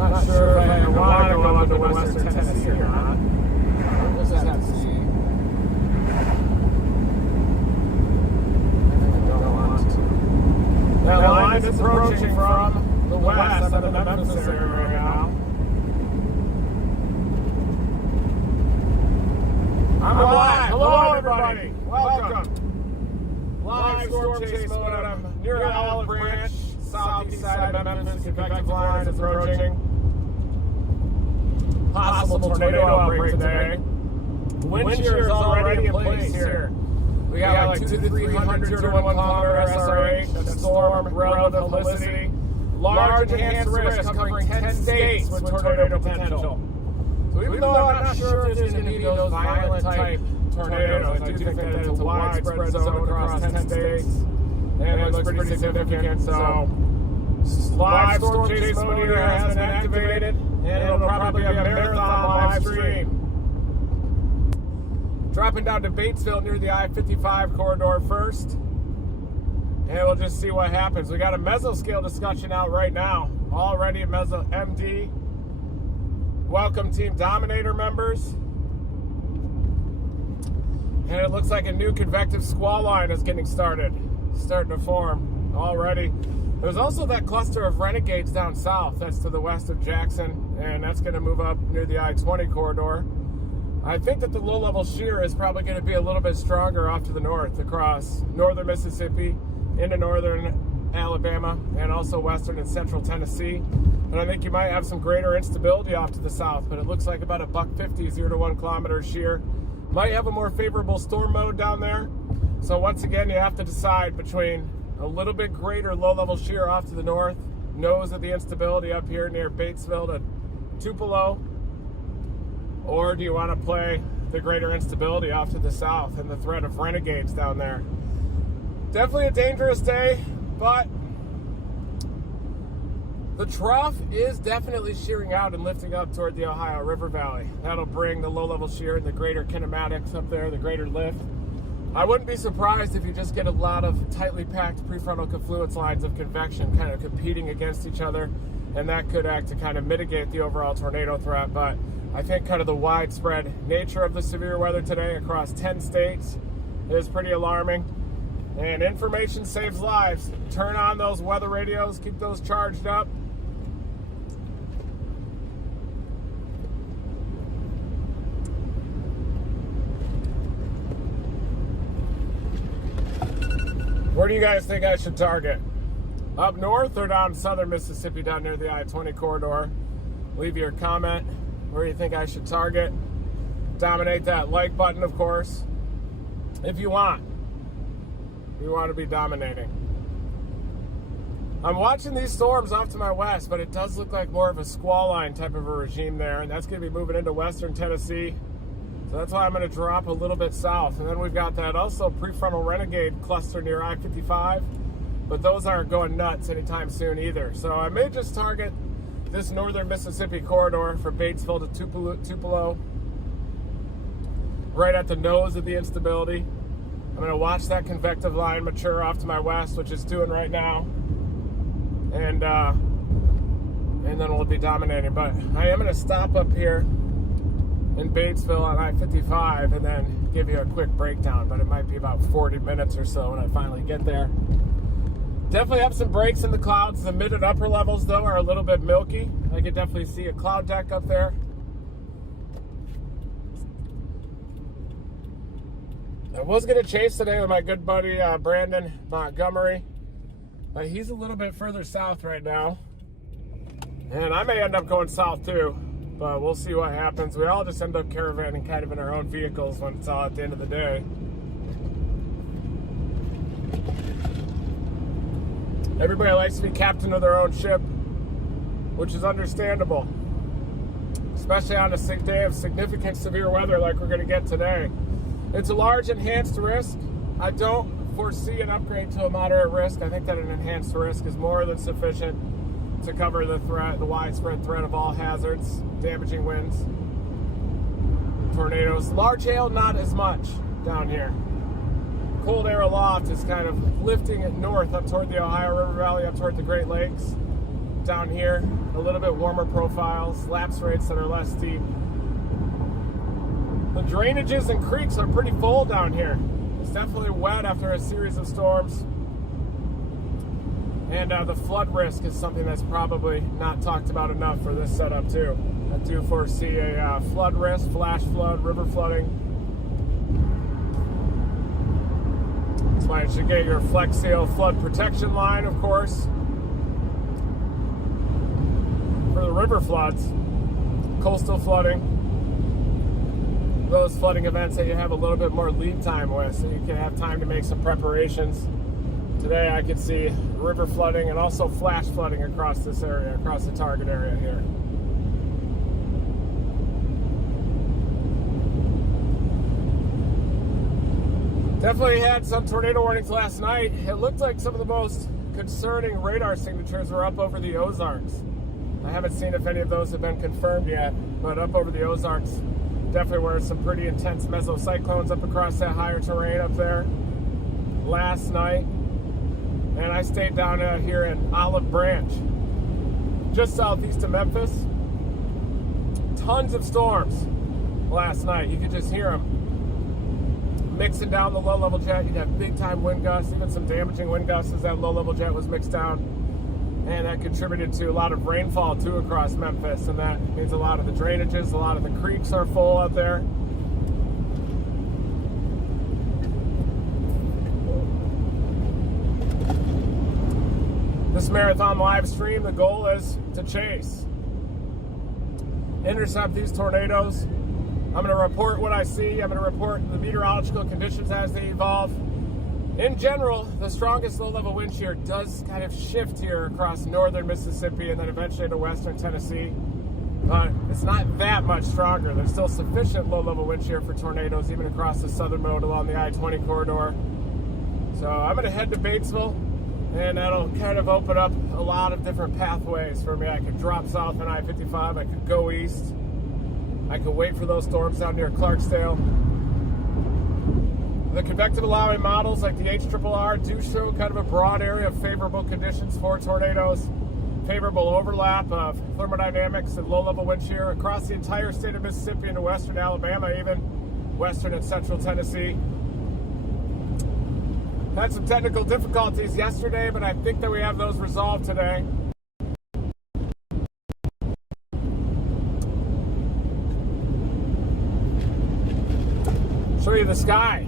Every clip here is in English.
Not sure if I want to go up to Western Tennessee or not. We'll just have to see. I don't want to. That line is approaching from the west out of the Memphis area right now. I'm live. Hello, everybody. Welcome. Live storm chase mode. I'm near Olive Branch, southeast side of Memphis. Convective line is approaching. Possible tornado outbreak today. Wind shear is already in place here. We got like 2 to 300 0 to 1 kilometer SRH. That's storm relative helicity. Large enhanced risk covering 10 states with tornado potential. So even though I'm not sure if there's going to be those violent type tornadoes, I do think that it's a widespread zone across 10 states, and it looks pretty significant. So live storm chase mode here has been activated, and it'll probably be a marathon live stream. Dropping down to Batesville near the I-55 corridor first, and we'll just see what happens. We got a mesoscale discussion out right now, already a meso MD. Welcome Team Dominator members. And it looks like a new convective squall line is getting starting to form already. There's also that cluster of renegades down south that's to the west of Jackson, and that's going to move up near the I-20 corridor. I think that the low-level shear is probably going to be a little bit stronger off to the north across northern Mississippi into northern Alabama and also western and central Tennessee. And I think you might have some greater instability off to the south, but it looks like about a $150 0 to 1 kilometer shear. Might have a more favorable storm mode down there. So once again, you have to decide between a little bit greater low-level shear off to the north, nose of the instability up here near Batesville to Tupelo, or do you want to play the greater instability off to the south and the threat of renegades down there? Definitely a dangerous day, but the trough is definitely shearing out and lifting up toward the Ohio River Valley. That'll bring the low-level shear and the greater kinematics up there, the greater lift. I wouldn't be surprised if you just get a lot of tightly packed prefrontal confluence lines of convection kind of competing against each other, and that could act to kind of mitigate the overall tornado threat. But I think kind of the widespread nature of the severe weather today across 10 states is pretty alarming. And information saves lives. Turn on those weather radios, keep those charged up. Where do you guys think I should target? Up north or down southern Mississippi, down near the I-20 corridor? Leave your comment where you think I should target. Dominate that like button, of course, if you want. You want to be dominating. I'm watching these storms off to my west, but it does look like more of a squall line type of a regime there, and that's going to be moving into western Tennessee. So that's why I'm going to drop a little bit south. And then we've got that also prefrontal renegade cluster near I-55, but those aren't going nuts anytime soon either. So I may just target this northern Mississippi corridor from Batesville to Tupelo, right at the nose of the instability. I'm going to watch that convective line mature off to my west, which it's doing right now, and then we'll be dominating. But I am going to stop up here in Batesville on I-55 and then give you a quick breakdown, but it might be about 40 minutes or so when I finally get there. Definitely have some breaks in the clouds. The mid and upper levels, though, are a little bit milky. I can definitely see a cloud deck up there. I was going to chase today with my good buddy Brandon Montgomery, but he's a little bit further south right now, and I may end up going south too, but we'll see what happens. We all just end up caravanning kind of in our own vehicles when it's all at the end of the day. Everybody likes to be captain of their own ship, which is understandable, especially on a day of significant severe weather like we're going to get today. It's a large enhanced risk. I don't foresee an upgrade to a moderate risk. I think that an enhanced risk is more than sufficient to cover the threat, the widespread threat of all hazards, damaging winds, tornadoes. Large hail, not as much down here. Cold air aloft is kind of lifting it north up toward the Ohio River Valley, up toward the Great Lakes. down here, a little bit warmer profiles, lapse rates that are less steep. The drainages and creeks are pretty full down here. It's definitely wet after a series of storms. And the flood risk is something that's probably not talked about enough for this setup too. I do foresee a flood risk, flash flood, river flooding. That's why you should get your Flex Seal flood protection line, of course. For the river floods, coastal flooding, those flooding events that you have a little bit more lead time with, so you can have time to make some preparations. Today I could see river flooding and also flash flooding across this area, across the target area here. Definitely had some tornado warnings last night. It looked like some of the most concerning radar signatures were up over the Ozarks. I haven't seen if any of those have been confirmed yet, but up over the Ozarks, definitely were some pretty intense mesocyclones up across that higher terrain up there last night. And I stayed down here in Olive Branch, just southeast of Memphis. Tons of storms last night. You could just hear them mixing down the low-level jet. You'd have big-time wind gusts, even some damaging wind gusts as that low-level jet was mixed down. And that contributed to a lot of rainfall, too, across Memphis. And that means a lot of the drainages, a lot of the creeks are full out there. This marathon live stream, the goal is to chase, intercept these tornadoes. I'm going to report what I see. I'm going to report the meteorological conditions as they evolve. In general, the strongest low-level wind shear does kind of shift here across northern Mississippi and then eventually to western Tennessee. But it's not that much stronger. There's still sufficient low-level wind shear for tornadoes, even across the southern mode along the I-20 corridor. So I'm going to head to Batesville. And that'll kind of open up a lot of different pathways for me. I could drop south on I-55. I could go east. I could wait for those storms down near Clarksdale. The convective allowing models like the HRRR do show kind of a broad area of favorable conditions for tornadoes. Favorable overlap of thermodynamics and low-level wind shear across the entire state of Mississippi into western Alabama, even western and central Tennessee. Had some technical difficulties yesterday, but I think that we have those resolved today. Show you the sky.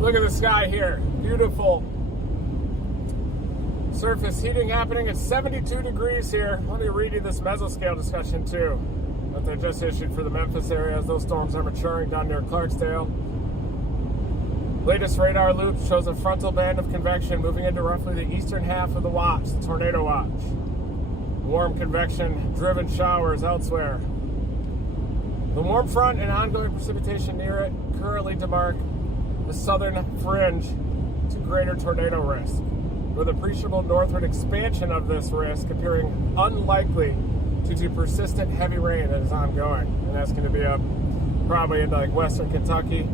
Look at the sky here. Beautiful. Surface heating happening at 72 degrees here. Let me read you this mesoscale discussion too that they just issued for the Memphis area as those storms are maturing down near Clarksdale. Latest radar loop shows a frontal band of convection moving into roughly the eastern half of the watch, the tornado watch. Warm convection-driven showers elsewhere. The warm front and ongoing precipitation near it currently demark the southern fringe to greater tornado risk, with appreciable northward expansion of this risk appearing unlikely due to persistent heavy rain that is ongoing. And that's going to be up probably into like western Kentucky.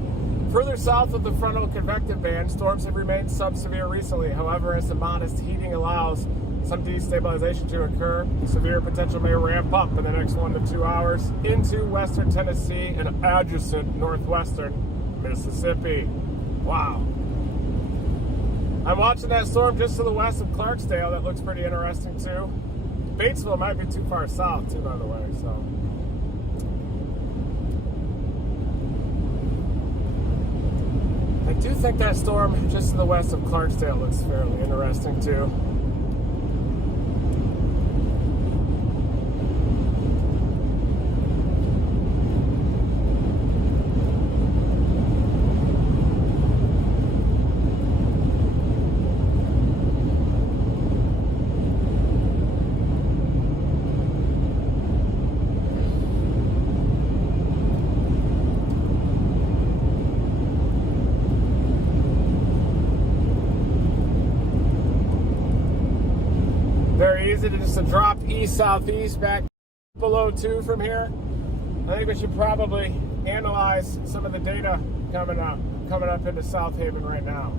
Further south of the frontal convective band, storms have remained sub-severe recently. However, as the modest heating allows some destabilization to occur, severe potential may ramp up in the next 1 to 2 hours into western Tennessee and adjacent northwestern Mississippi. Wow. I'm watching that storm just to the west of Clarksdale. That looks pretty interesting too. Batesville might be too far south too, by the way, so. I do think that storm just to the west of Clarksdale looks fairly interesting too. Very easy to just drop east-southeast back below 2 from here. I think we should probably analyze some of the data coming up into South Haven right now.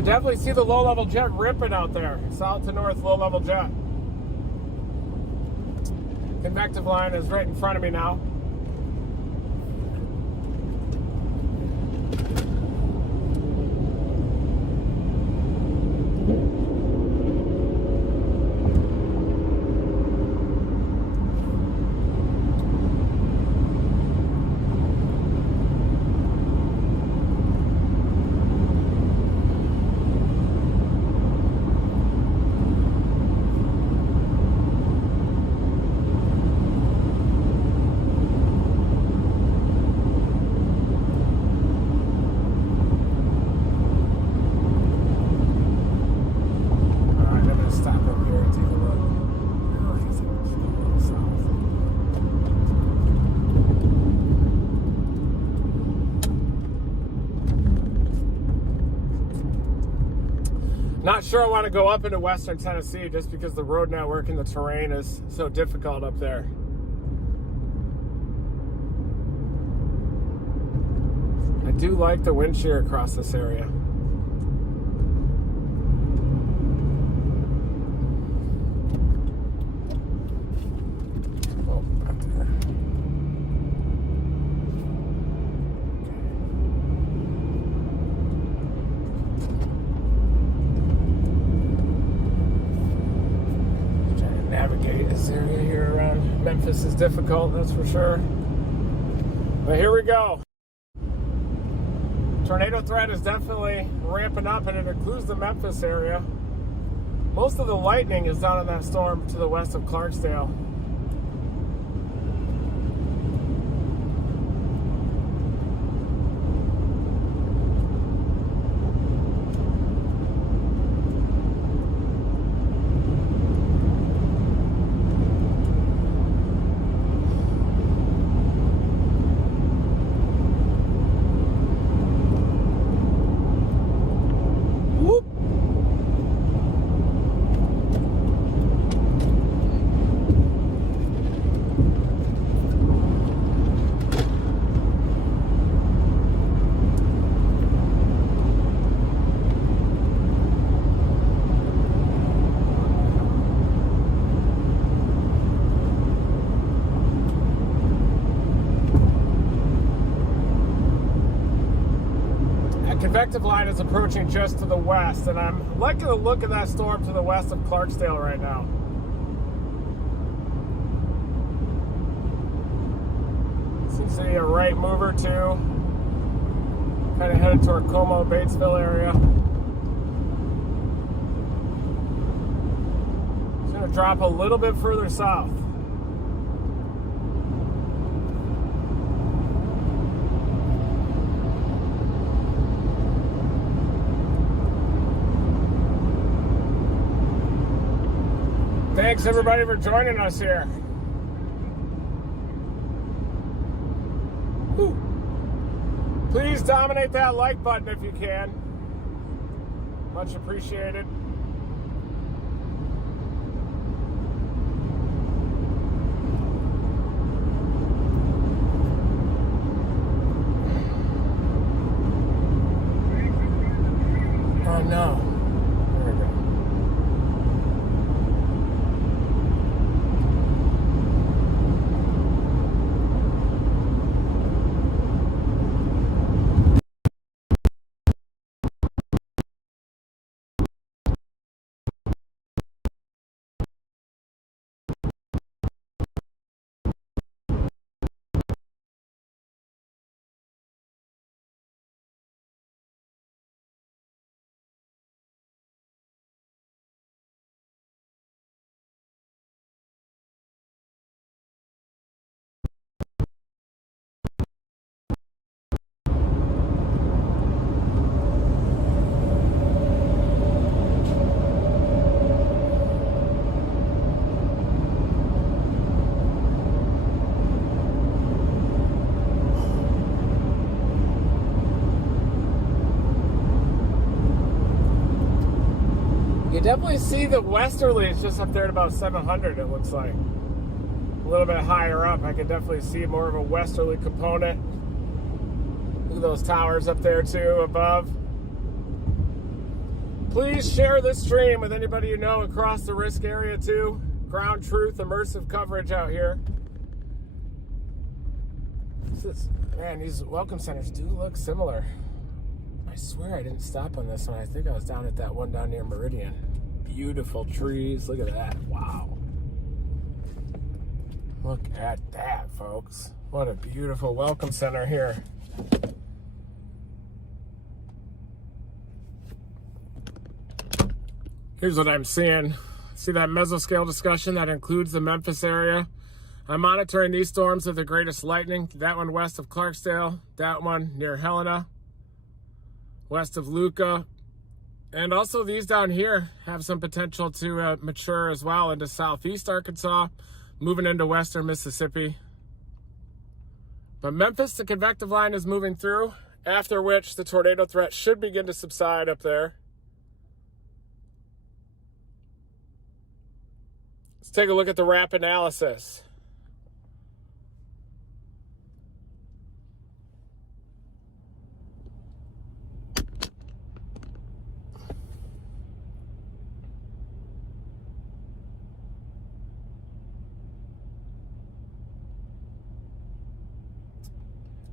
You definitely see the low-level jet ripping out there. South to north low-level jet. Convective line is right in front of me now. Not sure I want to go up into western Tennessee just because the road network and the terrain is so difficult up there. I do like the wind shear across this area. This area here around Memphis is difficult, that's for sure. But here we go. Tornado threat is definitely ramping up, and it includes the Memphis area. Most of the lightning is down in that storm to the west of Clarksdale. Convective line is approaching just to the west, and I'm liking the look of that storm to the west of Clarksdale right now. Seems to be a right mover too. Kind of headed toward Como, Batesville area. It's going to drop a little bit further south. Thanks everybody for joining us here. Whew. Please dominate that like button if you can. Much appreciated. Oh no. You definitely see the westerly is just up there at about 700, it looks like. A little bit higher up, I can definitely see more of a westerly component. Look at those towers up there too, above. Please share this stream with anybody you know across the risk area too. Ground truth, immersive coverage out here. Man, these welcome centers do look similar. I swear I didn't stop on this one. I think I was down at that one down near Meridian. Beautiful trees. Look at that. Wow. Look at that, folks. What a beautiful welcome center here. Here's what I'm seeing. See that mesoscale discussion that includes the Memphis area? I'm monitoring these storms of the greatest lightning. That one west of Clarksdale, that one near Helena, west of Luca. And also these down here have some potential to mature as well into southeast Arkansas, moving into western Mississippi. But Memphis, the convective line is moving through, after which the tornado threat should begin to subside up there. Let's take a look at the RAP analysis.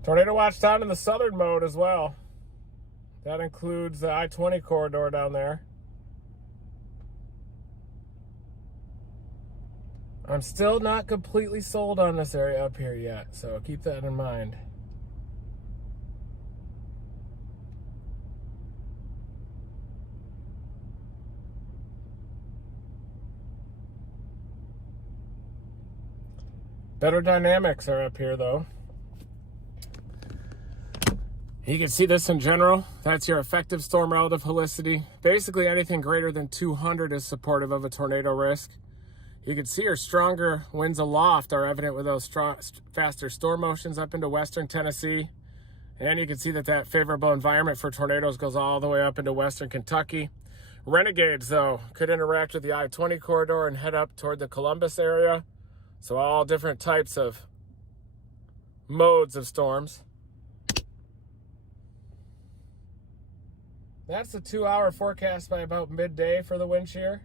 Tornado watch down in the southern mode as well. That includes the I-20 corridor down there. I'm still not completely sold on this area up here yet, so keep that in mind. Better dynamics are up here though. You can see this in general. That's your effective storm relative helicity. Basically anything greater than 200 is supportive of a tornado risk. You can see our stronger winds aloft are evident with those faster storm motions up into western Tennessee. And you can see that that favorable environment for tornadoes goes all the way up into western Kentucky. Renegades, though, could interact with the I-20 corridor and head up toward the Columbus area. So all different types of modes of storms. That's the 2-hour forecast by about midday for the wind shear.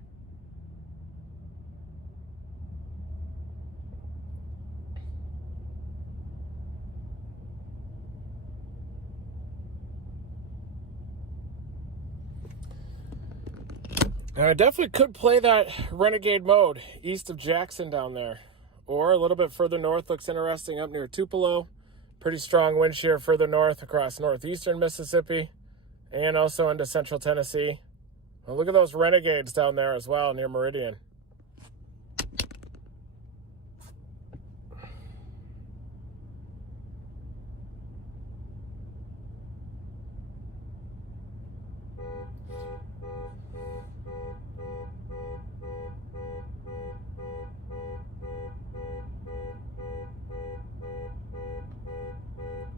Now, I definitely could play that renegade mode east of Jackson down there. Or a little bit further north, looks interesting up near Tupelo. Pretty strong wind shear further north across northeastern Mississippi. And also into central Tennessee. Well, look at those renegades down there as well near Meridian.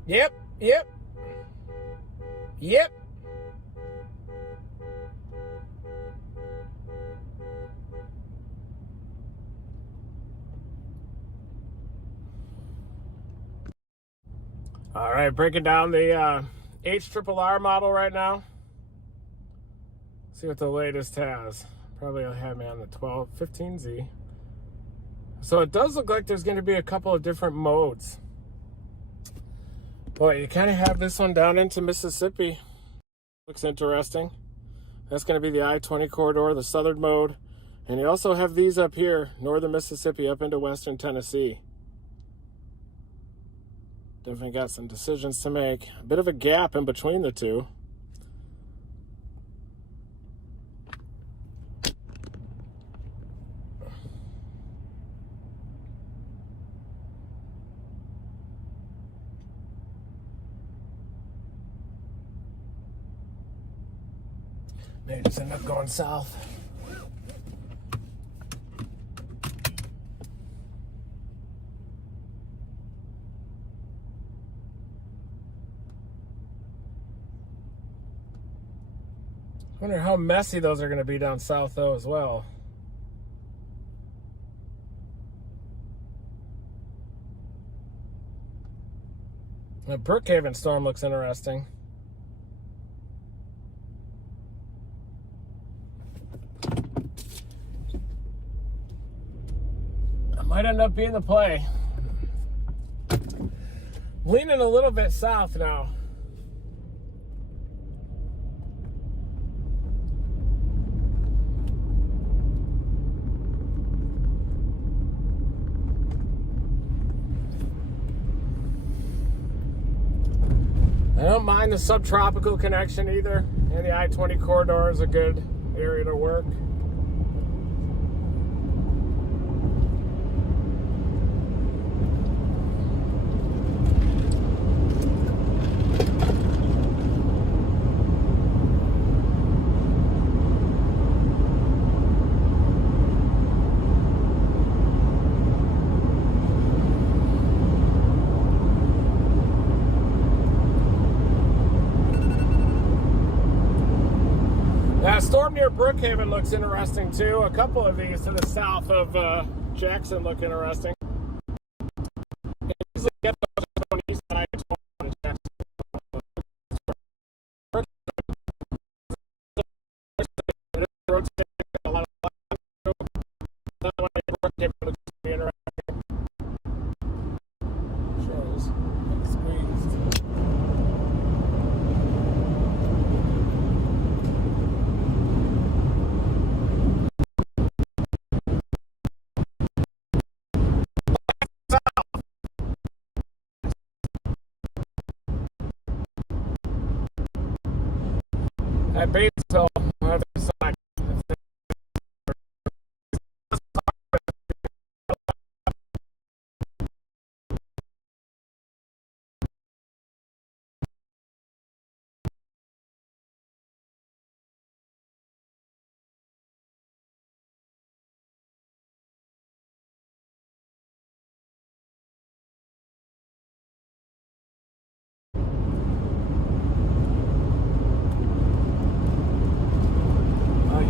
Yep. All right, breaking down the HRRR model right now. See what the latest has. Probably I'll have me on the 1215Z. So it does look like there's going to be a couple of different modes. Boy, you kind of have this one down into Mississippi. Looks interesting. That's going to be the I-20 corridor, the southern mode. And you also have these up here, northern Mississippi, up into western Tennessee. Definitely got some decisions to make. A bit of a gap in between the two. May just end up going south. I wonder how messy those are going to be down south, though, as well. The Brookhaven storm looks interesting. might end up being the play. Leaning a little bit south now. I don't mind the subtropical connection either, and the I-20 corridor is a good area to work. That storm near Brookhaven looks interesting too. A couple of these to the south of Jackson look interesting. You can easily get those on the east side of Jackson. A lot of that one Brookhaven looks pretty interesting. Shows squeezed. At Batesville, on the other side.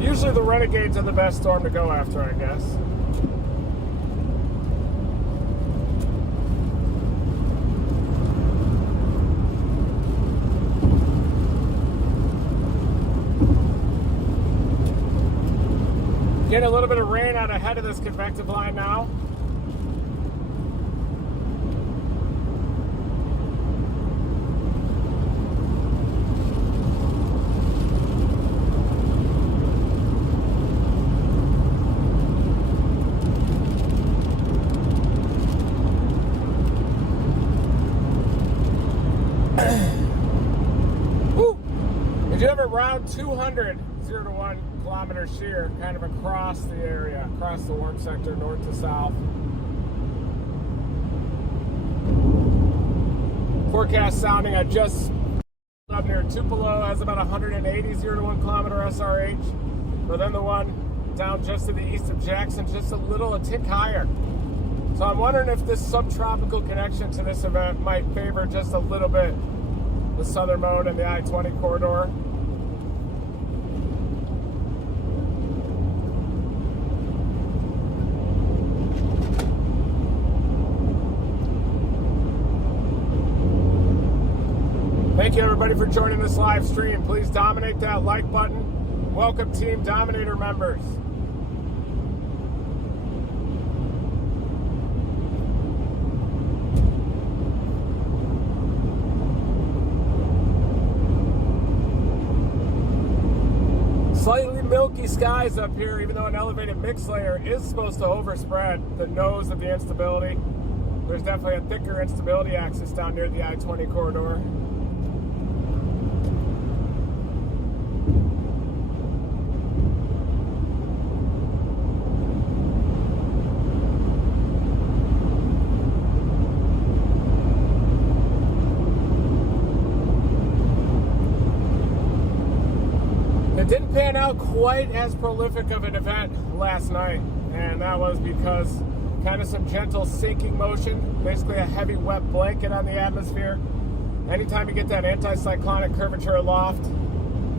Usually the Renegades are the best storm to go after, I guess. Getting a little bit of rain out ahead of this convective line now. We do have around 200 0 to 1 kilometer shear kind of across the area, across the warm sector, north to south. Forecast sounding, I just up near Tupelo has about 180 0 to 1 kilometer SRH, but then the one down just to the east of Jackson, just a tick higher. So I'm wondering if this subtropical connection to this event might favor just a little bit the southern mode and the I-20 corridor. Thank you everybody for joining this live stream. Please dominate that like button. Welcome Team Dominator members. Slightly milky skies up here, even though an elevated mix layer is supposed to overspread the nose of the instability. There's definitely a thicker instability axis down near the I-20 corridor. It didn't pan out quite as prolific of an event last night, and that was because kind of some gentle sinking motion, basically a heavy wet blanket on the atmosphere. Anytime you get that anticyclonic curvature aloft,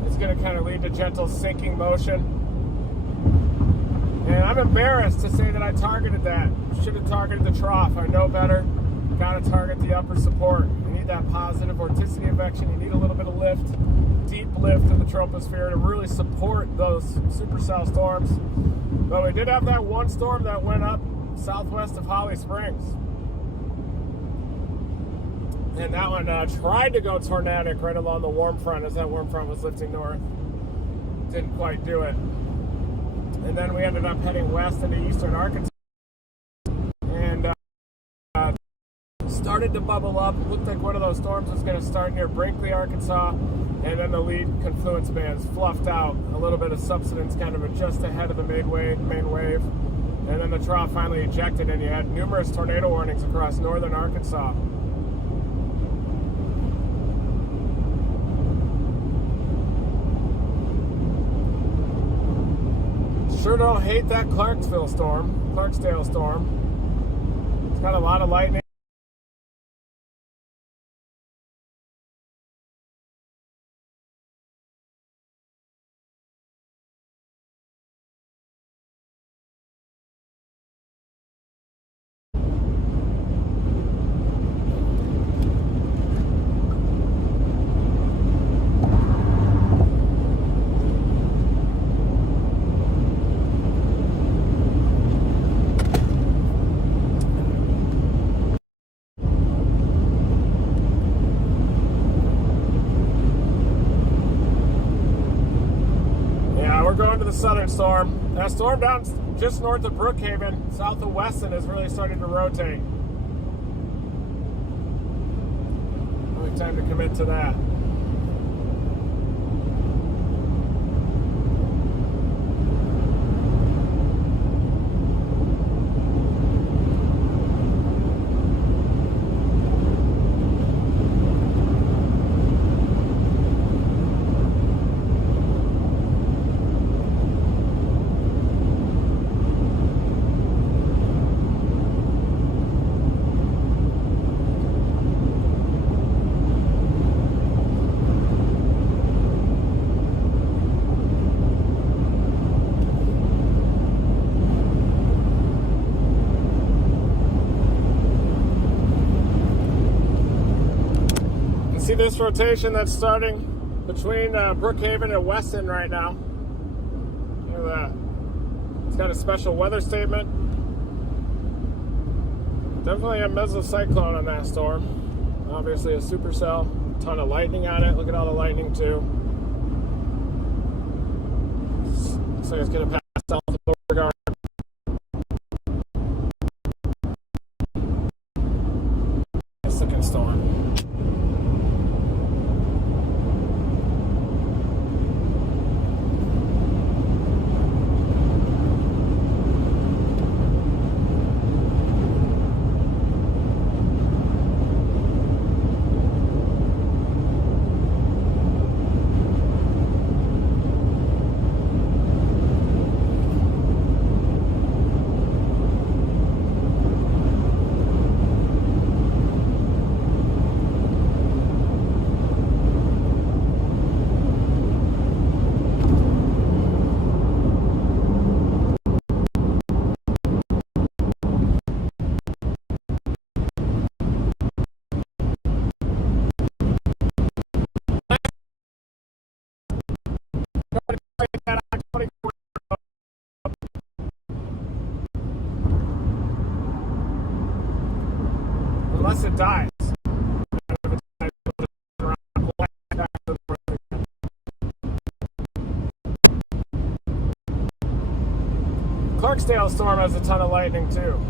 it's going to kind of lead to gentle sinking motion. And I'm embarrassed to say that I targeted that. Should have targeted the trough. I know better. Got to target the upper support. You need that positive vorticity advection. You need a little bit of lift, deep lift in the troposphere to really support those supercell storms. But we did have that one storm that went up southwest of Holly Springs. And that one tried to go tornadic right along the warm front as that warm front was lifting north. Didn't quite do it. And then we ended up heading west into eastern Arkansas. And started to bubble up. It looked like one of those storms was going to start near Brinkley, Arkansas. And then the lead confluence bands fluffed out. A little bit of subsidence kind of just ahead of the main wave. And then the trough finally ejected, and you had numerous tornado warnings across northern Arkansas. Sure don't hate that Clarksdale storm. It's got a lot of lightning. Going to the southern storm. That storm down just north of Brookhaven, south of Weston, is really starting to rotate. Really time to commit to that. See this rotation that's starting between Brookhaven and Weston right now. Look at that. It's got a special weather statement. Definitely a mesocyclone on that storm. Obviously a supercell. Ton of lightning on it. Look at all the lightning too. Looks like it's going to pass south of Beauregard. Nice looking storm. Unless it dies. Clarksdale storm has a ton of lightning too.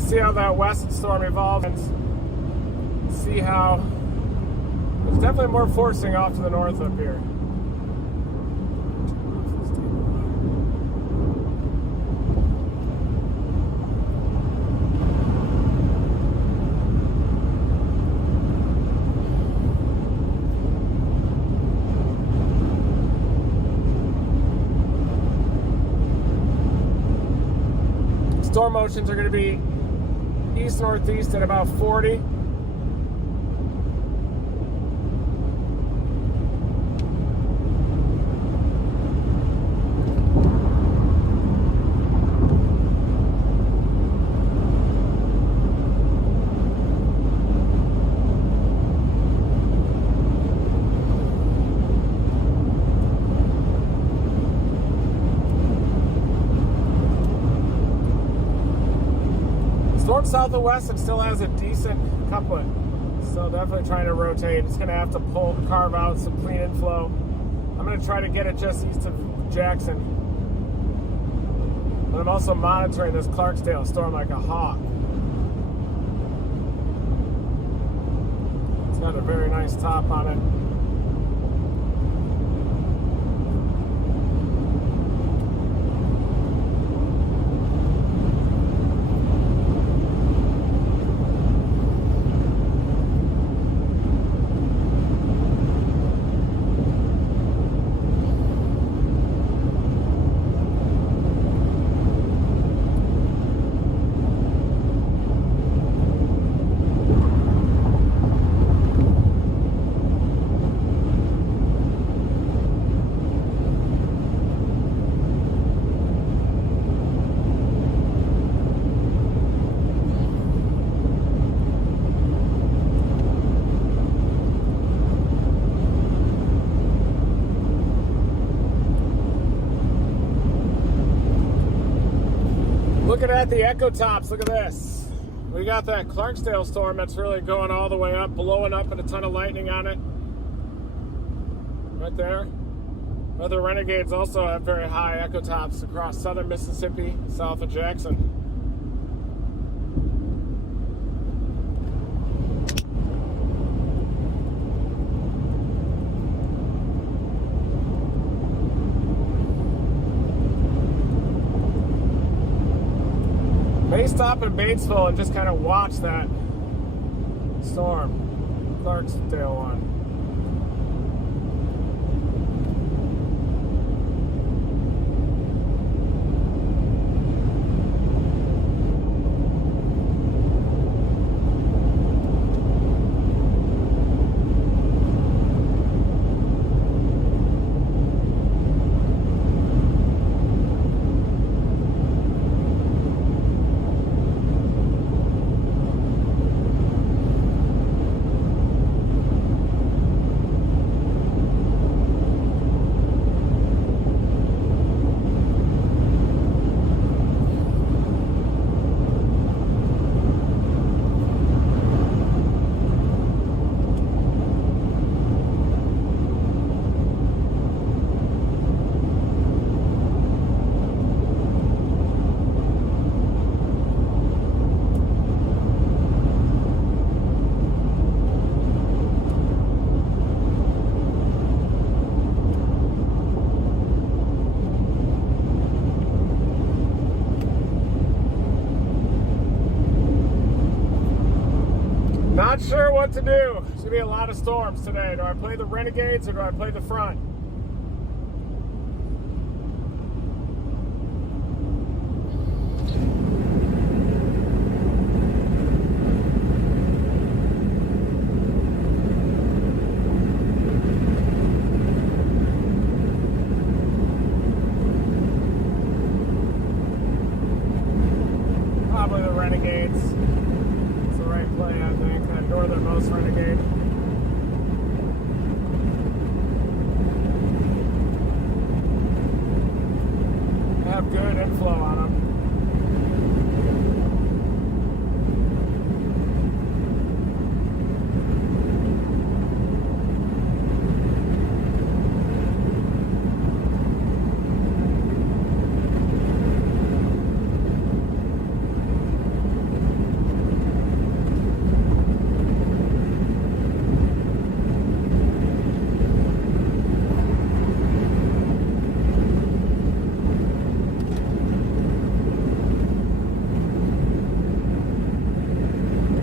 See how that west storm evolves and see how there's definitely more forcing off to the north up here. storm motions are going to be east-northeast at about 40. Storm south of west, it still has a decent couplet. So definitely trying to rotate. It's going to have to carve out some clean inflow. I'm going to try to get it just east of Jackson. But I'm also monitoring this Clarksdale storm like a hawk. It's got a very nice top on it. Looking at the echo tops, look at this. We got that Clarksdale storm that's really going all the way up, blowing up and a ton of lightning on it. Right there. Other renegades also have very high echo tops across southern Mississippi, south of Jackson. May stop in Batesville and just kind of watch that storm, Clarksdale one. Not sure what to do. There's going to be a lot of storms today. Do I play the Renegades or do I play the front? Probably the Renegades. It's the right play, I think. That northernmost Renegade. They have good inflow on them.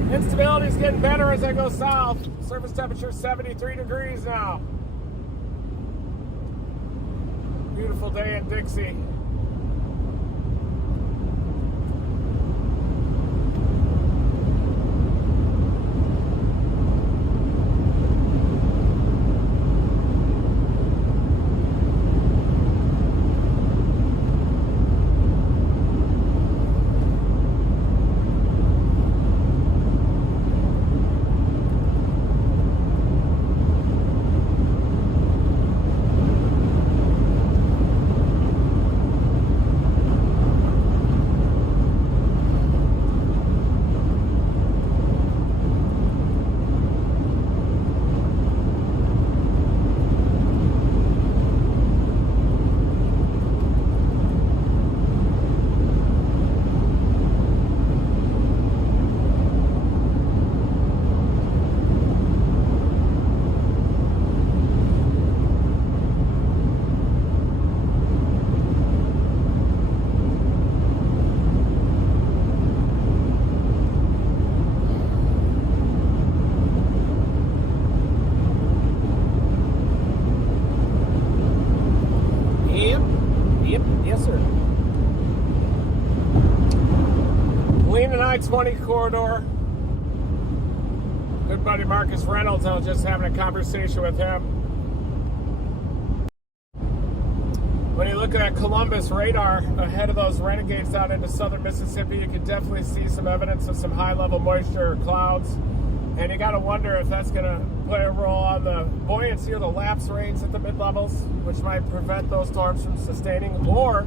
Instability is getting better as I go south. Surface temperature 73 degrees now. Beautiful day in Dixie. I-20 corridor. Good buddy Marcus Reynolds, I was just having a conversation with him. When you look at Columbus radar ahead of those renegades down into southern Mississippi, you can definitely see some evidence of some high-level moisture or clouds. And you got to wonder if that's going to play a role on the buoyancy or the lapse rates at the mid-levels, which might prevent those storms from sustaining, or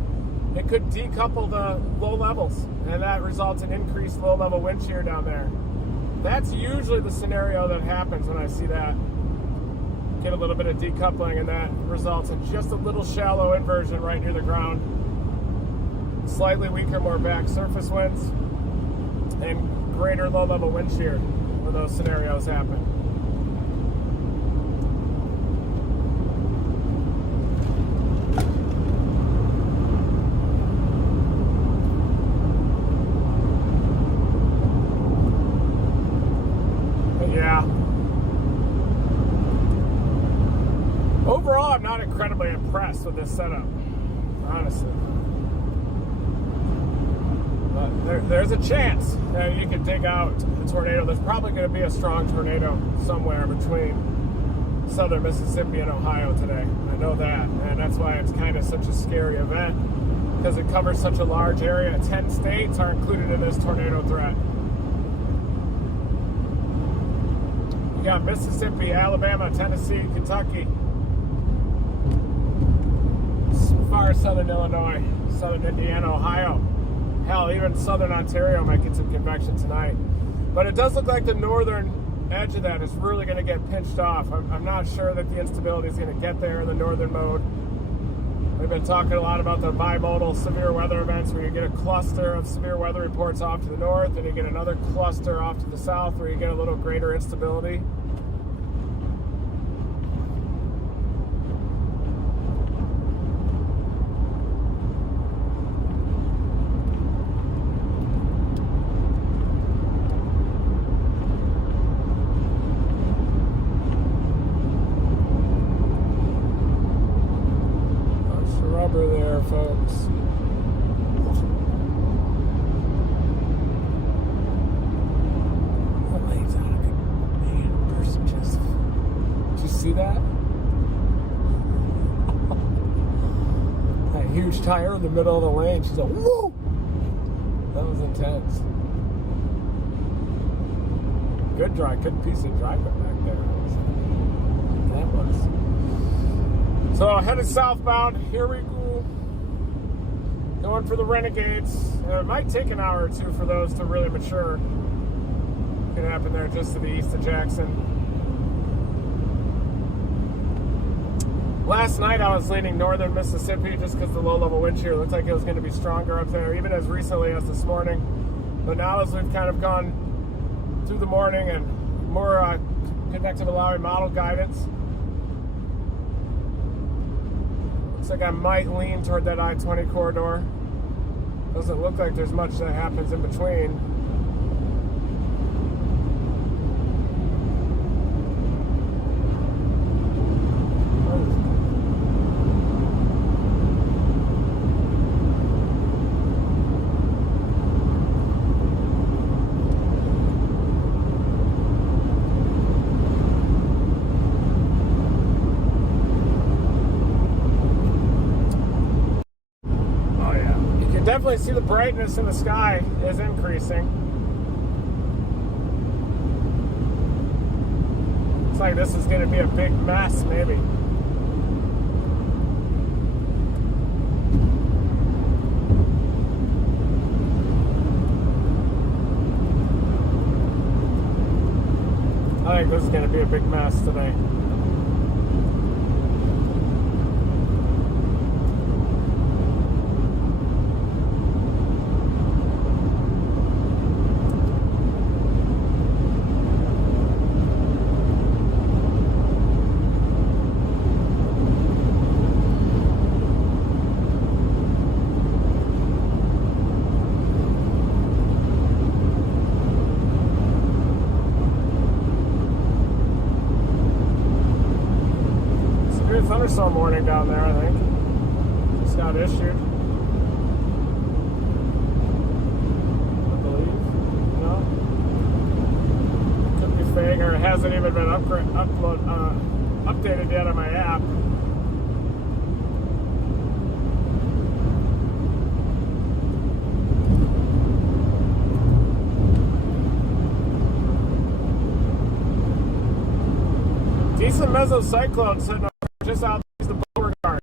it could decouple the low levels, and that results in increased low-level wind shear down there. That's usually the scenario that happens when I see that. Get a little bit of decoupling, and that results in just a little shallow inversion right near the ground. Slightly weaker, more back surface winds, and greater low-level wind shear when those scenarios happen. Yeah. Overall, I'm not incredibly impressed with this setup, honestly. But there's a chance that you can dig out a tornado. There's probably going to be a strong tornado somewhere between southern Mississippi and Ohio today. I know that, and that's why it's kind of such a scary event, because it covers such a large area. 10 states are included in this tornado threat. You got Mississippi, Alabama, Tennessee, Kentucky, far southern Illinois, southern Indiana, Ohio. Hell, even southern Ontario might get some convection tonight. But it does look like the northern edge of that is really going to get pinched off. I'm not sure that the instability is going to get there in the northern mode. We've been talking a lot about the bimodal severe weather events, where you get a cluster of severe weather reports off to the north, and you get another cluster off to the south where you get a little greater instability. There, folks. Oh, he's not a good man. Person just. Did you see that? That huge tire in the middle of the lane. She's like, whoa! That was intense. Good piece of driving back there. That was. So headed southbound. Here we go. Going for the renegades. It might take an hour or two for those to really mature. Could happen there just to the east of Jackson. Last night I was leaning northern Mississippi just because the low-level wind shear looked like it was going to be stronger up there, even as recently as this morning. But now as we've kind of gone through the morning and more convective allowing model guidance, looks like I might lean toward that I-20 corridor. Doesn't look like there's much that happens in between. Definitely see the brightness in the sky is increasing. Looks like this is going to be a big mess, maybe. I think this is going to be a big mess today. Thunderstorm warning down there, I think. Just got issued, I believe. upgrading, or it hasn't even been updated yet on my app. Decent mesocyclone sitting over just out the Beauregard.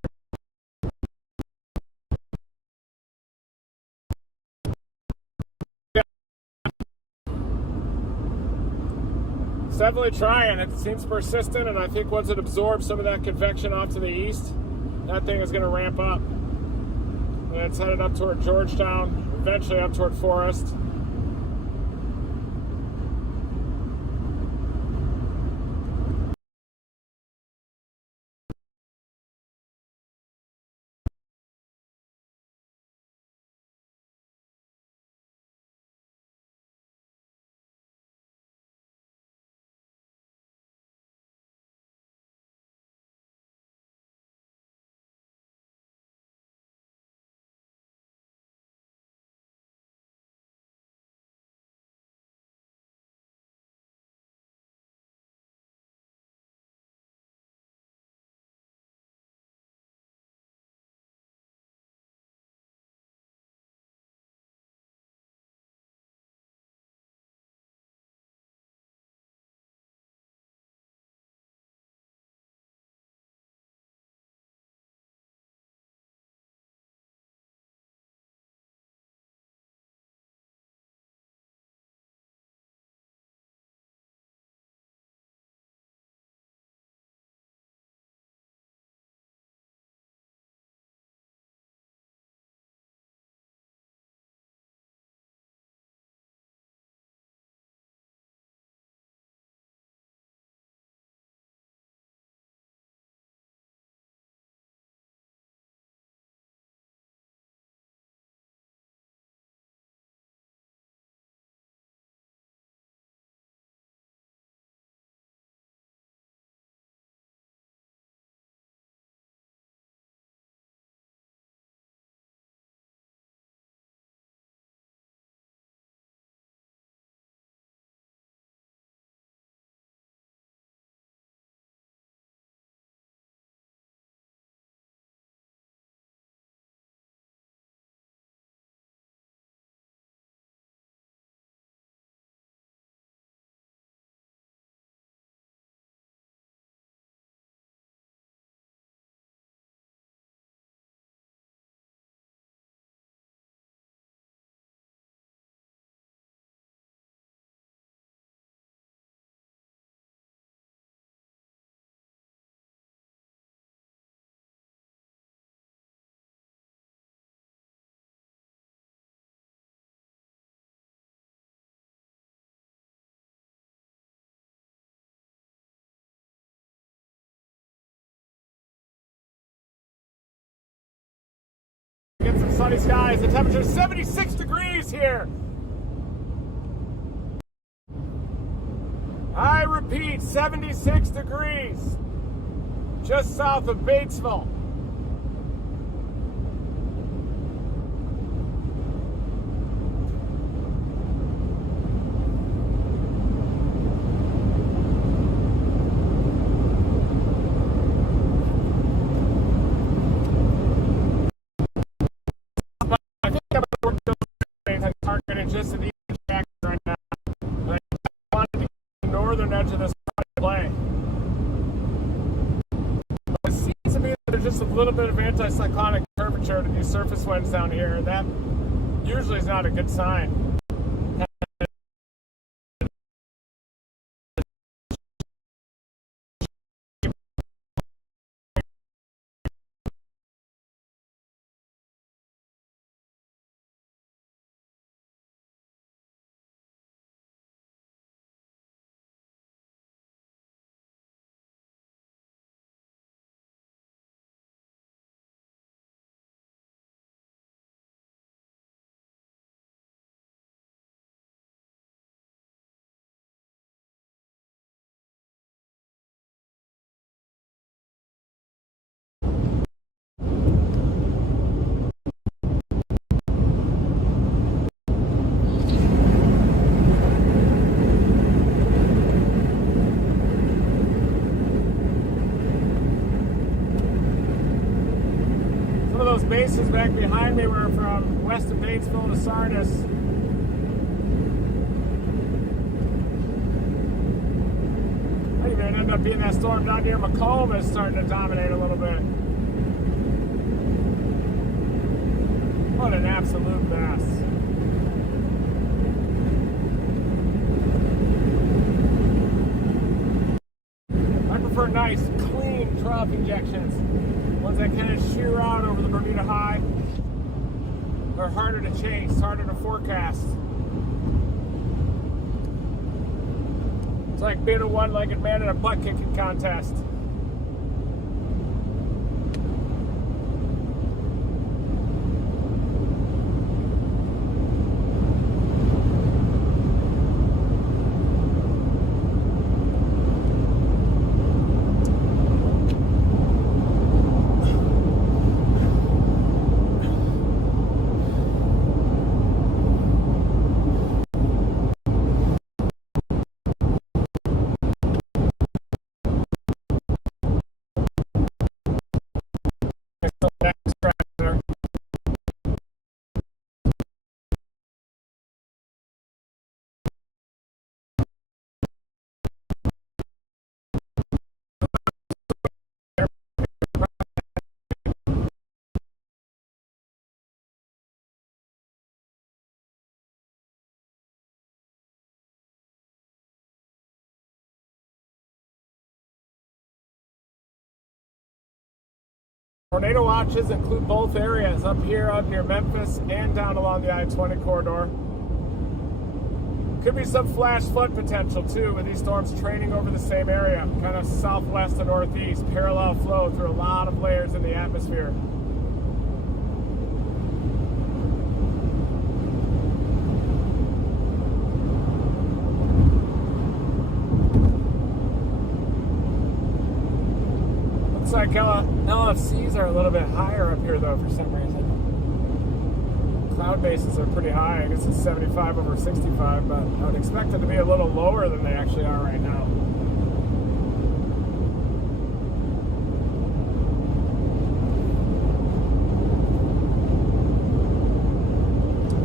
It's definitely trying. It seems persistent, and I think once it absorbs some of that convection off to the east, that thing is going to ramp up. And it's headed up toward Georgetown, eventually up toward Forest. Get some sunny skies. The temperature is 76 degrees here. I repeat, 76 degrees. Just south of Batesville. Targeting just to the east of Jackson right now. I wanted to get the northern edge of this play. But it seems to me that there's just a little bit of anticyclonic curvature to these surface winds down here, and that usually is not a good sign. bases back behind me were from west of Batesville to Sardis. Might even end up being that storm down near Macomb is starting to dominate a little bit. What an absolute mess. I prefer nice, clean trough injections. Ones that kind of shear out over the Bermuda High. Are harder to chase, harder to forecast. It's like being a one-legged man in a butt-kicking contest. Tornado watches include both areas, up here up near Memphis and down along the I-20 corridor. Could be some flash flood potential too with these storms training over the same area, kind of southwest to northeast, parallel flow through a lot of layers in the atmosphere. Looks like LFCs are a little bit higher up here though for some reason. Cloud bases are pretty high. I guess it's 75 over 65, but I would expect them to be a little lower than they actually are right now.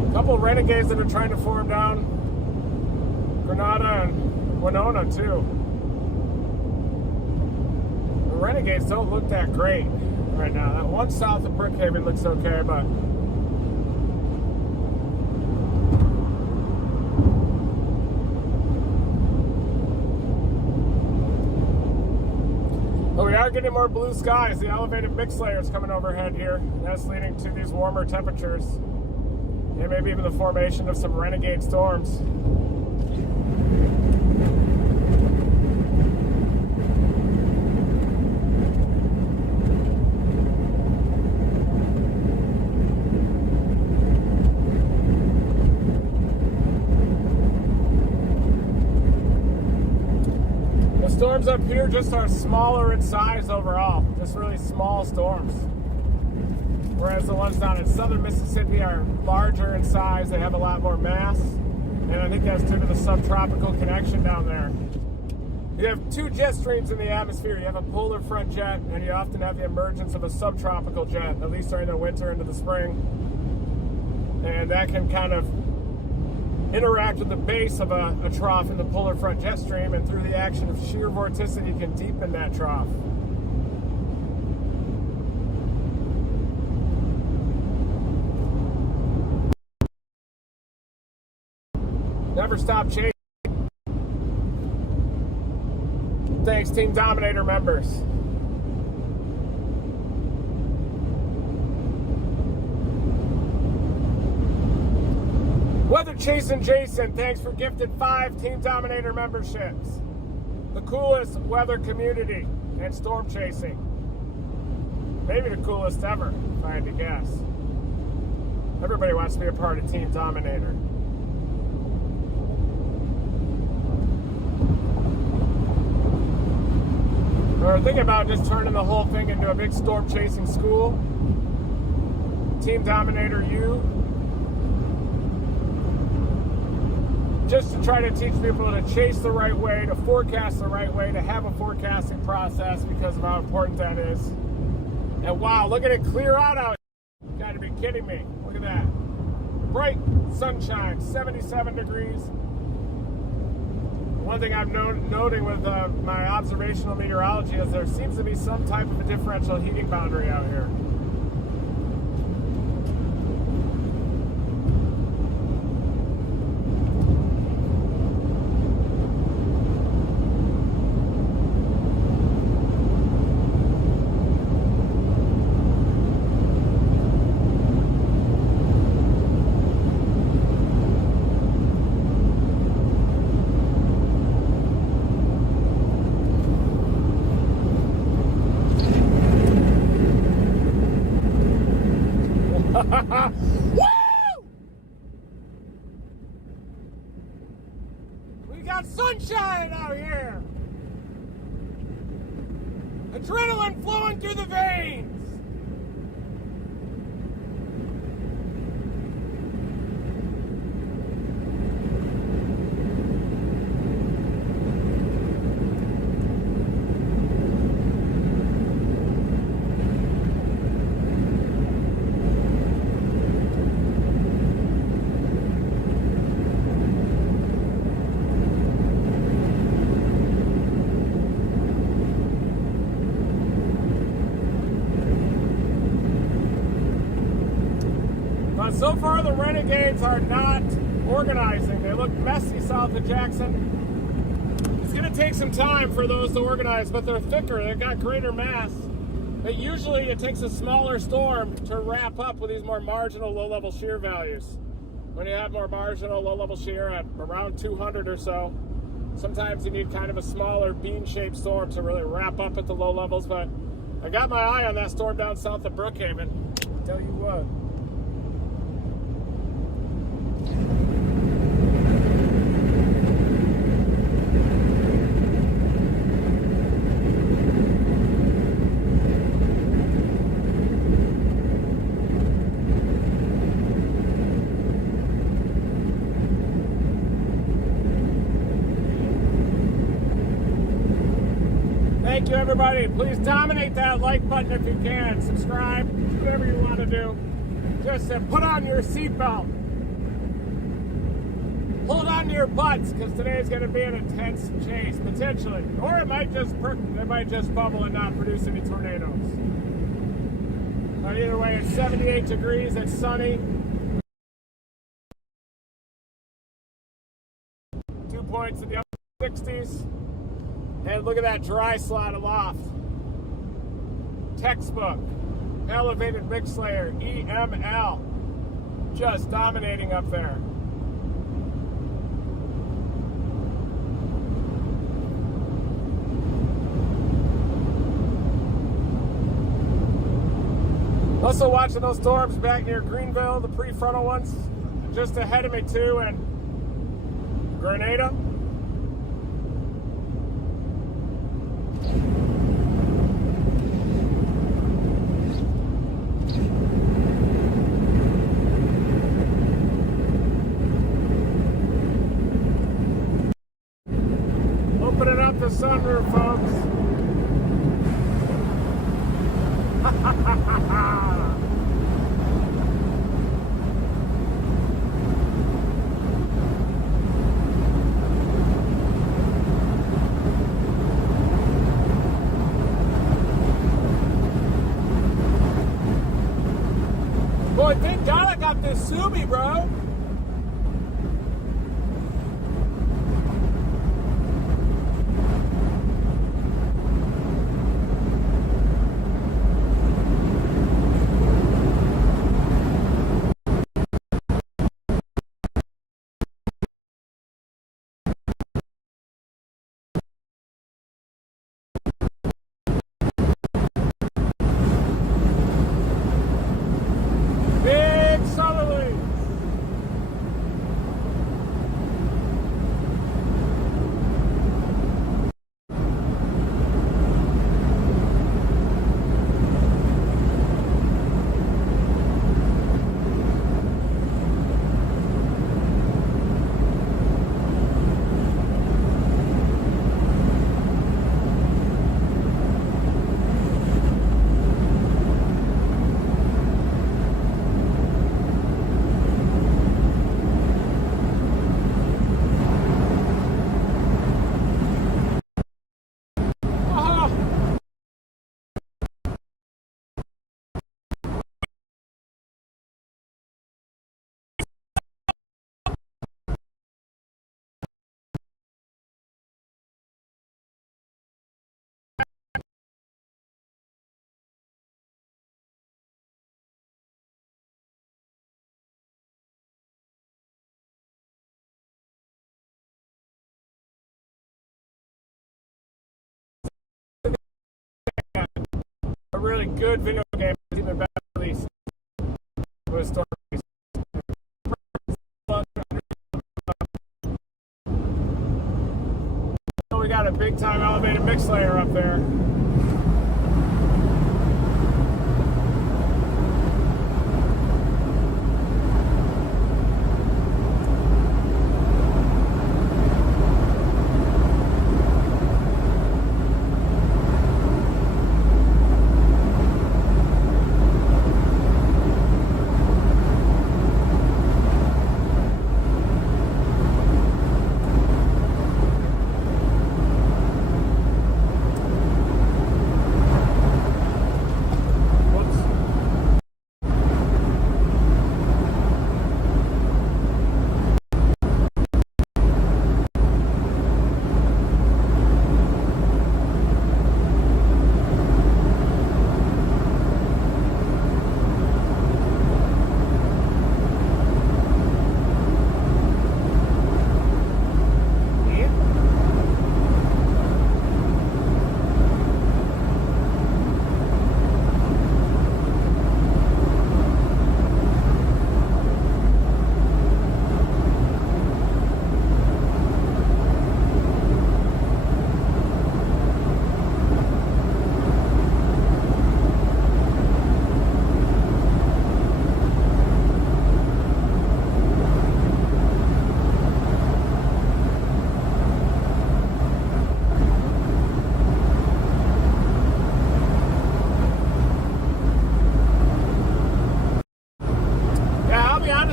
A couple of renegades that are trying to form down Grenada and Winona too. The renegades don't look that great right now. That one south of Brookhaven looks okay, but we are getting more blue skies. The elevated mix layer is coming overhead here. That's leading to these warmer temperatures and maybe even the formation of some renegade storms. Storms up here just are smaller in size overall, just really small storms. Whereas the ones down in southern Mississippi are larger in size, they have a lot more mass, and I think that's due to the subtropical connection down there. You have two jet streams in the atmosphere. You have a polar front jet, and you often have the emergence of a subtropical jet, at least during the winter into the spring. And that can kind of interact with the base of a trough in the polar front jet stream, and through the action of shear vorticity can deepen that trough. Never stop chasing. Thanks, Team Dominator members. Weather Chasing Jason, thanks for gifted 5 Team Dominator memberships. The coolest weather community and storm chasing. Maybe the coolest ever, if I had to guess. Everybody wants to be a part of Team Dominator. We're thinking about just turning the whole thing into a big storm chasing school. Team Dominator U. Just to try to teach people to chase the right way, to forecast the right way, to have a forecasting process because of how important that is. And wow, look at it clear out Gotta be kidding me. Look at that. Bright sunshine, 77 degrees. One thing I'm noting with my observational meteorology is there seems to be some type of a differential heating boundary out here. Woo! We got sunshine out here. Adrenaline flowing through the veins. But so far the Renegades are not organizing. They look messy south of Jackson. It's going to take some time for those to organize, but they're thicker. They've got greater mass. But usually it takes a smaller storm to wrap up with these more marginal low-level shear values. When you have more marginal low-level shear at around 200 or so, sometimes you need kind of a smaller bean-shaped storm to really wrap up at the low levels. But I got my eye on that storm down south of Brookhaven. Tell you what. Thank you, everybody. Please dominate that like button if you can. Subscribe, whatever you want to do. Just put on your seatbelt. Hold on to your butts, because today's going to be an intense chase, potentially. Or it might just bubble and not produce any tornadoes. But either way, it's 78 degrees, it's sunny. 2 points in the upper 60s. And look at that dry slot aloft. Textbook. Elevated mix layer, EML. Just dominating up there. Also watching those storms back near Greenville, the prefrontal ones. Just ahead of me too, and Grenada. Opening up the sunroof, folks. Boy, thank God I got this Subi, bro. Big southerlies. really good video game, it's even better at least with stories. We got a big time elevated mix layer up there.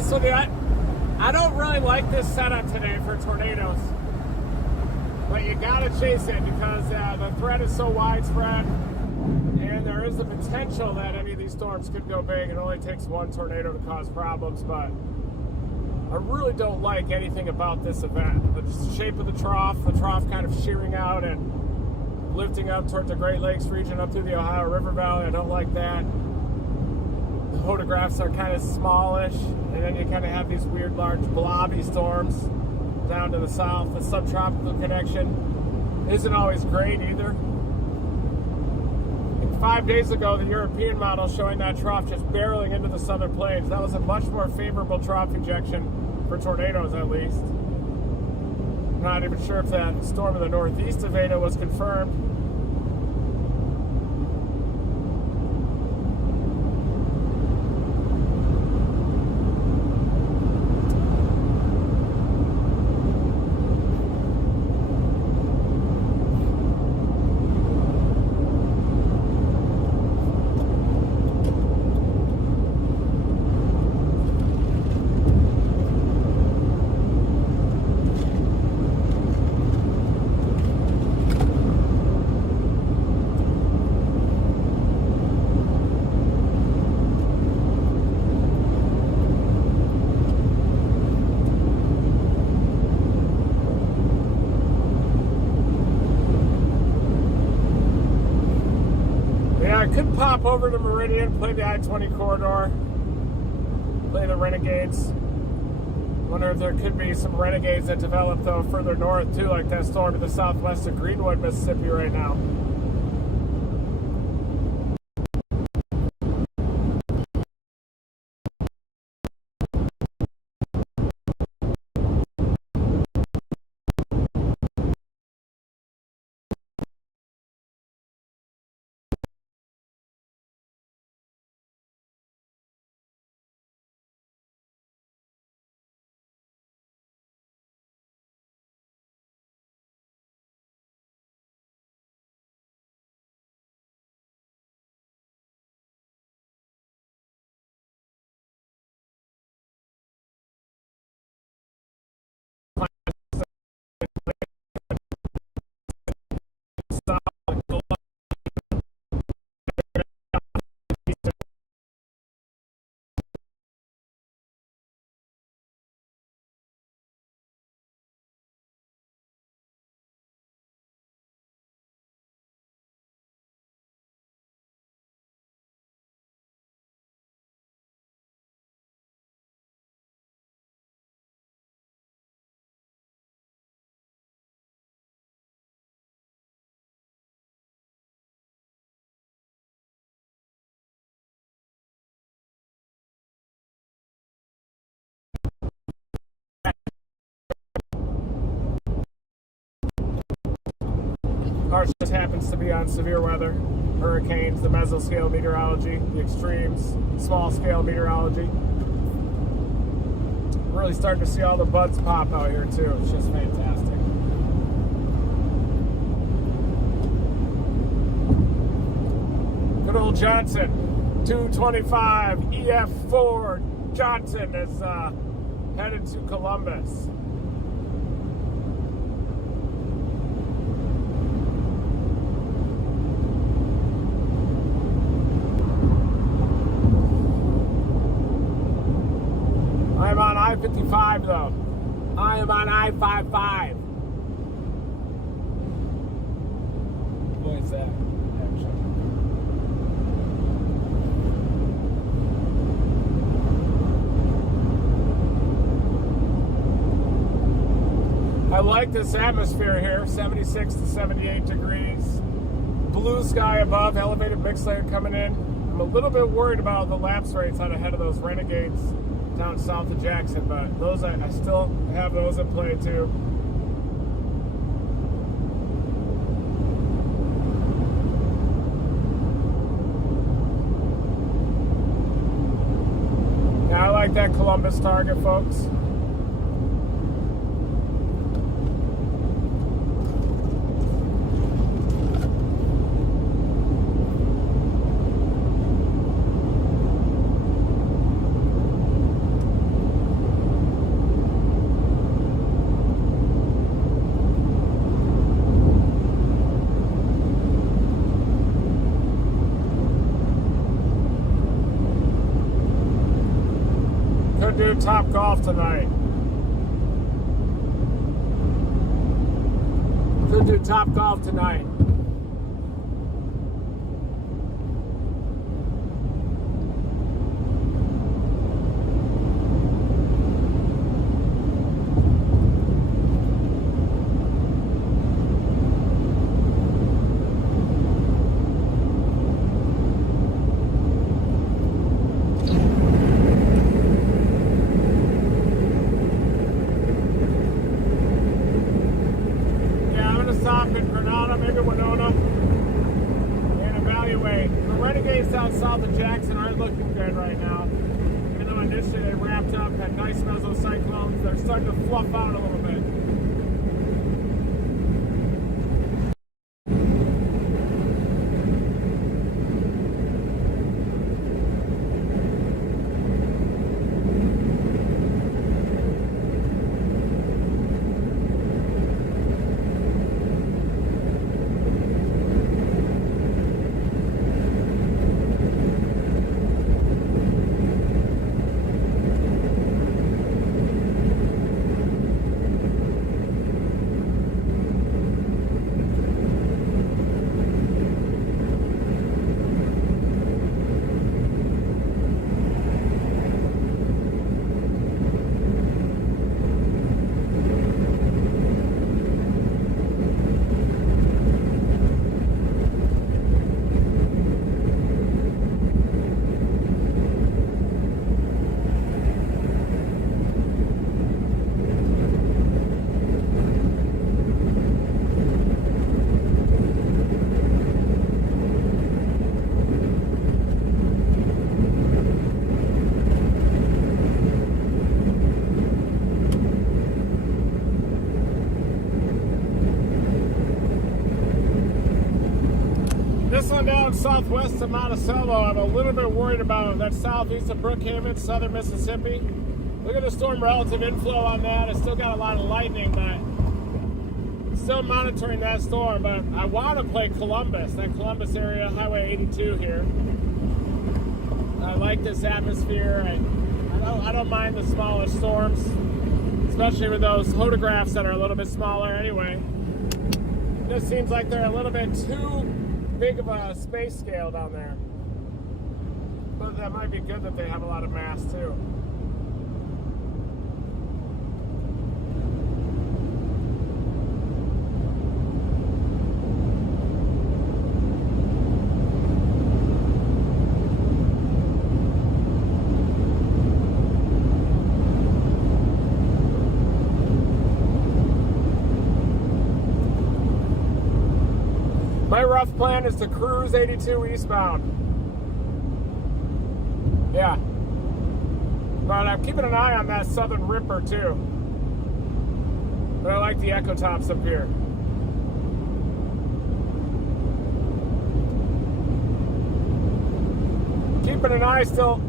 So I don't really like this setup today for tornadoes, but you gotta chase it because the threat is so widespread, and there is the potential that any of these storms could go big. It only takes one tornado to cause problems, but I really don't like anything about this event. The shape of the trough kind of shearing out and lifting up toward the Great Lakes region up through the Ohio River Valley. I don't like that. The photographs are kind of smallish, and then you kind of have these weird large blobby storms down to the south. The subtropical connection isn't always great either. And 5 days ago, the European model showing that trough just barreling into the southern plains. That was a much more favorable trough ejection for tornadoes, at least. I'm not even sure if that storm in the northeast of Ada was confirmed. I could pop over to Meridian, play the I-20 corridor, play the Renegades. Wonder if there could be some Renegades that develop, though, further north, too, like that storm to the southwest of Greenwood, Mississippi right now. Ours just happens to be on severe weather, hurricanes, the mesoscale meteorology, the extremes, small scale meteorology. We're really starting to see all the buds pop out here too. It's just fantastic. Good old Johnson, 225 EF4 Johnson is headed to Columbus. I am on I-55 though. I am on I-55. Boy, is that action. I like this atmosphere here, 76 to 78 degrees. Blue sky above, elevated mix layer coming in. I'm a little bit worried about the lapse rates out ahead of those Renegades down south of Jackson, but those I still have those in play too. Yeah, I like that Columbus target, folks. Do Top Golf tonight. Could do Top Golf tonight. Down south of Jackson aren't looking good right now. Even though initially they wrapped up, had nice mesocyclones, they're starting to fluff out a little bit. This one down southwest of Monticello, I'm a little bit worried about. That's southeast of Brookhaven, southern Mississippi. Look at the storm relative inflow on that. It's still got a lot of lightning, but still monitoring that storm. But I want to play Columbus, that Columbus area, Highway 82 here. I like this atmosphere. I don't mind the smaller storms, especially with those photographs that are a little bit smaller anyway. It just seems like they're a little bit too big of a space scale down there. But that might be good that they have a lot of mass too. rough plan is to cruise 82 eastbound. Yeah. But I'm keeping an eye on that Southern Ripper too. But I like the Echo Tops up here. Keeping an eye still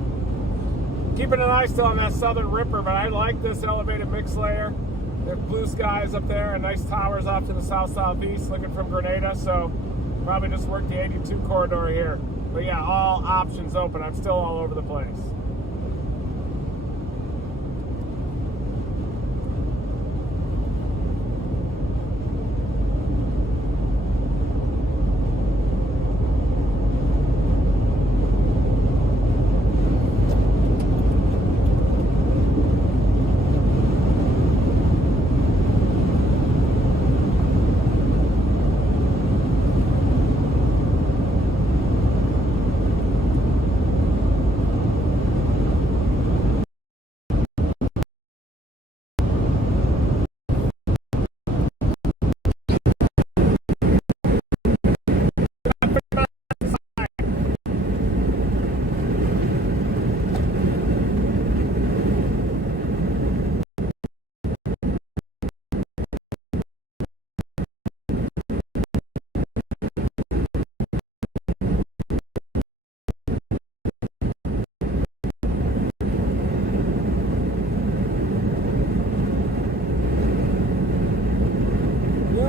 on that Southern Ripper, but I like this elevated mix layer. There's blue skies up there and nice towers off to the south-southeast looking from Grenada, so probably just work the 82 corridor here. But yeah, all options open. I'm still all over the place.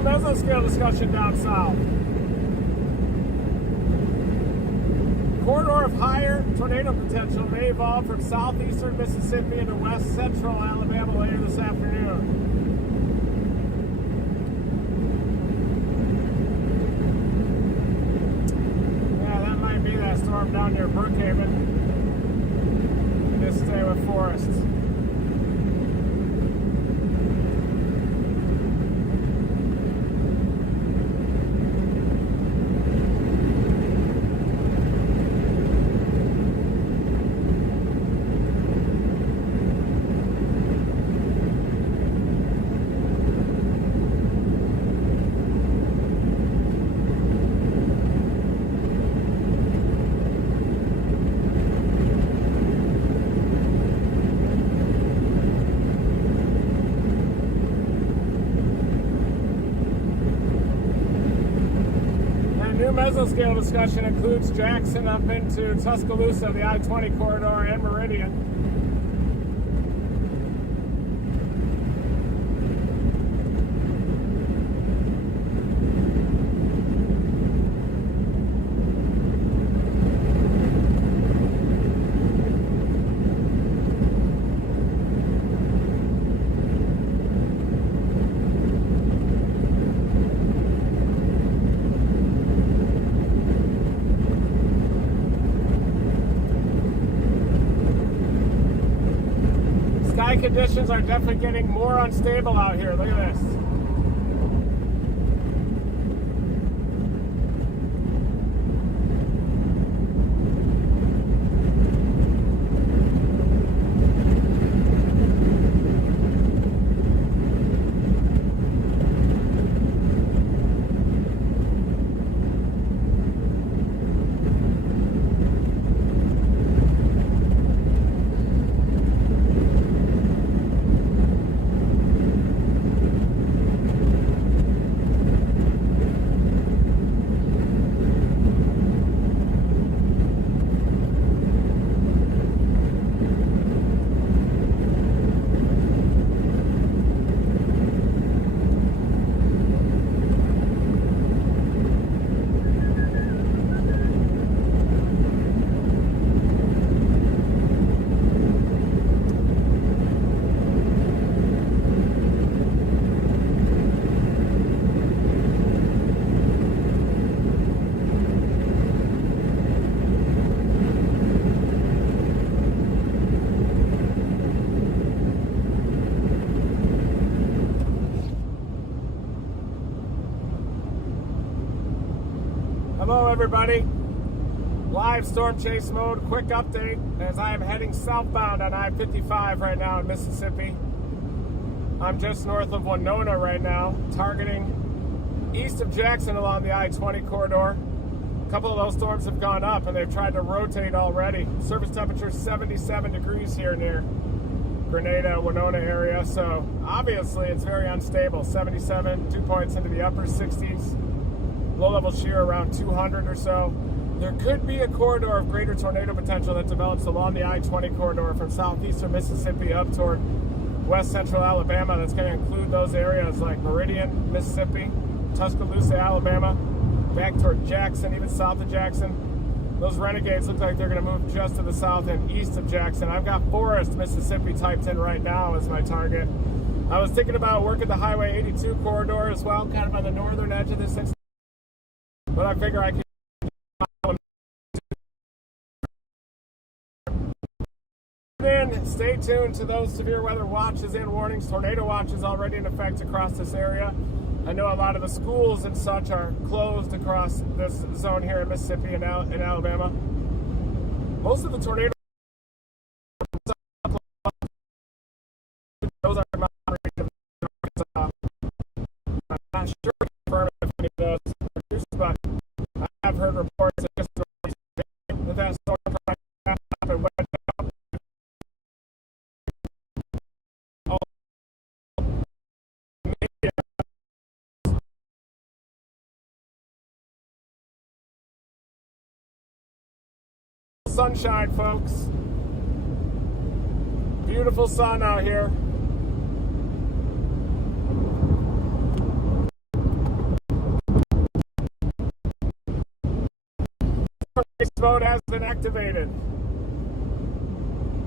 Mesoscale discussion down south. Corridor of higher tornado potential may evolve from southeastern Mississippi into west central Alabama later this afternoon. Yeah, that might be that storm down near Brookhaven. Just stay with forests. Mesoscale discussion includes Jackson up into Tuscaloosa, the I-20 corridor, and Meridian. Conditions are definitely getting more unstable out here. Look at this. Hello everybody, live storm chase mode, quick update as I am heading southbound on I-55 right now in Mississippi. I'm just north of Winona right now, targeting east of Jackson along the I-20 corridor. A couple of those storms have gone up and they've tried to rotate already. Surface temperature 77 degrees here near Grenada, Winona area. So obviously it's very unstable. 77, 2 points into the upper 60s. Low-level shear around 200 or so. There could be a corridor of greater tornado potential that develops along the I-20 corridor from southeastern Mississippi up toward west central Alabama. That's going to include those areas like Meridian, Mississippi, Tuscaloosa, Alabama, back toward Jackson, even south of Jackson. Those renegades look like they're going to move just to the south and east of Jackson. I've got Forest, Mississippi typed in right now as my target. I was thinking about working the Highway 82 corridor as well, kind of on the northern edge of this instance. But I figure I can. Then stay tuned to those severe weather watches and warnings. Tornado watches already in effect across this area. I know a lot of the schools and such are closed across this zone here in Mississippi and in Alabama. Most of the tornadoes are moderated. I'm not sure if any of those are used, but I have heard reports that that storm happened went down. Sunshine, folks. Beautiful sun out here. Mode has been activated.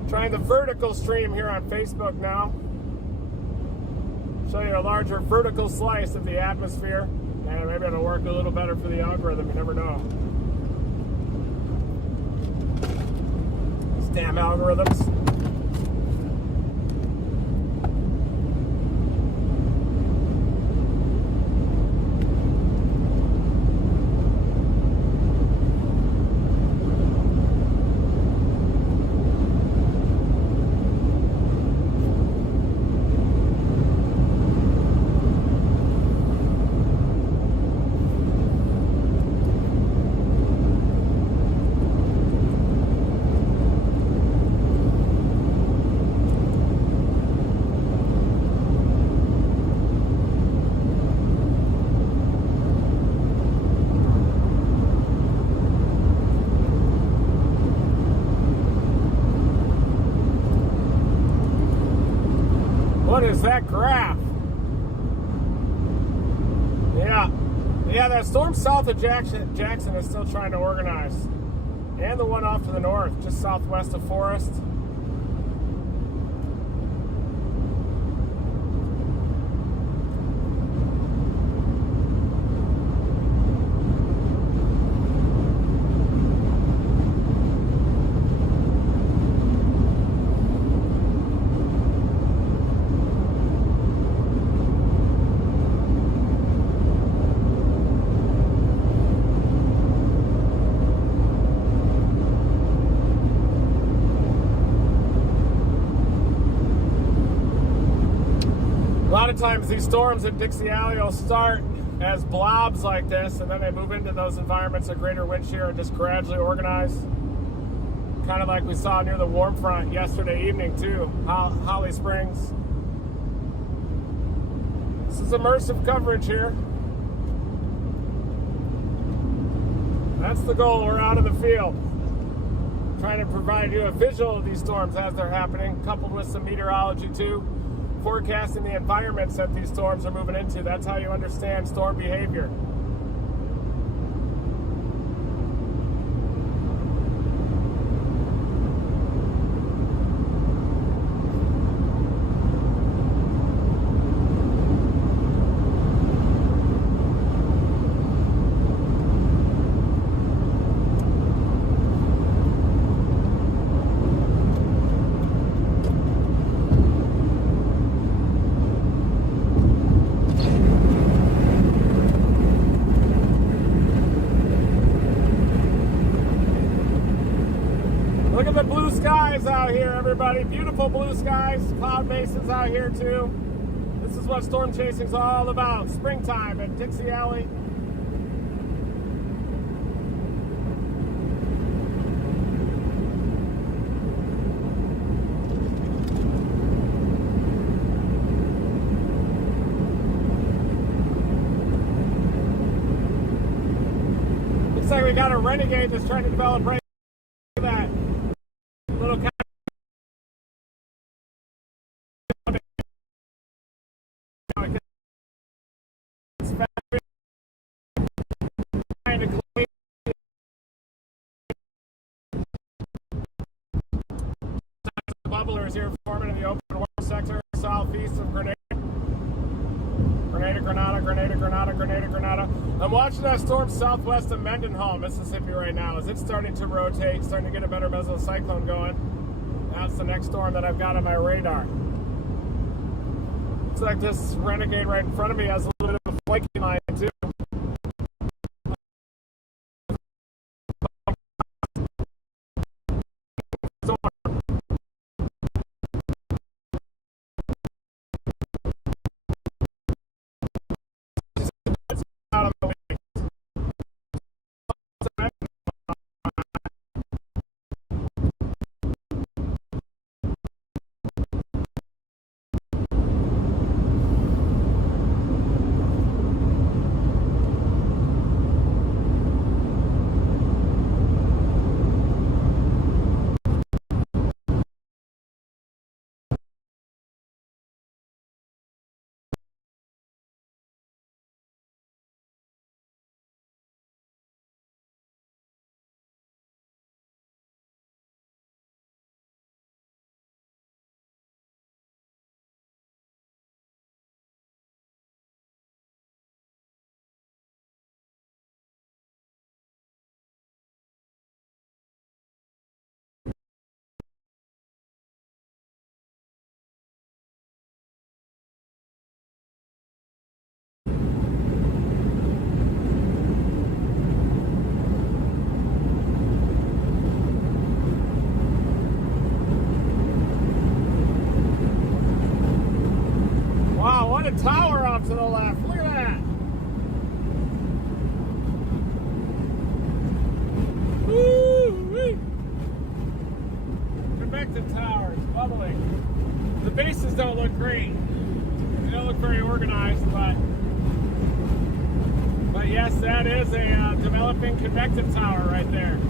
Trying the vertical stream here on Facebook now. Show you a larger vertical slice of the atmosphere. And maybe it'll work a little better for the algorithm, you never know. These damn algorithms. What is that graph? Yeah, that storm south of Jackson is still trying to organize. And the one off to the north, just southwest of Forest. A lot of times these storms at Dixie Alley will start as blobs like this, and then they move into those environments of greater wind shear and just gradually organize. Kind of like we saw near the warm front yesterday evening too, Holly Springs. This is immersive coverage here. That's the goal, we're out of the field. Trying to provide you a visual of these storms as they're happening, coupled with some meteorology too. Forecasting the environments that these storms are moving into. That's how you understand storm behavior. Look at the blue skies out here, everybody. Beautiful blue skies. Cloud bases out here, too. This is is what storm chasing's all about. Springtime at Dixie Alley. Looks like we got a Renegade that's trying to develop right that little kind of trying to clean bubblers here forming in the open water sector southeast of Grenada. Grenada. I'm watching that storm southwest of Mendenhall, Mississippi right now as it's starting to rotate, starting to get a better mesocyclone going. That's the next storm that I've got on my radar. Looks like this Renegade right in front of me has a little bit of a flaky line too. Wow, what a tower off to the left. Look at that. Woo-wee. Convective towers, bubbling. The bases don't look great. They don't look very organized, but yes, that is a developing convective tower right there.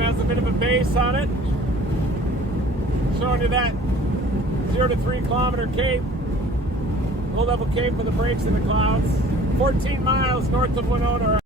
Has a bit of a base on it, showing you that 0 to 3 kilometer cape, low level cape with the breaks in the clouds, 14 miles north of Winona.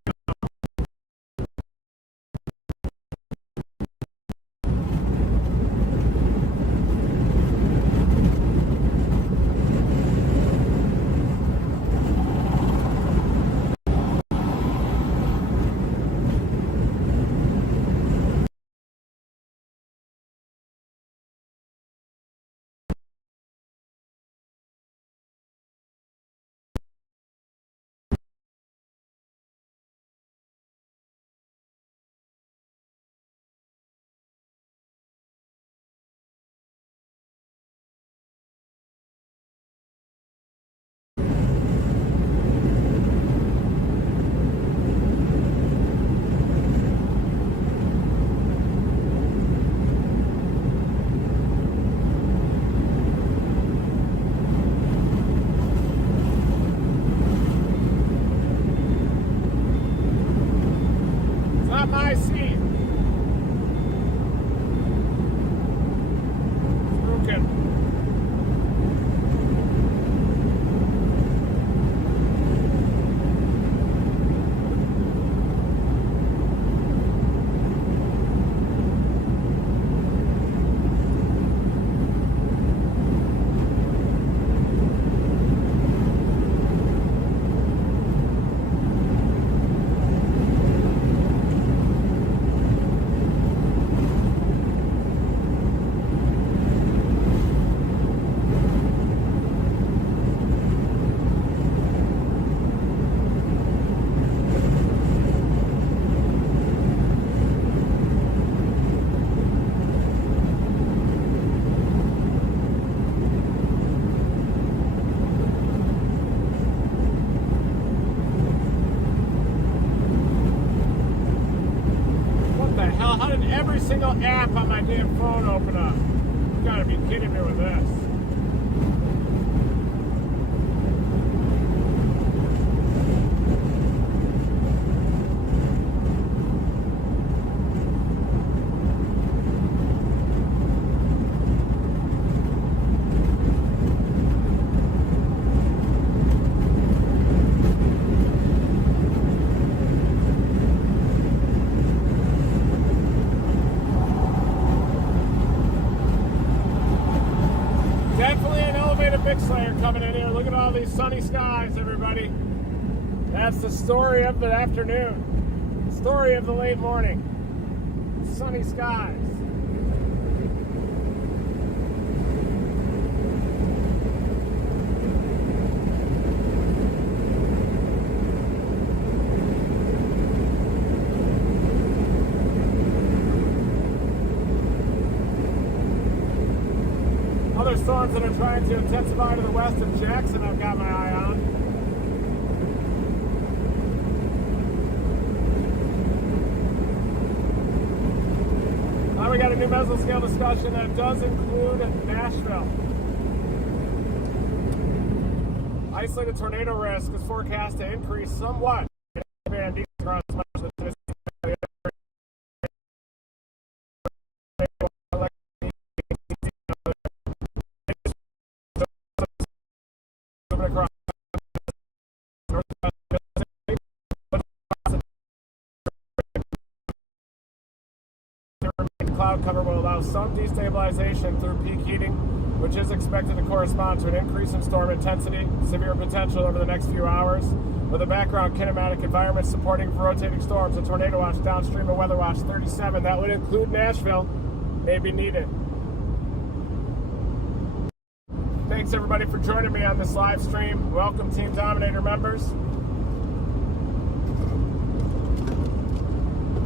app on my damn phone open up. You gotta be kidding me with this. Definitely an elevated mix layer coming in here. Look at all these sunny skies, everybody. That's the story of the afternoon. Story of the late morning. Sunny skies. Other storms that are trying to intensify to the west of Jackson, I've got my eye on. Now we got a new mesoscale discussion that does include Nashville. Isolated tornado risk is forecast to increase somewhat. Cloud cover will allow some destabilization through peak heating, which is expected to correspond to an increase in storm intensity, severe potential over the next few hours. With a background kinematic environment supporting rotating storms, a tornado watch downstream of weather watch 37, that would include Nashville, may be needed. Thanks everybody for joining me on this live stream. Welcome Team Dominator members.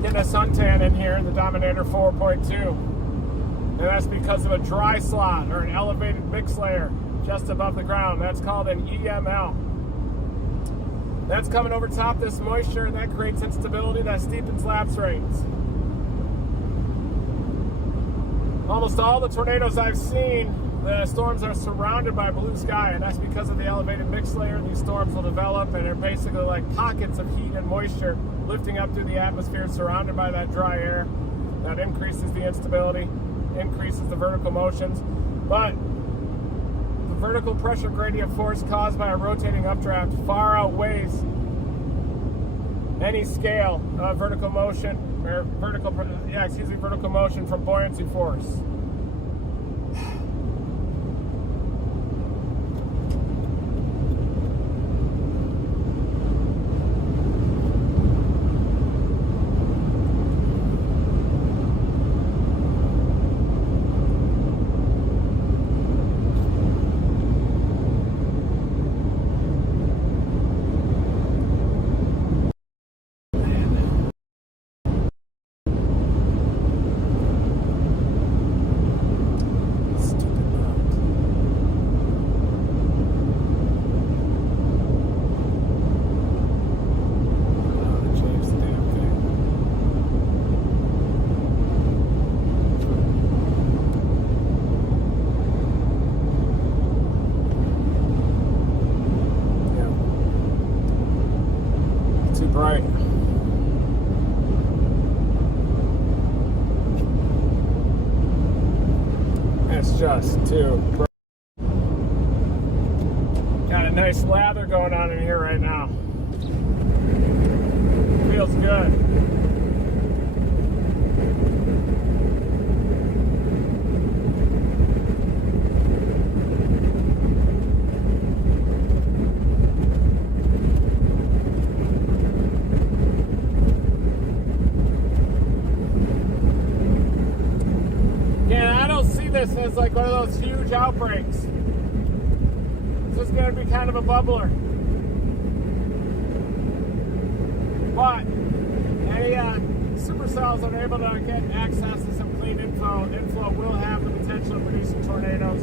Getting a suntan in here in the Dominator 4.2. And that's because of a dry slot or an elevated mix layer just above the ground. That's called an EML. That's coming over top this moisture, and that creates instability that steepens lapse rates. Almost all the tornadoes I've seen, the storms are surrounded by blue sky, and that's because of the elevated mix layer. These storms will develop, and they're basically like pockets of heat and moisture lifting up through the atmosphere, surrounded by that dry air. That increases the instability, increases the vertical motions. But the vertical pressure gradient force caused by a rotating updraft far outweighs any scale of vertical motion, or vertical motion from buoyancy force. Right. That's just too bright. Got a nice lather going on in here right now. Feels good. This as like one of those huge outbreaks. This is going to be kind of a bubbler. But any supercells that are able to get access to some clean inflow will have the potential of producing tornadoes.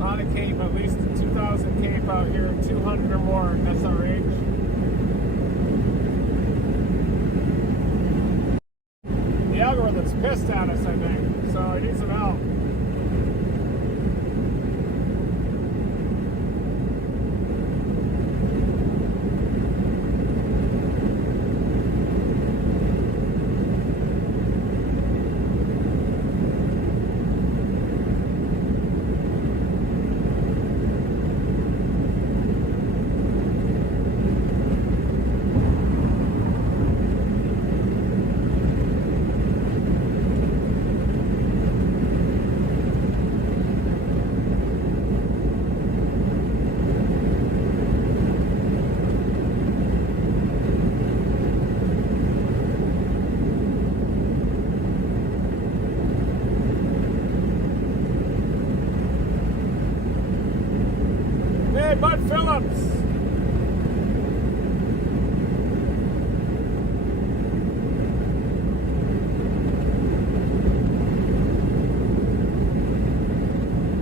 A lot of Cape, at least 2,000 Cape out here, 200 or more SRH. The algorithm's pissed at us, I think, so I need some help. Hey, Bud Phillips.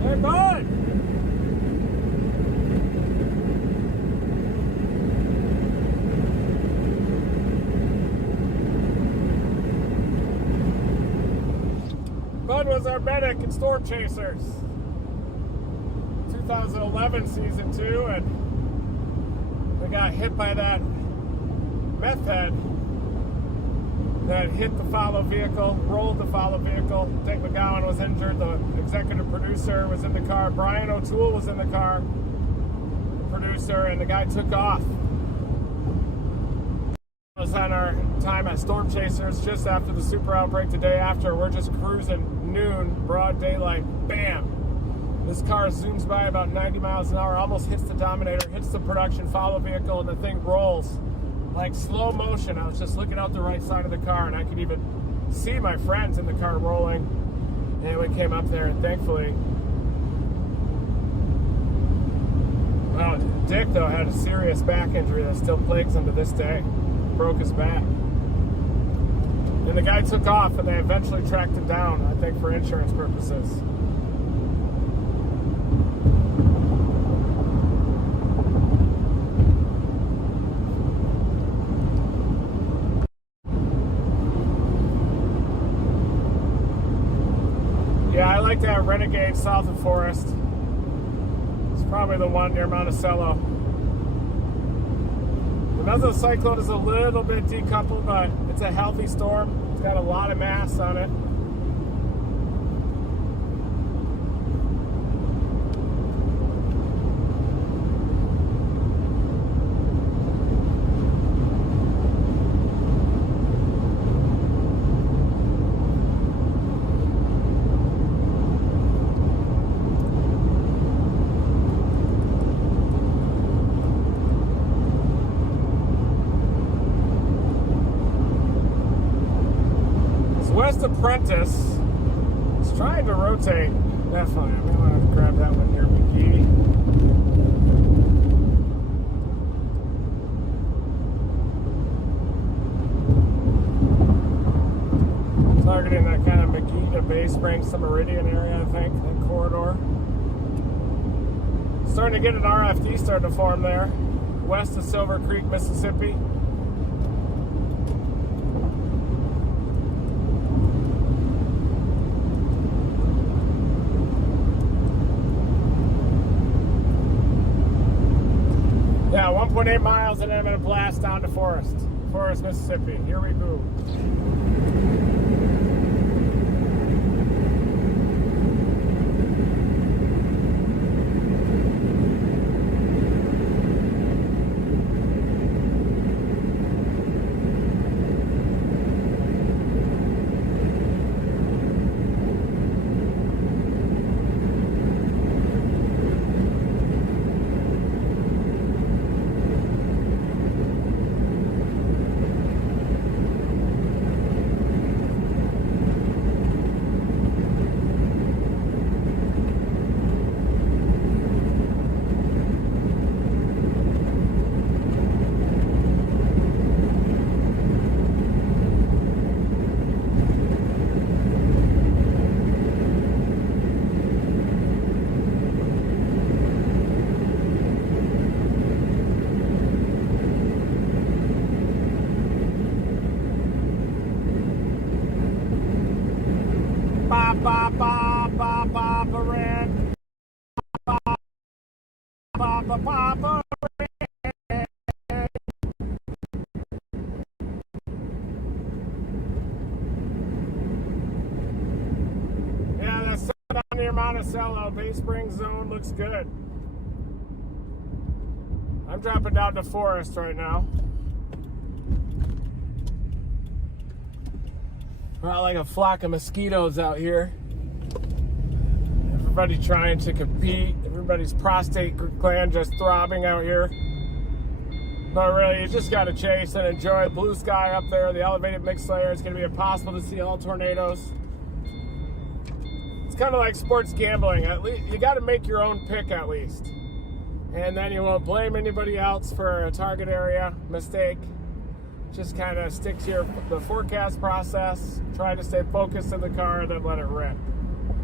Hey, Bud. Bud was our medic in Storm Chasers. 2011 season 2, and we got hit by that meth head that hit the follow vehicle, rolled the follow vehicle. Dick McGowan was injured. The executive producer was in the car. Brian O'Toole was in the car, the producer, and the guy took off. It was on our time at Storm Chasers just after the super outbreak. The day after, we're just cruising noon, broad daylight, bam. This car zooms by about 90 miles an hour, almost hits the Dominator, hits the production follow vehicle, and the thing rolls like slow motion. I was just looking out the right side of the car, and I could even see my friends in the car rolling. And we came up there, and thankfully, well, Dick, though, had a serious back injury that still plagues him to this day. Broke his back. And the guy took off, and they eventually tracked him down, I think, for insurance purposes. Yeah, I like that Renegade south of Forest. It's probably the one near Monticello. Another cyclone is a little bit decoupled, but it's a healthy storm. It's got a lot of mass on it. West Apprentice is trying to rotate. Definitely. I may want to grab that one near McGee. Targeting that kind of McGee to Bay Springs to Meridian area, I think, that corridor. Starting to get an RFD starting to form there. West of Silver Creek, Mississippi. Yeah, 1.8 miles, and then I'm going to blast down to Forest, Mississippi. Here we go. Ba ba ba ba ba ba ran. Ba ba ba ba ba. Yeah, that's down near Monticello. Bay Springs zone looks good. I'm dropping down to Forest right now. Not like a flock of mosquitoes out here. Everybody trying to compete. Everybody's prostate gland just throbbing out here. But really, you just got to chase and enjoy. Blue sky up there, the elevated mixed layer. It's going to be impossible to see all tornadoes. It's kind of like sports gambling. At least you got to make your own pick at least. And then you won't blame anybody else for a target area mistake. Just kind of stick to the forecast process. Try to stay focused in the car and then let it rip.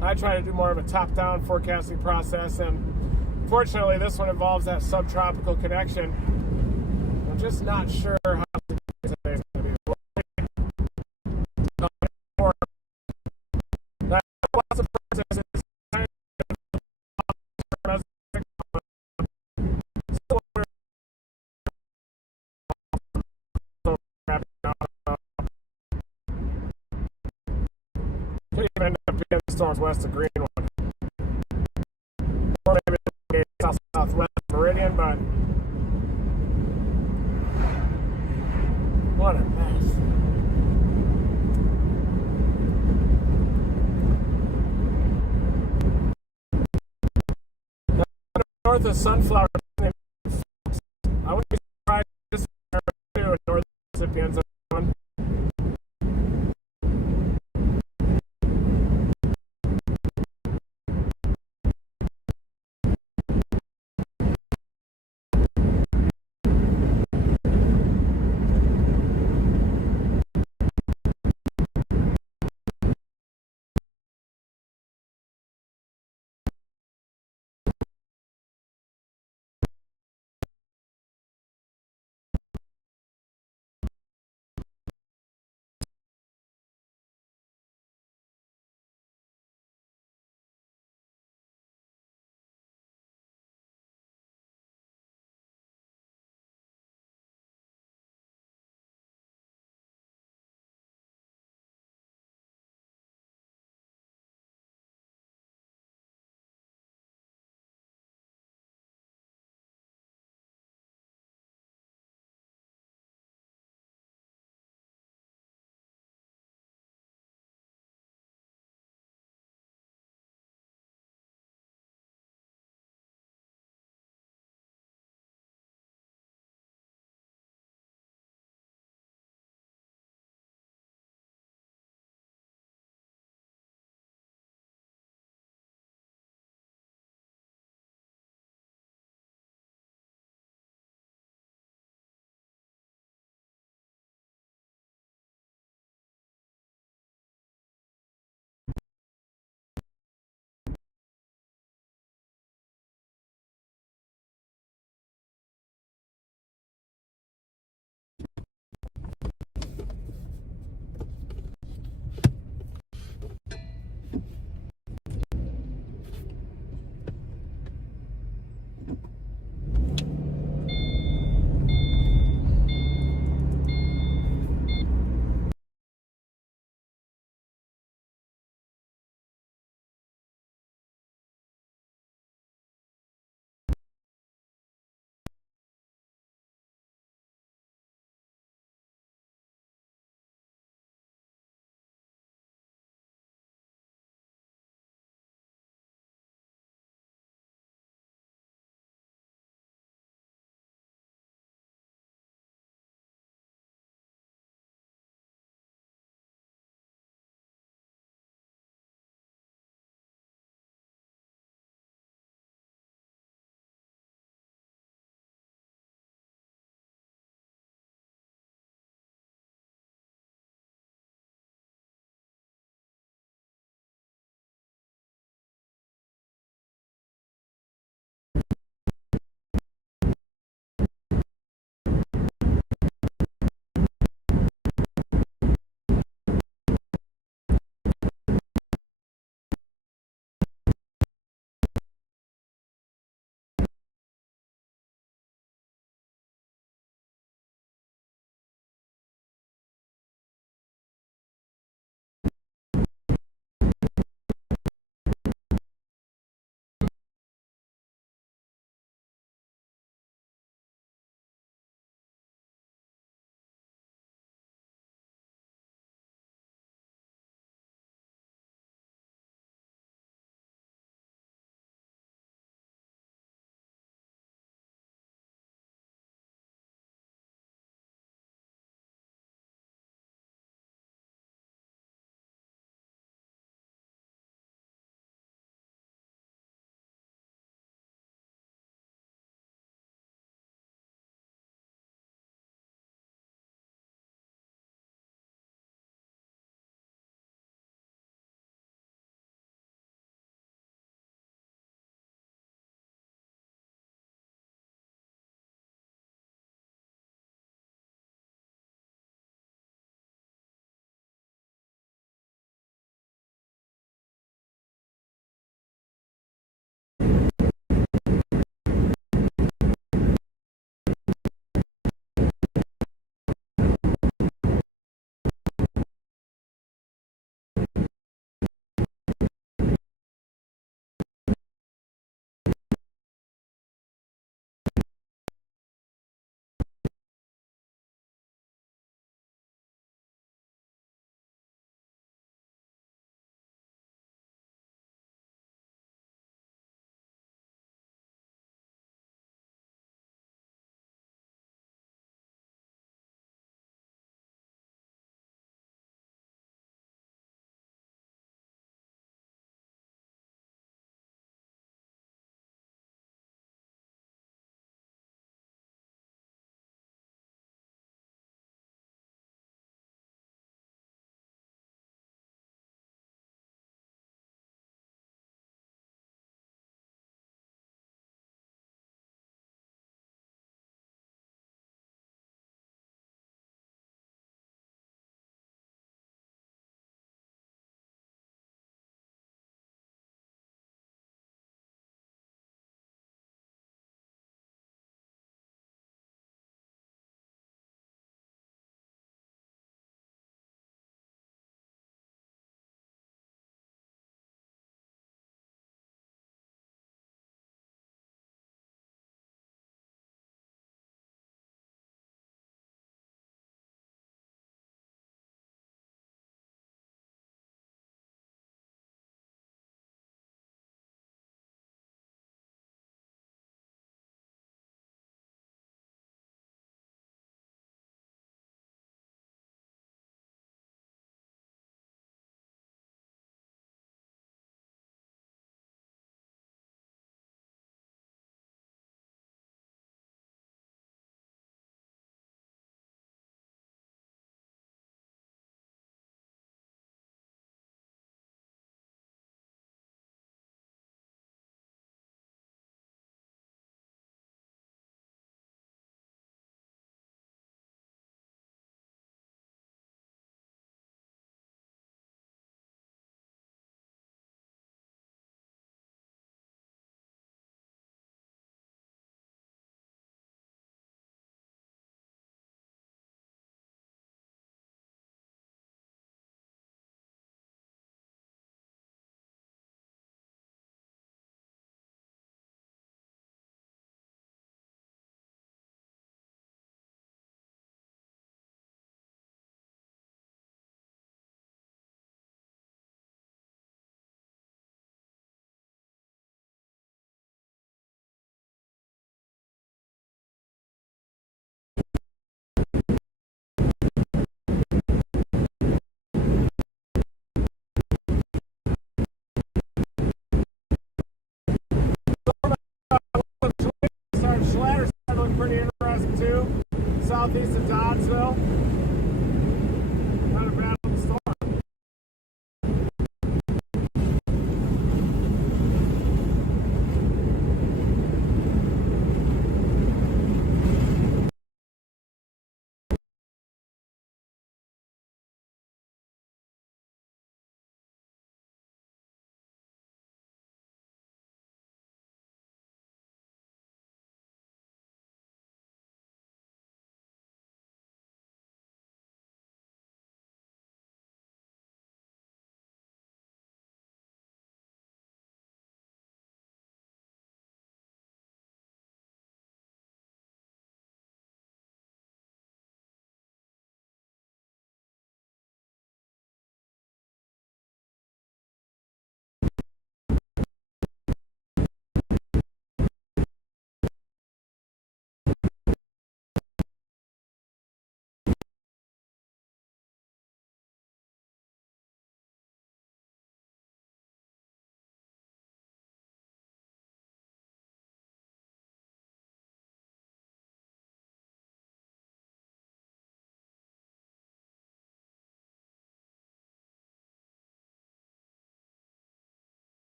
I try to do more of a top-down forecasting process, and fortunately this one involves that subtropical connection. I'm just not sure how today's going to be. Lots of processes. Could even end up being the storms west of Greenwood. Or maybe southwest Meridian, but what a mess. North of Sunflower, I wouldn't be surprised if this is north recipients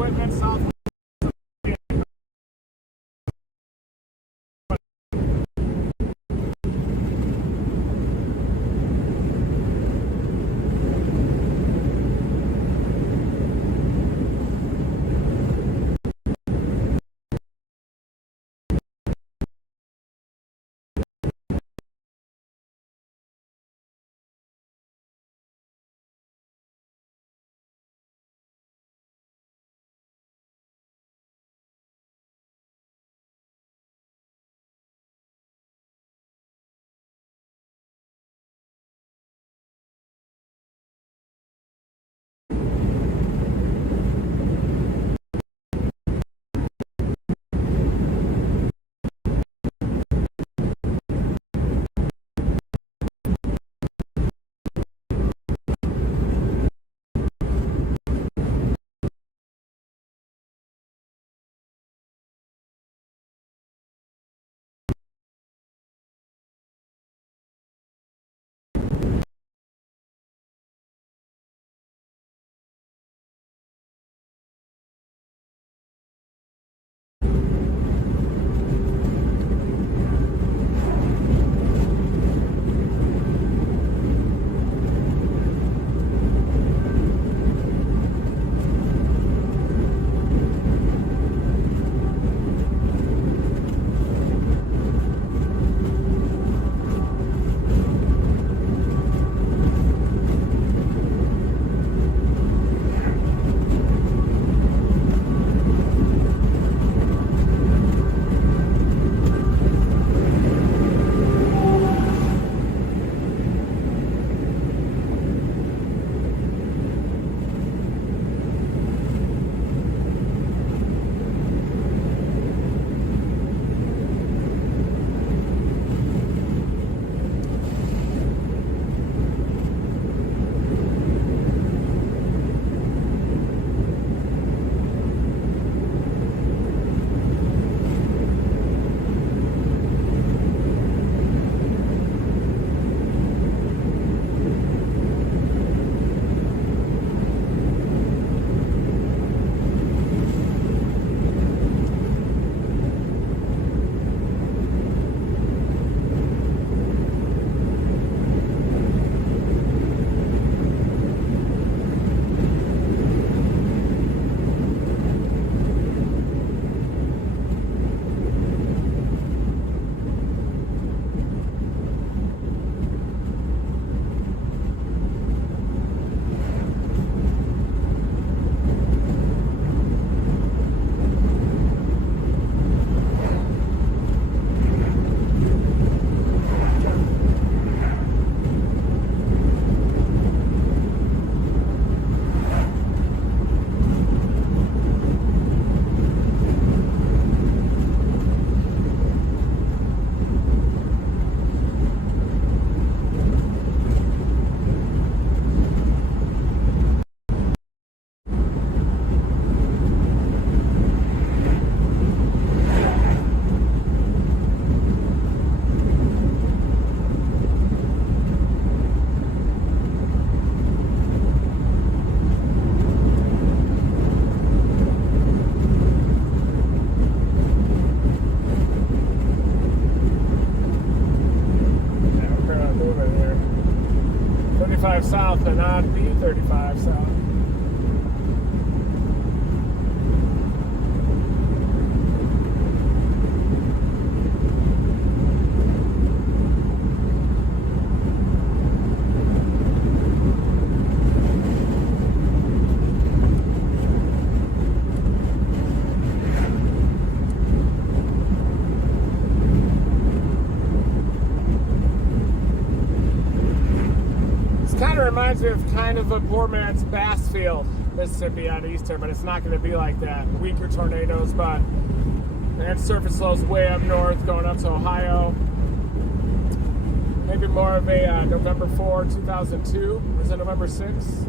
equipment south. South and on B35 South. Reminds me of kind of a poor man's Bassfield, Mississippi on Eastern, but it's not going to be like that. Weaker tornadoes, but and surface lows way up north, going up to Ohio. Maybe more of a November 4, 2002. Or is it November 6?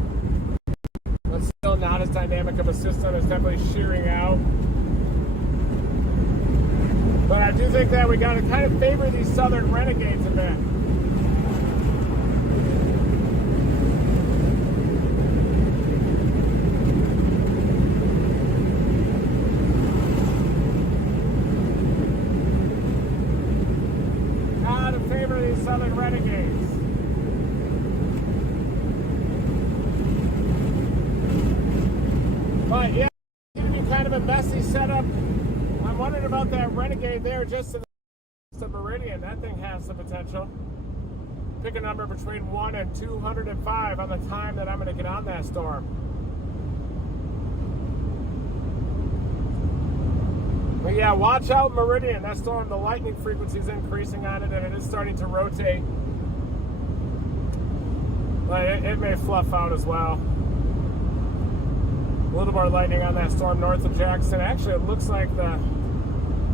But still not as dynamic of a system. It's definitely shearing out. But I do think that we got to kind of favor these southern renegades a bit. Southern Renegades. But yeah, it's going to be kind of a messy setup. I'm wondering about that Renegade there just to the Meridian. That thing has some potential. Pick a number between 1 and 205 on the time that I'm going to get on that storm. But yeah, watch out Meridian. That storm, the lightning frequency is increasing on it, and it is starting to rotate. But it may fluff out as well. A little more lightning on that storm north of Jackson. Actually, it looks like the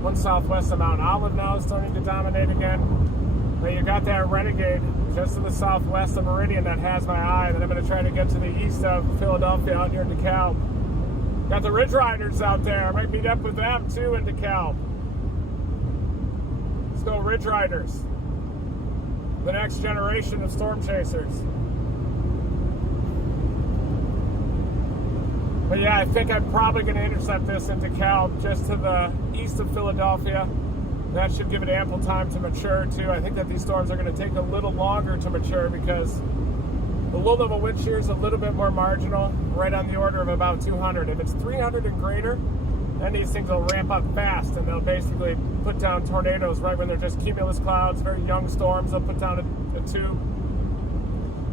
one southwest of Mount Olive now is starting to dominate again. But you got that Renegade just to the southwest of Meridian that has my eye. Then I'm going to try to get to the east of Philadelphia out here in DeKalb. Got the Ridge Riders out there. I might meet up with them too in DeKalb. Let's go Ridge Riders. The next generation of storm chasers. But yeah, I think I'm probably going to intercept this in DeKalb just to the east of Philadelphia. That should give it ample time to mature too. I think that these storms are going to take a little longer to mature because the low-level wind shear is a little bit more marginal, right on the order of about 200. If it's 300 and greater, then these things will ramp up fast and they'll basically put down tornadoes right when they're just cumulus clouds, very young storms. They'll put down a 2.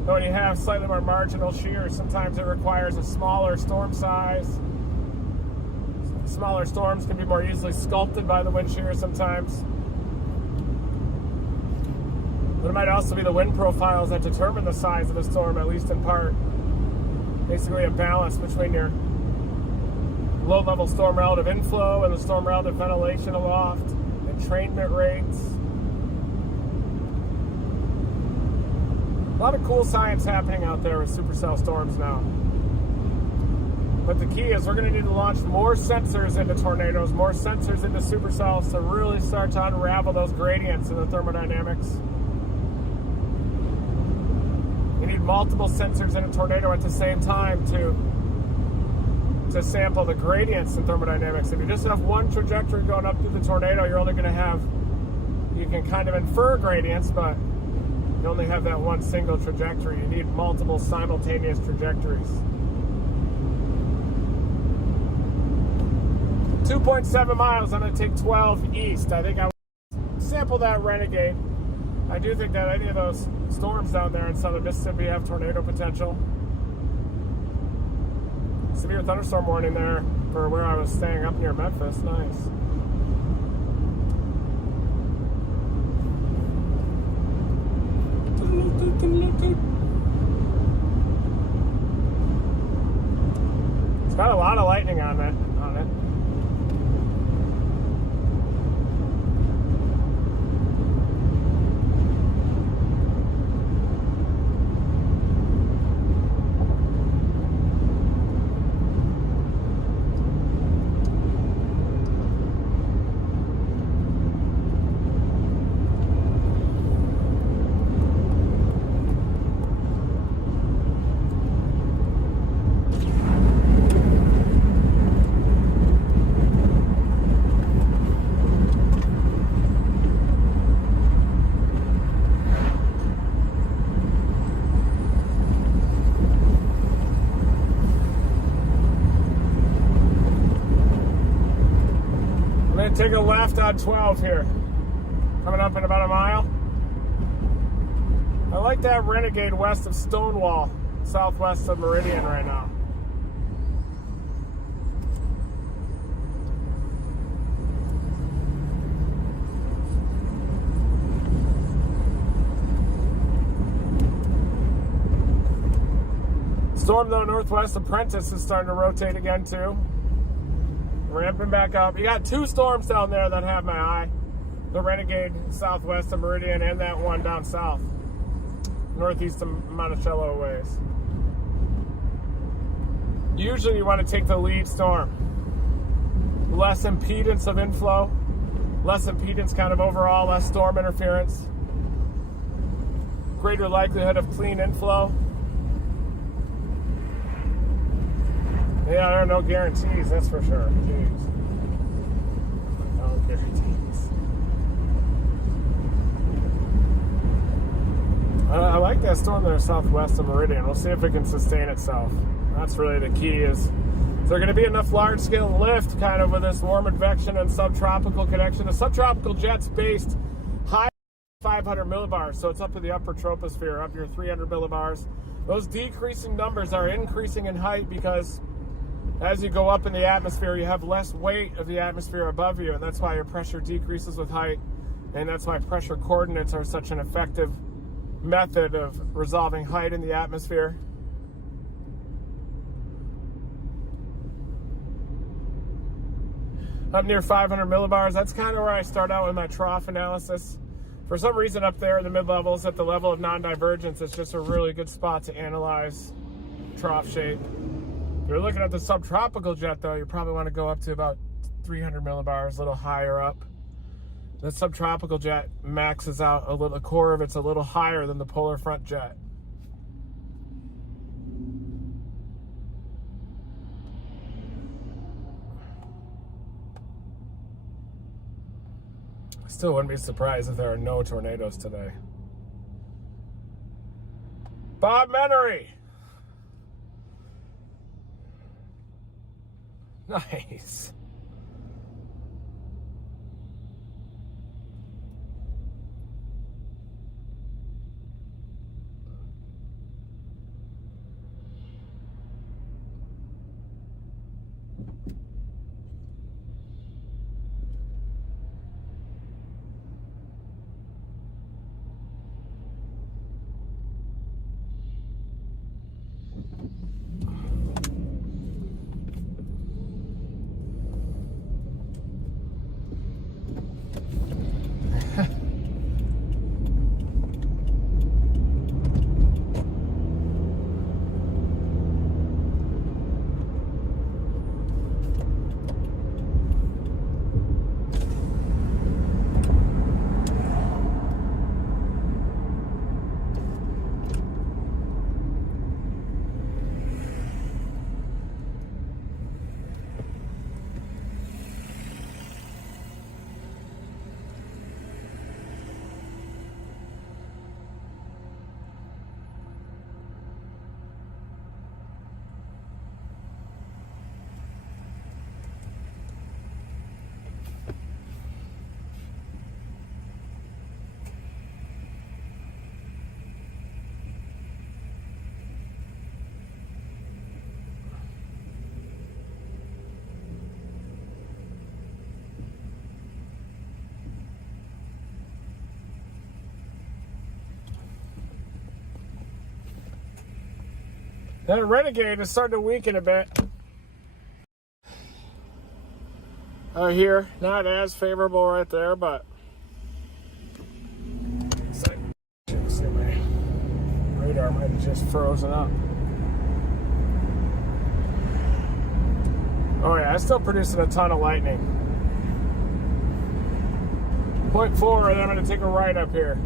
But when you have slightly more marginal shear, sometimes it requires a smaller storm size. Smaller storms can be more easily sculpted by the wind shear sometimes. But it might also be the wind profiles that determine the size of a storm, at least in part. Basically a balance between your low-level storm relative inflow and the storm relative ventilation aloft, entrainment rates. A lot of cool science happening out there with supercell storms now. But the key is we're going to need to launch more sensors into tornadoes, more sensors into supercells to really start to unravel those gradients in the thermodynamics. You need multiple sensors in a tornado at the same time to sample the gradients in thermodynamics. If you just have one trajectory going up through the tornado, you're only going to have, you can kind of infer gradients, but you only have that one single trajectory. You need multiple simultaneous trajectories. 2.7 miles, I'm going to take 12 east. I think I will sample that Renegade. I do think that any of those storms down there in southern Mississippi have tornado potential. Severe thunderstorm warning there for where I was staying up near Memphis. Nice. It's got a lot of lightning on it. Take a left on 12 here. Coming up in about a mile. I like that Renegade west of Stonewall, southwest of Meridian right now. Storm though northwest Apprentice is starting to rotate again too. Ramping back up. You got 2 storms down there that have my eye. The Renegade southwest of Meridian and that one down south. Northeast of Monticello ways. Usually you want to take the lead storm. Less impedance of inflow. Less impedance kind of overall. Less storm interference. Greater likelihood of clean inflow. Yeah, there are no guarantees, that's for sure. Jeez. No guarantees. like that storm there southwest of Meridian. We'll see if it can sustain itself. That's really the key. Is there going to be enough large-scale lift kind of with this warm advection and subtropical connection? The subtropical jet's based high 500 millibars, so it's up to the upper troposphere, up your 300 millibars. Those decreasing numbers are increasing in height because as you go up in the atmosphere, you have less weight of the atmosphere above you, and that's why your pressure decreases with height, and that's why pressure coordinates are such an effective method of resolving height in the atmosphere. Up near 500 millibars, that's kind of where I start out with my trough analysis. For some reason up there in the mid-levels at the level of non-divergence, it's just a really good spot to analyze trough shape. If you're looking at the subtropical jet though, you probably want to go up to about 300 millibars, a little higher up. The subtropical jet maxes out a little, the core of it's a little higher than the polar front jet. Still wouldn't be surprised if there are no tornadoes today. Bob Menery. Nice. That Renegade is starting to weaken a bit. Out here, not as favorable right there, but it's like, see, my radar might have just frozen up. Oh yeah, it's still producing a ton of lightning. Point forward, and I'm going to take a right up here.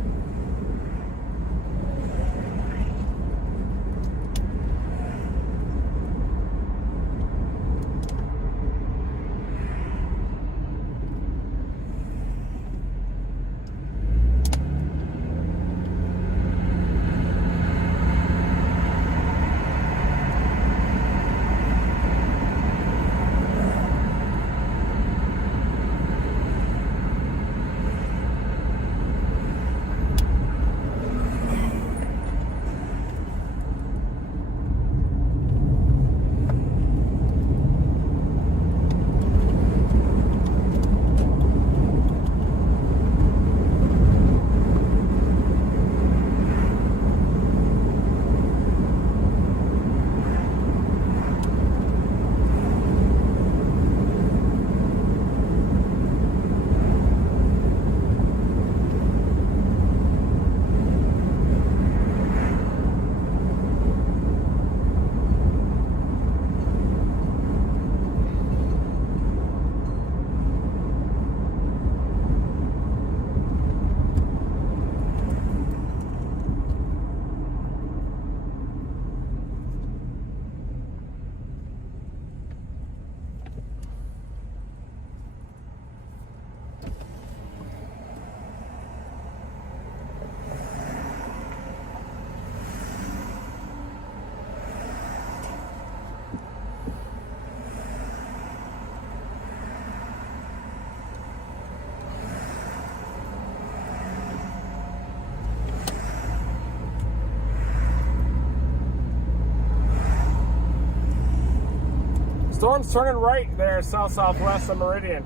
Storm's turning right there, south-southwest of Meridian.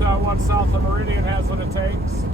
one south of Meridian has what it takes.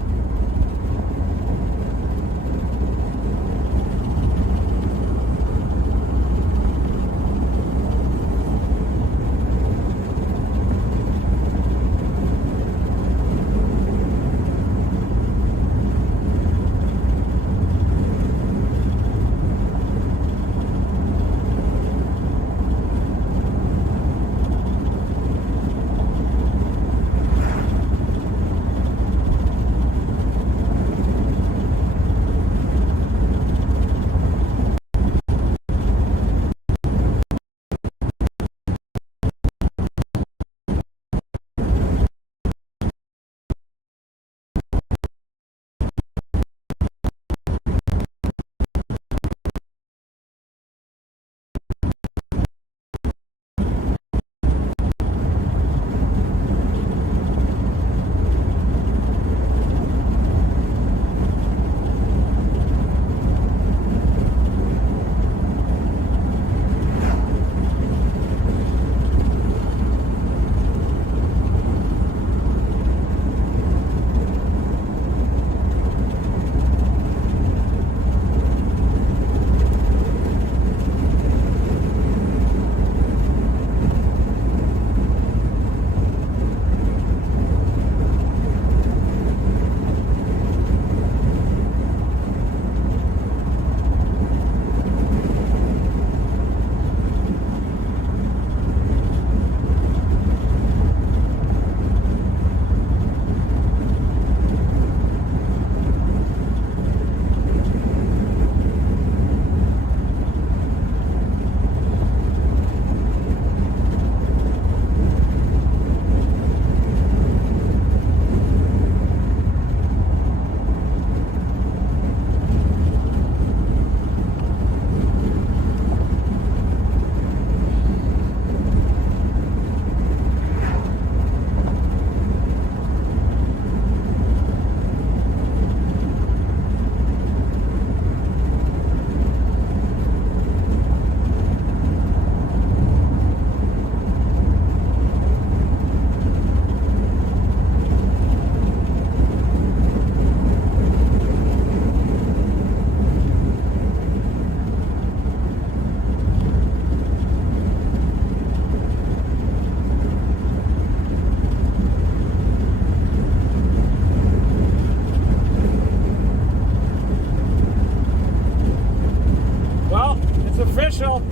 Official.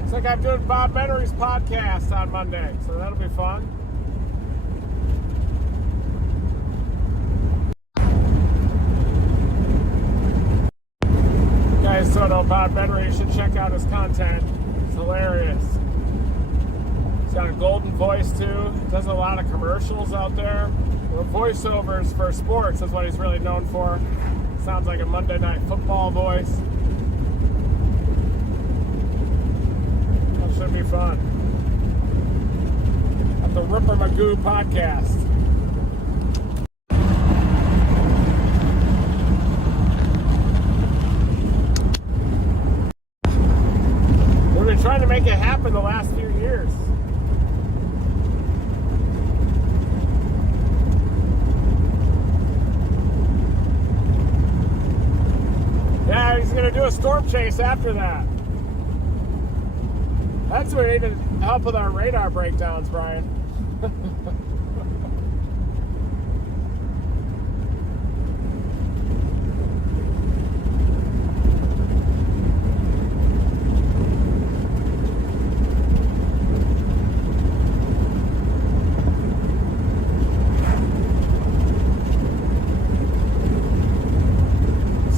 Looks like I'm doing Bob Menery's podcast on Monday, so that'll be fun. You guys don't know Bob Menery, you should check out his content. It's hilarious. He's got a golden voice too. Does a lot of commercials out there. Well, voiceovers for sports is what he's really known for. Sounds like a Monday Night Football voice. Should be fun. At the Ripper Magoo podcast. We've been trying to make it happen the last few years. Yeah, he's gonna do a storm chase after that. That's what we need to help with our radar breakdowns, Brian.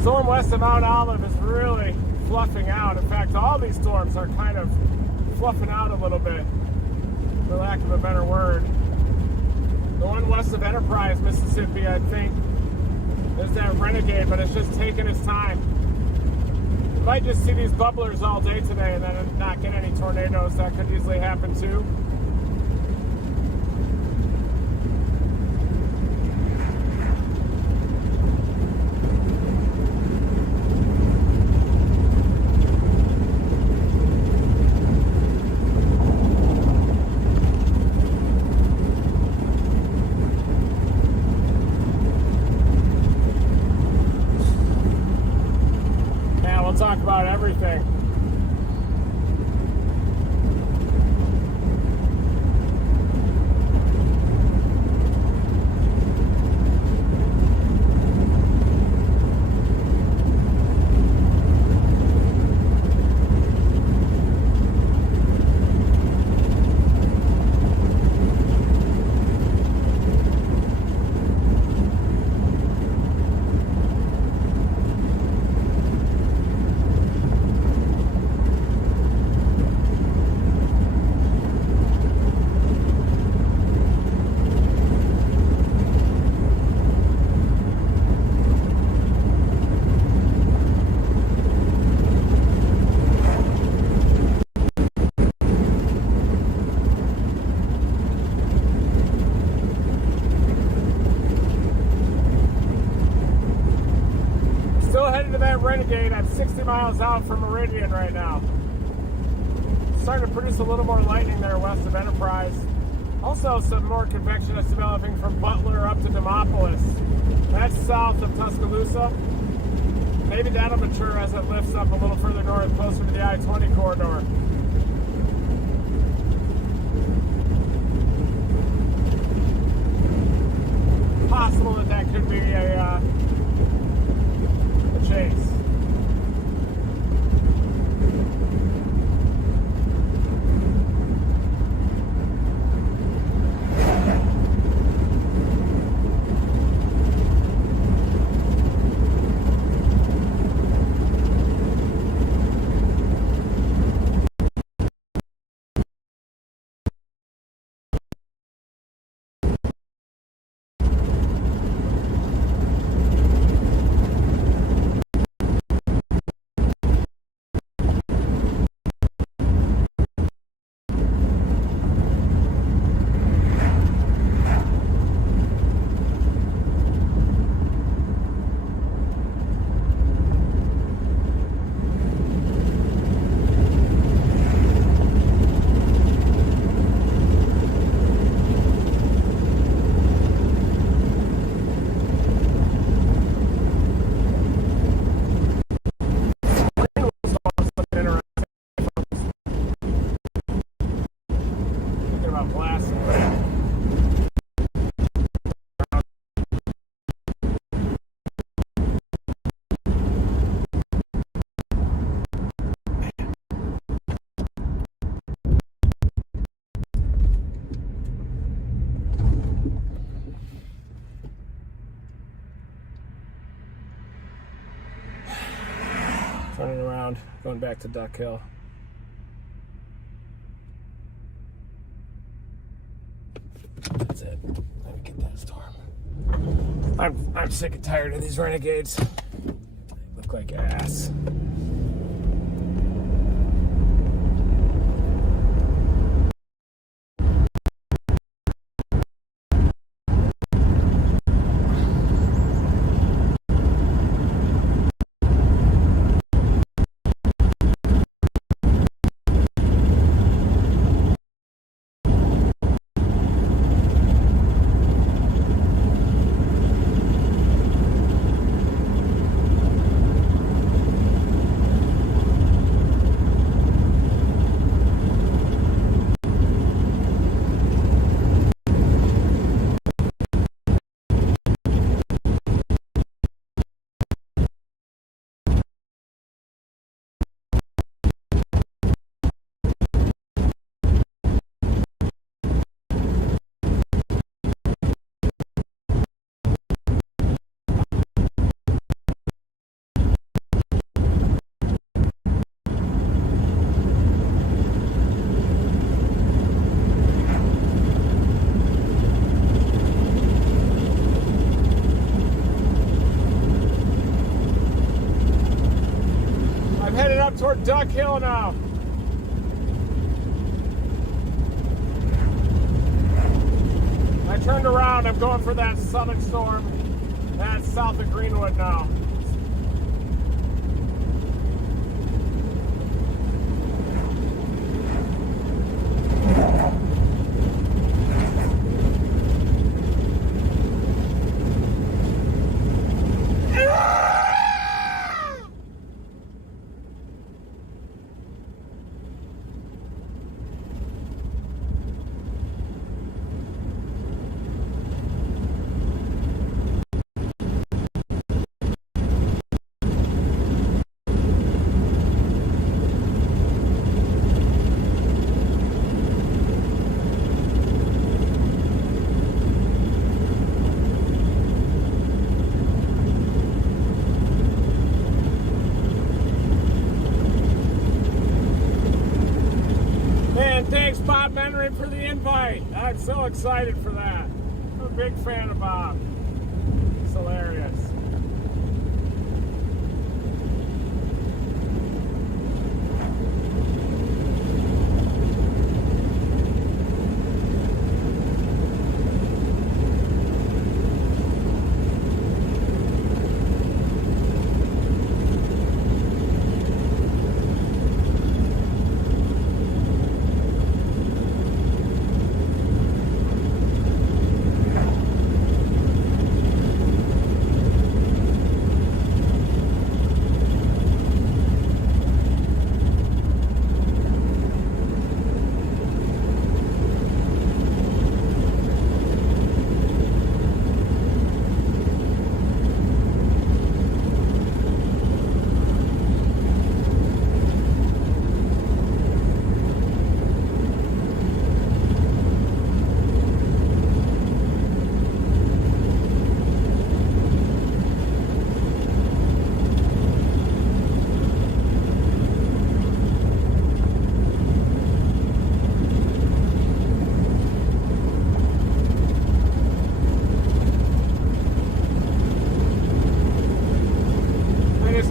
Storm west of Mount Olive is really fluffing out. In fact, all these storms are kind of fluffing out a little bit, for lack of a better word. The one west of Enterprise, Mississippi, I think, is that Renegade, but it's just taking its time. You might just see these bubblers all day today and then not get any tornadoes. That could easily happen too. everything. Headed to that Renegade. I'm 60 miles out from Meridian right now. Starting to produce a little more lightning there west of Enterprise. Also some more convection that's developing from Butler up to Demopolis. That's south of Tuscaloosa. Maybe that'll mature as it lifts up a little further north, closer to the I-20 corridor. Possible that could be a chase. Turning around, going back to Duck Hill. That's it. Let me get that storm. I'm sick and tired of these Renegades. They look like ass. Toward Duck Hill now. I turned around. I'm going for that southern storm. That's south of Greenwood now. Bob Menry for the invite. I'm so excited for that. I'm a big fan of Bob. It's hilarious.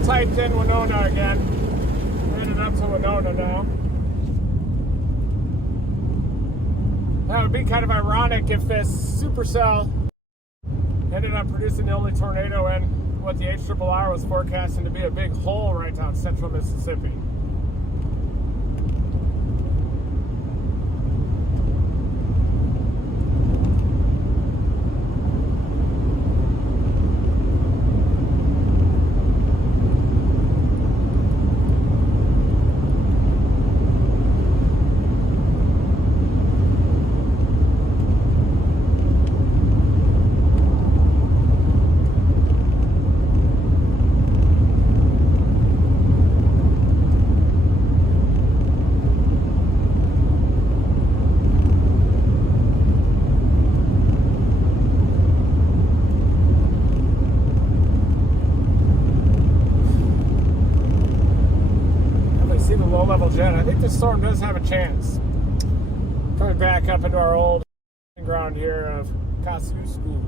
Typed in Winona again. Headed up to Winona now. That would be kind of ironic if this supercell ended up producing the only tornado in what the HRRR was forecasting to be a big hole right down central Mississippi. Low-level jet. I think this storm does have a chance. Coming back up into our old ground here of Kosciuszko.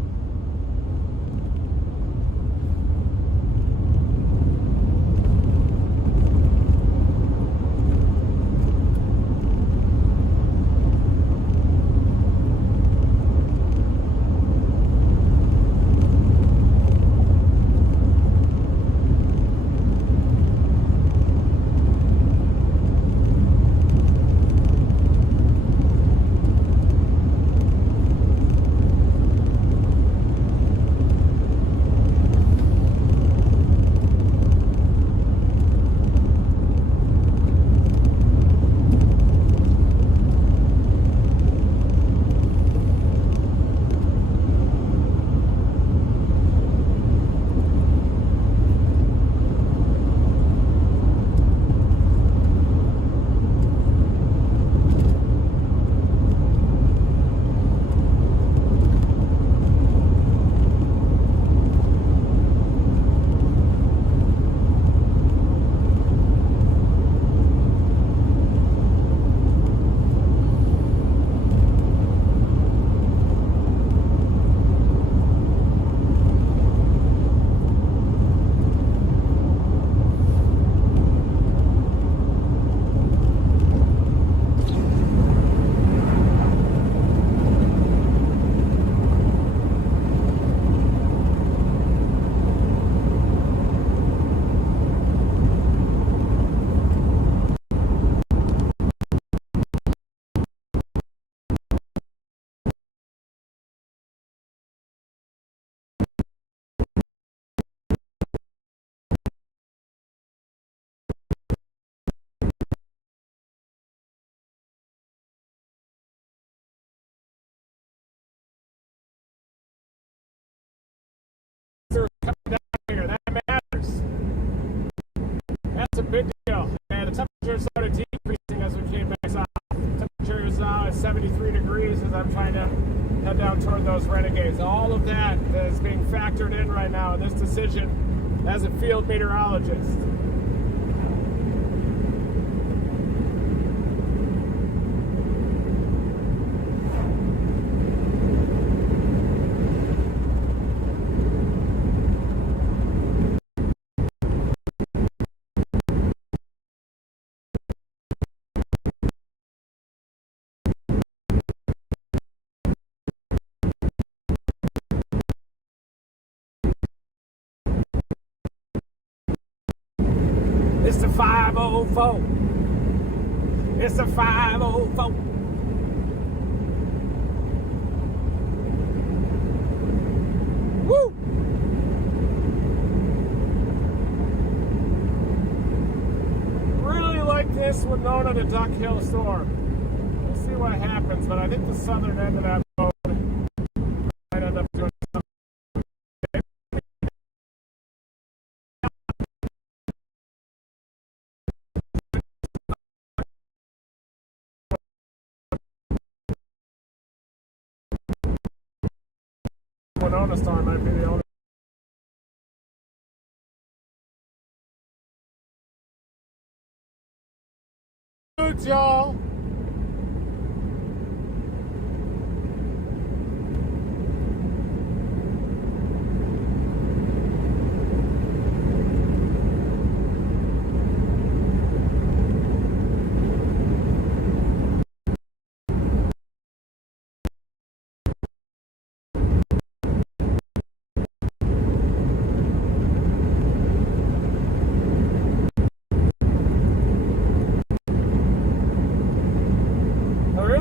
Coming down here, that matters. That's a big deal. And the temperature started decreasing as we came back south. The temperature is now at 73 degrees as I'm trying to head down toward those renegades. All of that is being factored in right now in this decision as a field meteorologist. 504. It's a 504. Woo! Really like this Winona to Duck Hill storm. We'll see what happens, but I think the southern end of that boat might end up doing something. Winona storm might be the only. Good, y'all.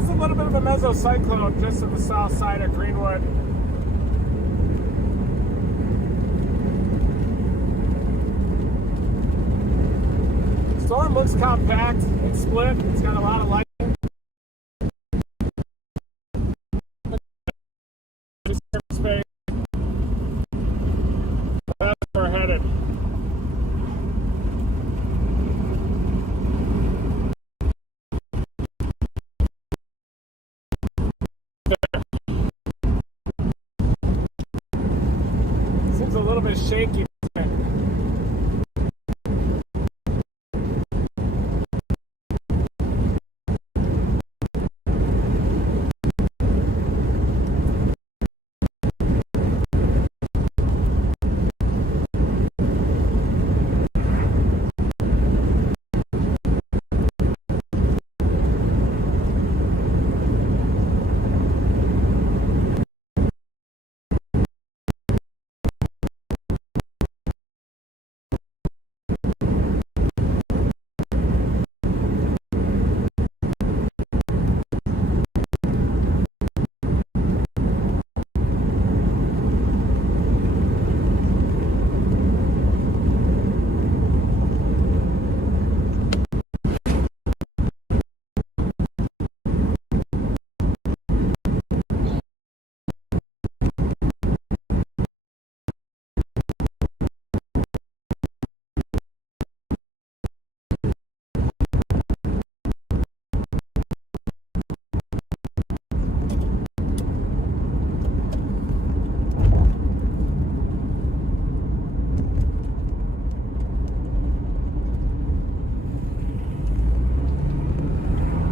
A little bit of a mesocyclone just to the south side of Greenwood. Storm looks compact. It's split. It's got a lot of lightning. Space. That's where we're headed. Seems a little bit shaky.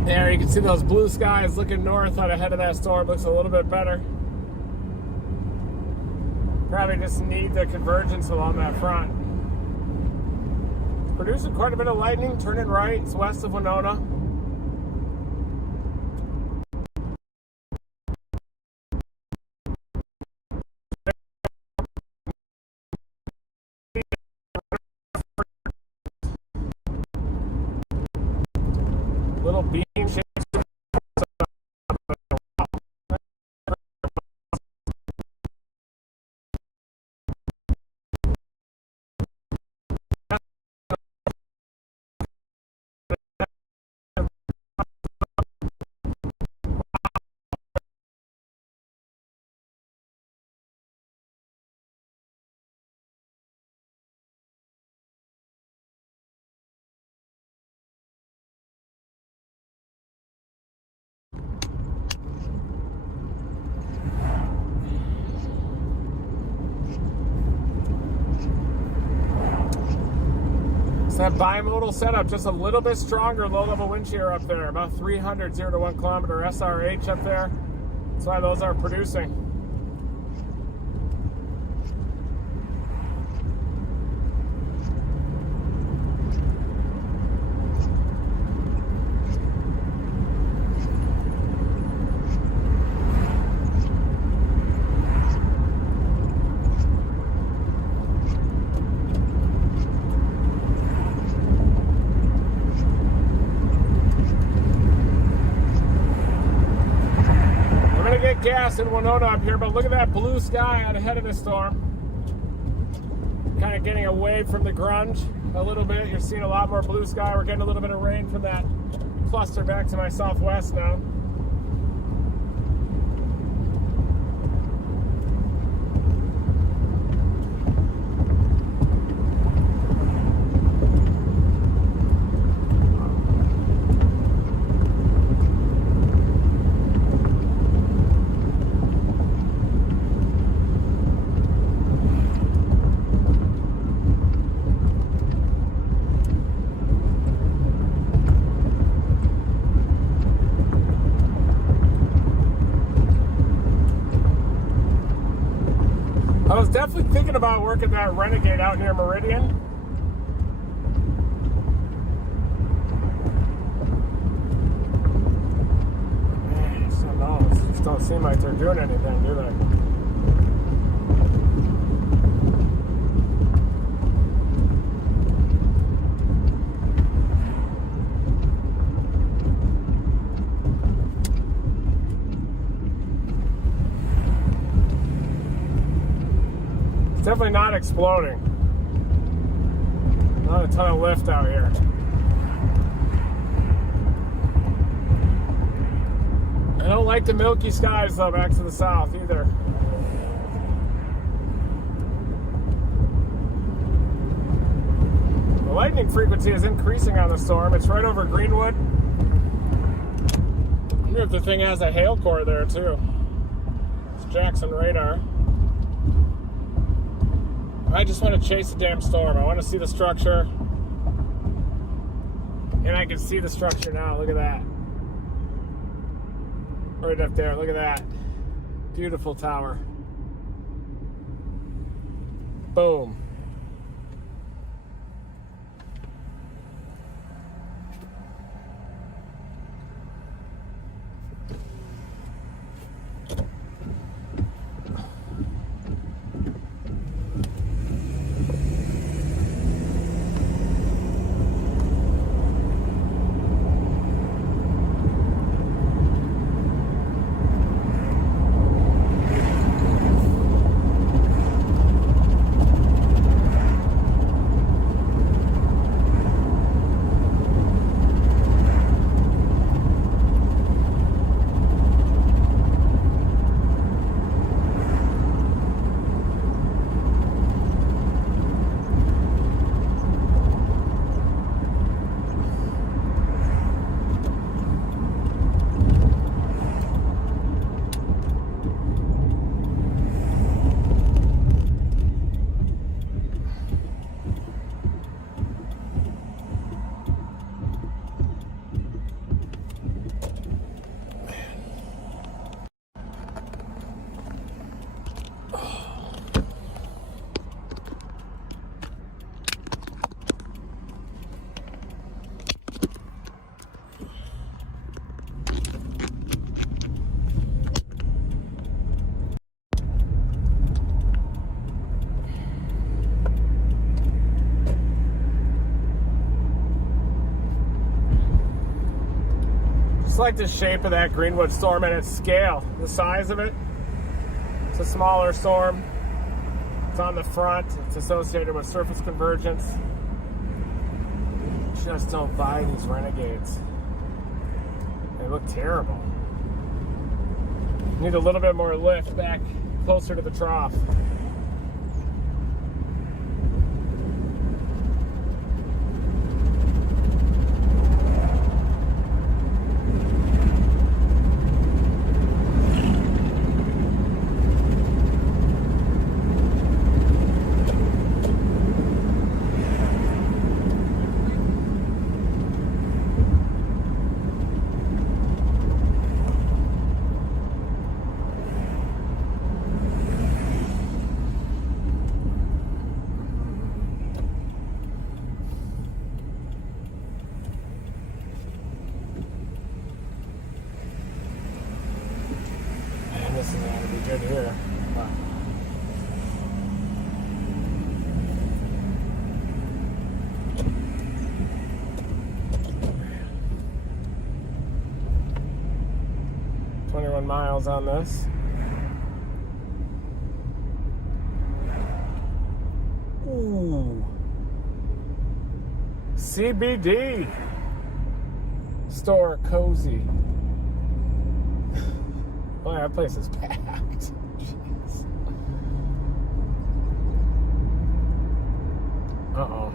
There, you can see those blue skies looking north out ahead of that storm. Looks a little bit better. Probably just need the convergence along that front. Producing quite a bit of lightning, turning right. It's west of Winona. Little beam shapes. That bimodal setup, just a little bit stronger low-level wind shear up there, about 300 0 to 1 kilometer SRH up there. That's why those are producing. get gas in Winona up here, but look at that blue sky out ahead of the storm. Kind of getting away from the grunge a little bit. You're seeing a lot more blue sky. We're getting a little bit of rain from that cluster back to my southwest now. I was definitely thinking about working that Renegade out near Meridian. Man, I just don't know. It just don't seem like they're doing anything, do they? Definitely not exploding. Not a ton of lift out here. I don't like the milky skies though back to the south either. The lightning frequency is increasing on the storm. It's right over Greenwood. I wonder if the thing has a hail core there too. It's Jackson radar. I just want to chase the damn storm. I want to see the structure. And I can see the structure now. Look at that. Right up there. Look at that. Beautiful tower. Boom. Just like the shape of that Greenwood storm and its scale, the size of it. It's a smaller storm. It's on the front. It's associated with surface convergence. Just don't buy these Renegades. They look terrible. Need a little bit more lift back closer to the trough. This is going to be good here. Wow. .21 miles. miles on this. Ooh. CBD store cozy. Oh, that place is packed. Jeez. Uh-oh.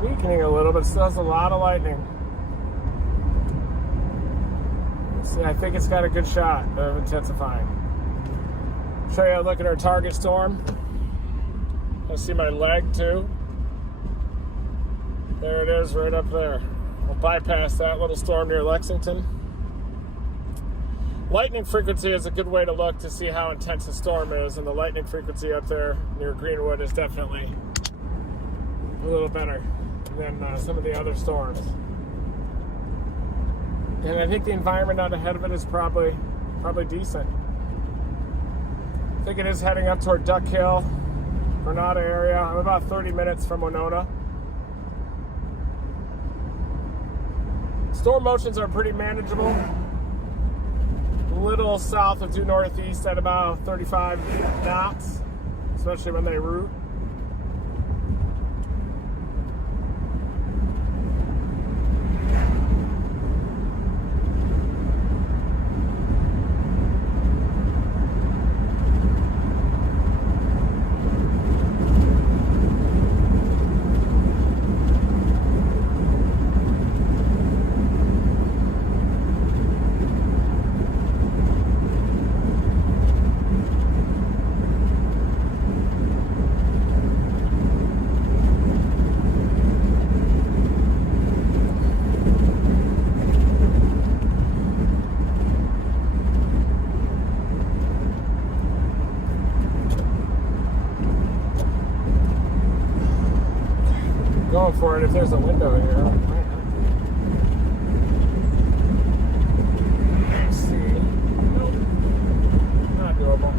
Weakening a little, but still has a lot of lightning. See, I think it's got a good shot of intensifying. Show you a look at our target storm. You'll see my leg too. There it is, right up there. We'll bypass that little storm near Lexington. Lightning frequency is a good way to look to see how intense the storm is, and the lightning frequency up there near Greenwood is definitely a little better than some of the other storms. And I think the environment out ahead of it is probably decent. I think it is heading up toward Duck Hill, Granada area. I'm about 30 minutes from Winona. Storm motions are pretty manageable. A little south of due northeast at about 35 knots, especially when they root. Going for it if there's a window here. Let's see. Nope. Not doable.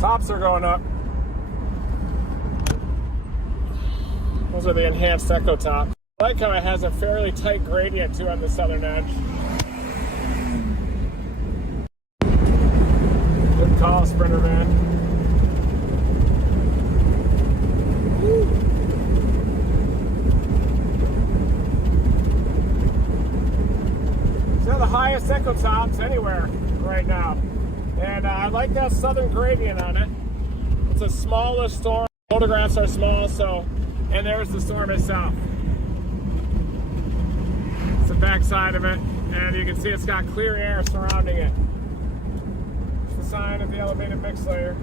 Tops are going up. Those are the enhanced echo top. I like how it has a fairly tight gradient too on the southern edge. Good call, Sprinter van. Woo. These are the highest echo tops anywhere right now. And I like that southern gradient on it. It's a smallish storm. Photographs are small, so, and there's the storm itself. It's the back side of it, and you can see it's got clear air surrounding it. It's the sign of the elevated mix layer.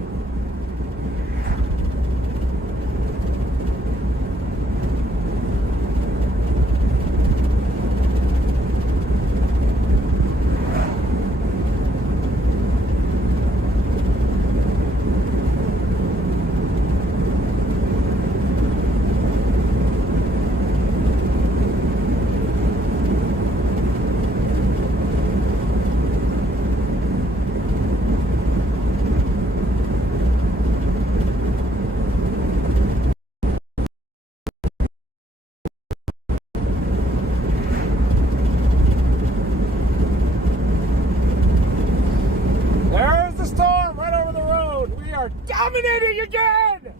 Dominating again!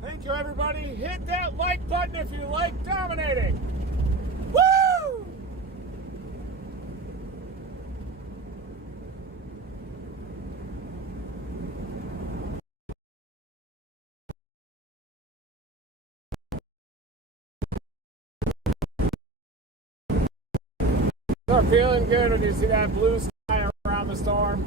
Thank you, everybody. Hit that like button if you like dominating. Woo! Start feeling good when you see that blue sky around the storm.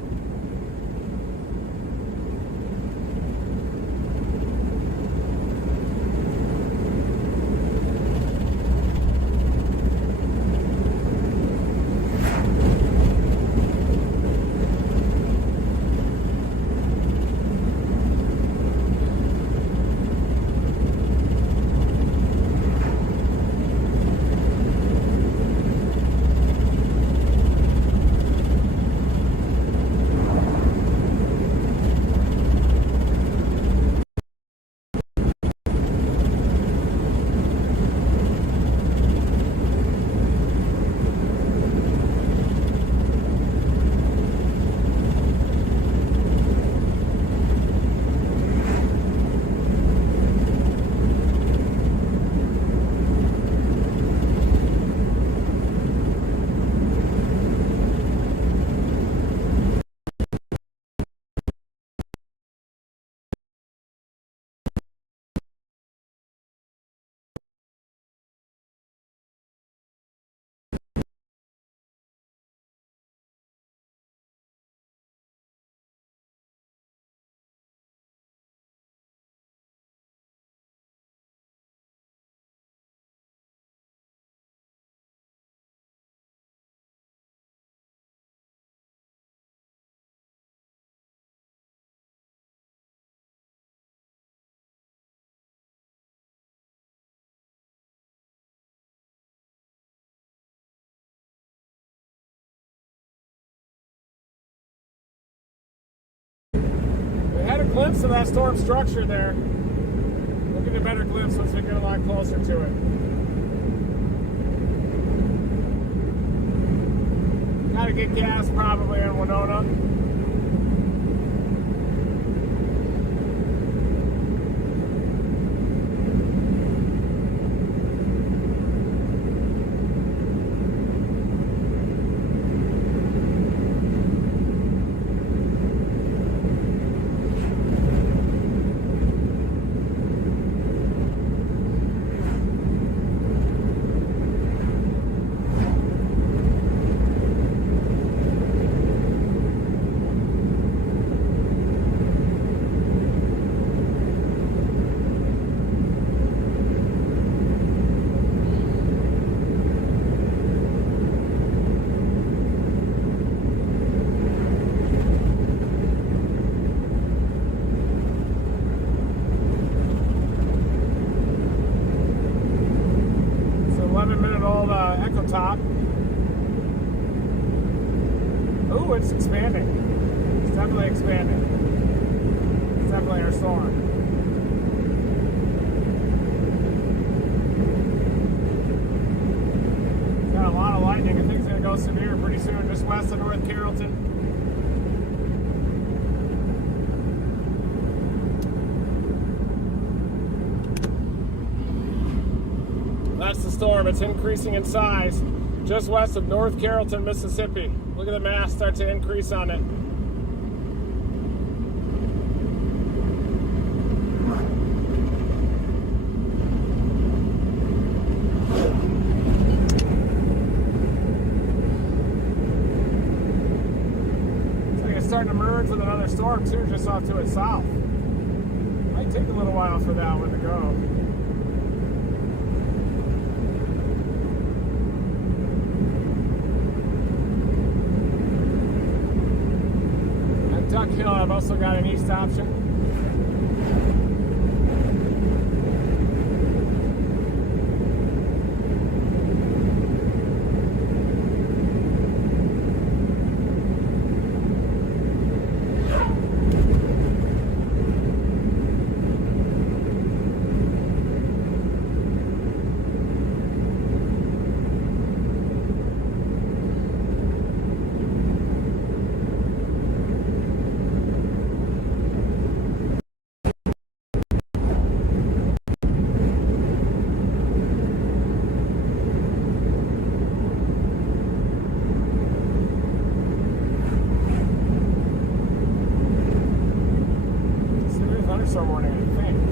glimpse of that storm structure there. We'll get a better glimpse once we get a lot closer to it. Gotta get gas probably in Winona. Echo top. Ooh, it's expanding. It's definitely expanding. It's definitely our storm. It's got a lot of lightning. I think it's going to go severe pretty soon, just west of North Carrollton. That's the storm. It's increasing in size just west of North Carrollton, Mississippi. Look at the mass start to increase on it. It's like it's starting to merge with another storm too, just off to its south. Might take a little while for that one to go. Duck Hill, I've also got an east option. Thunderstorm warning, I think.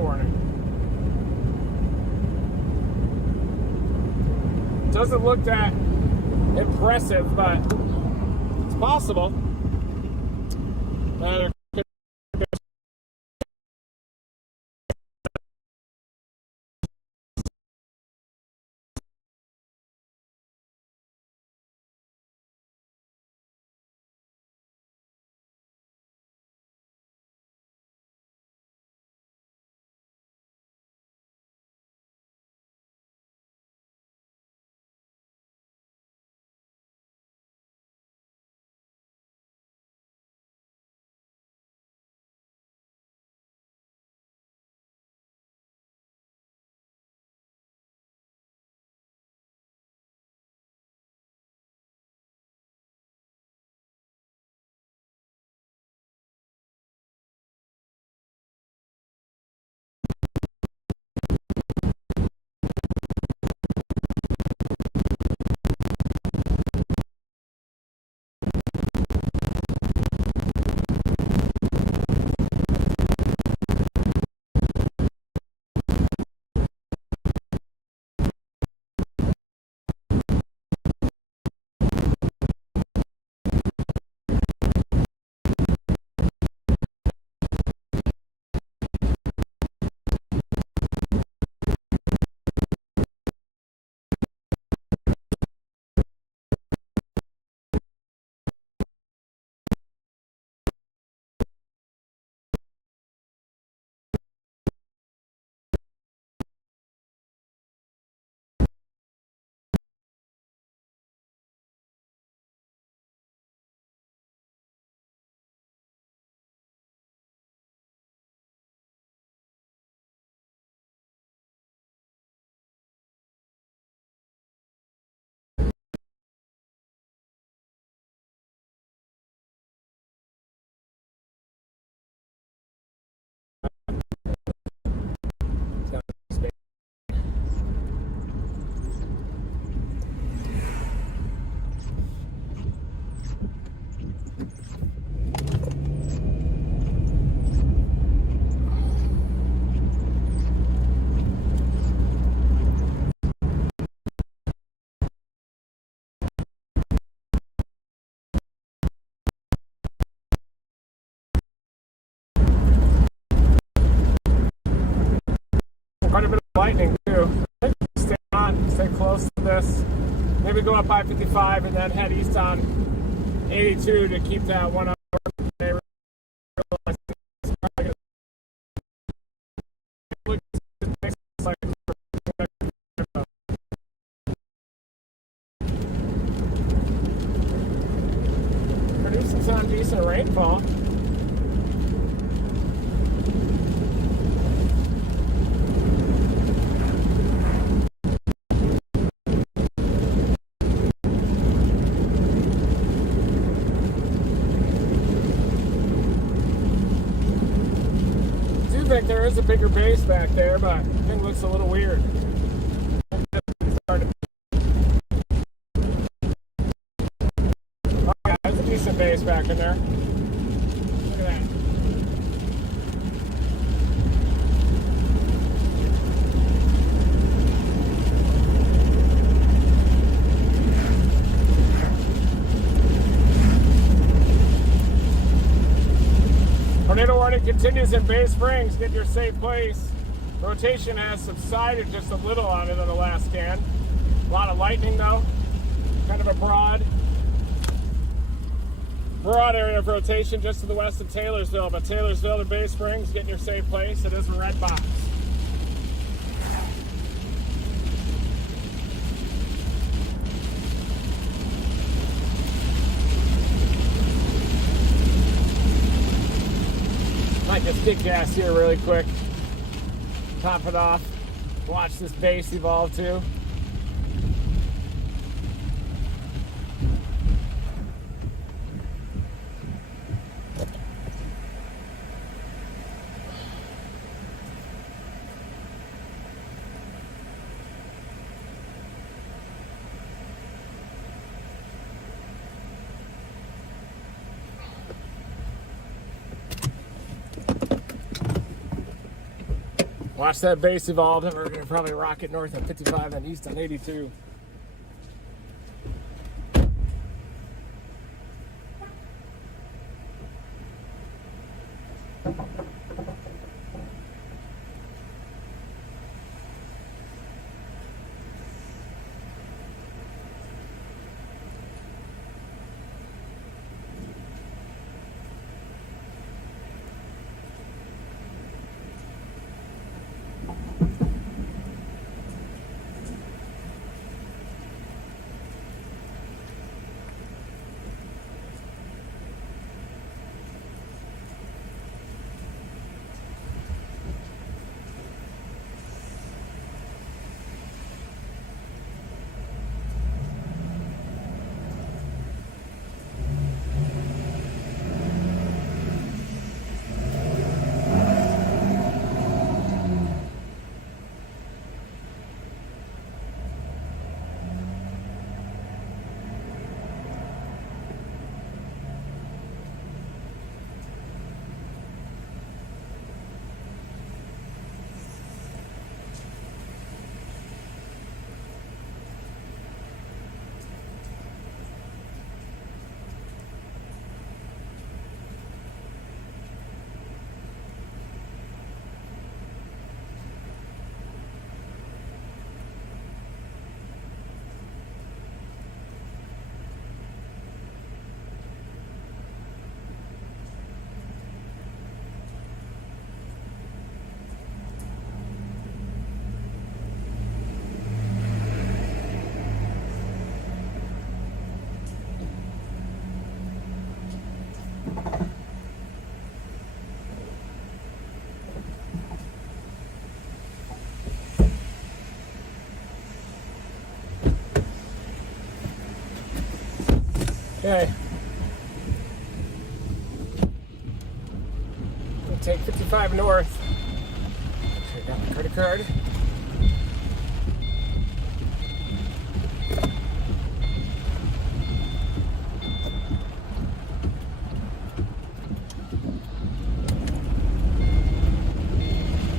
tornado warning. Doesn't look that impressive, but it's possible. Quite a bit of lightning too. Stay on, stay close to this. Maybe go up I-55 and then head east on 82 to keep that 1 hour. Producing some decent rainfall. I think there is a bigger base back there, but the thing looks a little weird. Oh, yeah, there's a decent base back in there. Look at that. Tornado warning continues in Bay Springs. Get your safe place. Rotation has subsided just a little on it on the last scan. A lot of lightning though. Kind of a broad area of rotation just to the west of Taylorsville. But Taylorsville to Bay Springs, get in your safe place. It is a red box. Might just kick gas here really quick. Top it off. Watch this base evolve too. Watch that base evolve. We're going to probably rocket north on 55 and east on 82. Okay. We'll take 55 north. Check out my credit card.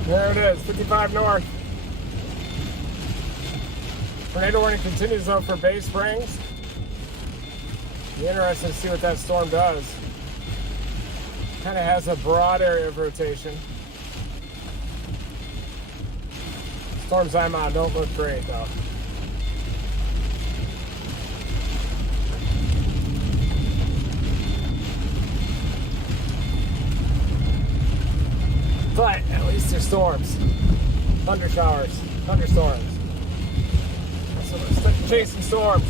There it is, 55 north. Tornado warning continues though for Bay Springs. Be interesting to see what that storm does. Kind of has a broad area of rotation. Storms I'm on don't look great though. But at least there's storms. Thunder showers, thunderstorms. So let's chasing storms.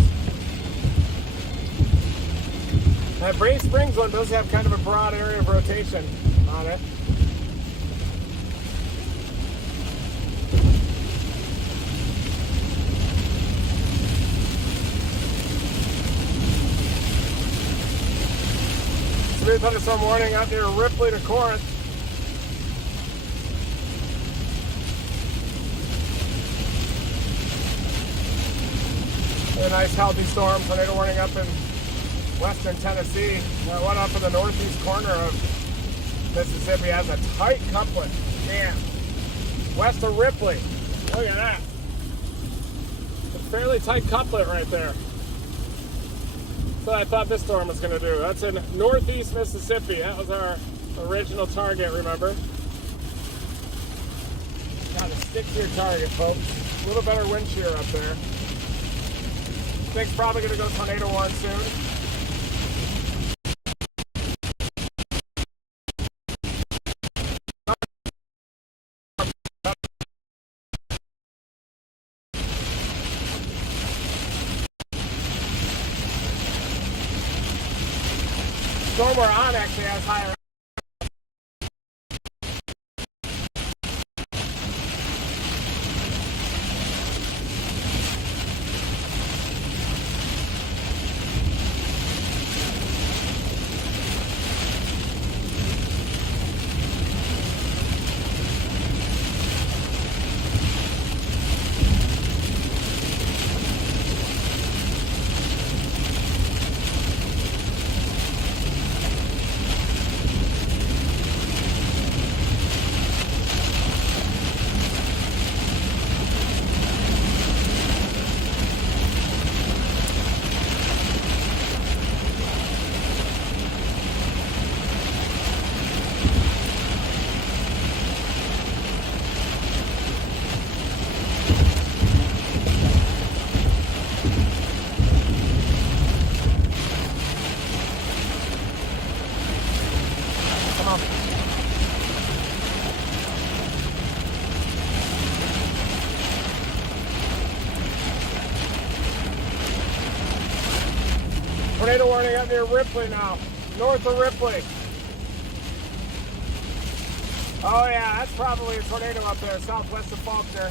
That Bay Springs one does have kind of a broad area of rotation on it. Severe thunderstorm warning out near Ripley to Corinth. A nice healthy storm, tornado warning up in western Tennessee. One up in the northeast corner of Mississippi has a tight couplet. Man, west of Ripley. Look at that. A fairly tight couplet right there. That's what I thought this storm was going to do. That's in northeast Mississippi. That was our original target, remember? Gotta stick to your target, folks. A little better wind shear up there. Thing's probably going to go tornado warn soon. Storm we're on actually has higher. Tornado warning up near Ripley now. North of Ripley. Oh yeah, that's probably a tornado up there, southwest of Faulkner.